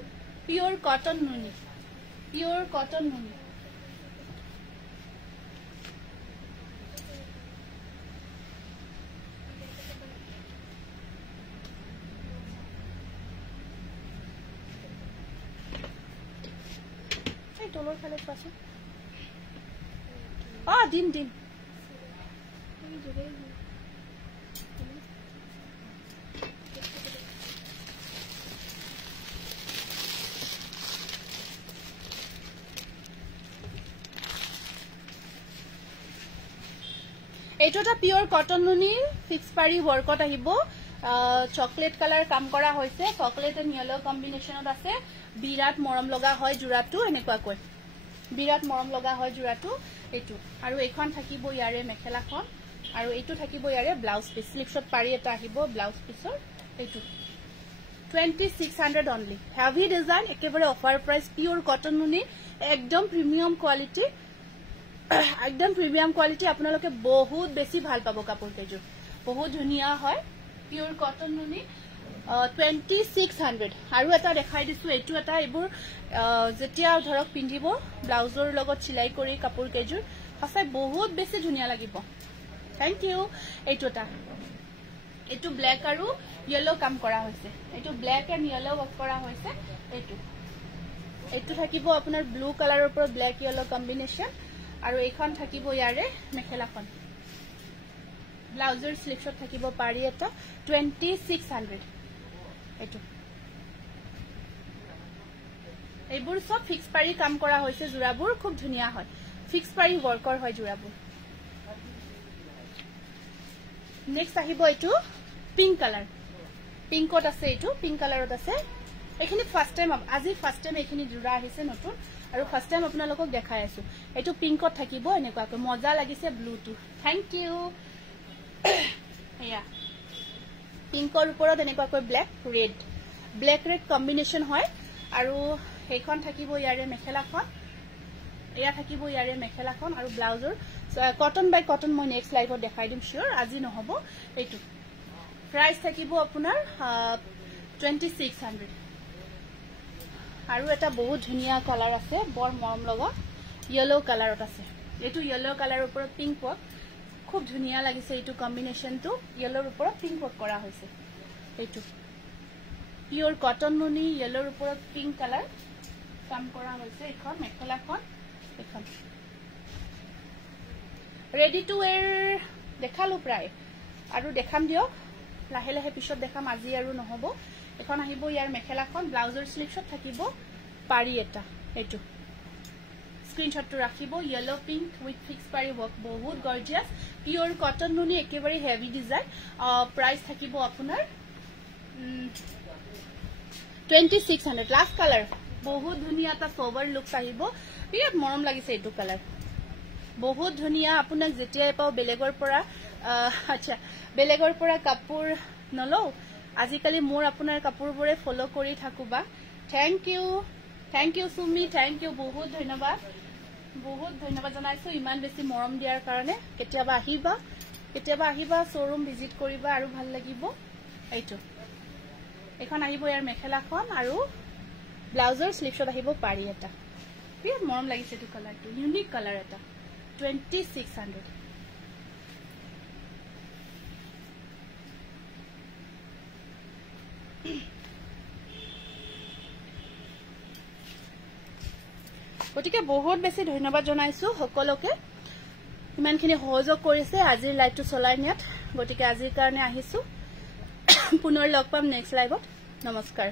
কটন নুনি তলৰ ফালে পাছো দিম এইটো এটা পিওৰ কটন নুনি ফিক্স পাৰি ওয়াৰ্কত আহিব চকলেট কালাৰ কাম কৰা হৈছে চকলেট এন্ড ইয়েলো কম্বিনেশনত আছে বিৰাট মৰম লগা হয় জোৰাটো এনেকুৱাকৈ বিৰাট মৰম লগা হয় জোৰাটো এইটো আৰু এইখন থাকিব ইয়াৰে মেখেলাখন আৰু এইটো থাকিব ইয়াৰে ব্লাউজ পিস স্লিপছত পাৰি এটা আহিব ব্লাউজ পিসৰ এইটো 2600 অনলি হেভি ডিজাইন একেবাৰে অফাৰ প্ৰাইস পিওৰ কটন নুনি একদম প্ৰিমিয়াম কোয়ালিটি আপোনালোকে বহুত বেছি ভাল পাব কাপোৰ কেজু বহুত ধুনিয়া হয় পিওৰ কটন নুনি 2600 আৰু এটা দেখাই দিছো এইটো এটা এবোৰ যেতিয়া ধৰক পিন্ধিব ব্লাউজৰ লগত চিলাই কৰি কাপোৰ কেজুৰ হসাই বহুত বেছি ধুনিয়া লাগিব থ্যাংক ইউ এইটো ব্ল্যাক আৰু ইয়েলো কাম কৰা হৈছে এইটো ব্ল্যাক এন্ড ইয়েলো ওয়াৰ্ক কৰা হৈছে এইটো থাকিব আপোনাৰ ব্লু কালাৰৰ ওপৰত ব্ল্যাক ইয়েলো কম্বিনেশন আৰু এইখন থাকিব ইয়াৰে মেখেলাখন ব্লাউজৰ স্লিপছত থাকিব পাৰি এটা 2600 এইবোৰ সব ফিক্স পাৰি কাম কৰা হৈছে জোৰাবোৰ খুব ধুনিয়া হয় ফিক্স পাৰি ওয়াৰ্কৰ হয় জোৰাবোৰ নেক্সট আহিব এইটো পিঙ্ক কালাৰ পিঙ্কত আছে এইটো পিঙ্ক কালাৰত আছে এখিনি ফাৰ্স্ট টাইম আজি ফাৰ্স্ট টাইম এখিনি জোৰা আহিছে নতুন আৰু ফাৰ্স্ট টাইম আপোনালোকক দেখাই আছো এটো পিংকত থাকিব এনেকুৱাকৈ মজা লাগিছে ব্লুটো থ্যাংক ইউ এয়া পিংকৰ ওপৰত এনেকুৱাকৈ ব্লেক ৰেড কম্বিনেশন হয় আৰু এইখন থাকিব ইয়াৰে মেখেলাখন এয়া থাকিব ইয়াৰে মেখেলাখন আৰু ব্লাউজৰ কটন বাই কটন মই নেক্সট লাইভত দেখাই দিম শিওৰ আজি নহব এইটো প্ৰাইস থাকিব আপোনাৰ 2600 আৰু এটা বহুত ধুনিয়া কালাৰ আছে বৰ মৰম লগা ইয়েলো কালাৰত আছে এটো ইয়েলো কালাৰৰ ওপৰত পিংক ৱৰ্ক খুব ধুনিয়া লাগিছে এটো কম্বিনেশনটো ইয়েলোৰ ওপৰত পিংক ৱৰ্ক কৰা হৈছে এটো পিওৰ কটন নুনি ইয়েলোৰ ওপৰত পিংক কালাৰ কাম কৰা হৈছে এখন মেখেলাখন এখন ৰেডি টু ওয়্যাৰ দেখালো প্ৰায় আৰু দেখাম দিয়ক লাহে লাহে পিছত দেখাম আজি আৰু নহব এখন আহিব ইয়াৰ মেখেলাখন ব্লাউজৰ স্লিভছত থাকিব পাৰি এটা এটো স্ক্ৰিনশটটো ৰাখিব ইয়েলো পিংক উইথ ফিক্স পাৰি ৱৰ্ক বহুত গৰ্জিয়াস পিওৰ কটন নুনি একেবাৰে হেভি ডিজাইন প্ৰাইস থাকিব আপোনাৰ 2600 লাস্ট কালাৰ বহুত ধুনিয়া এটা সোভাৰ লুক আহিব বিৰাট মৰম লাগিছে এটো কালাৰ বহুত ধুনিয়া আপোনাক যেতিয়াই পাও বেলেগৰ পৰা আচ্ছা বেলেগৰ পৰা কাপোৰ নলও আজিকালি মোৰ আপোনাৰ কাপোৰবোৰে ফলো কৰি থাকুবা thank you Sumi thank you বহুত ধন্যবাদ জনাইছো ইমান বেছি মৰম দিয়াৰ কাৰণে কেতিয়াবা আহিবা শোৰুম ভিজিট কৰিবা আৰু ভাল লাগিব এইটো এখন আহিব ইয়াৰ মেখেলাখন আৰু ব্লাউজৰ স্লিভছত আহিব পাৰি এটা বিৰাট মৰম লাগিছে এটো কালাৰটো ইউনিক কালাৰ এটা 2600 গতিকে বহুত বেছি ধন্যবাদ জনাইছো সকলোকে ইমানখিনি সহযোগ কৰিছে আজিৰ লাইভটো চলাই নিয়াত গতিকে আজিৰ কাৰণে আহিছো পুনৰ লগ পাম নেক্সট লাইভত নমস্কাৰ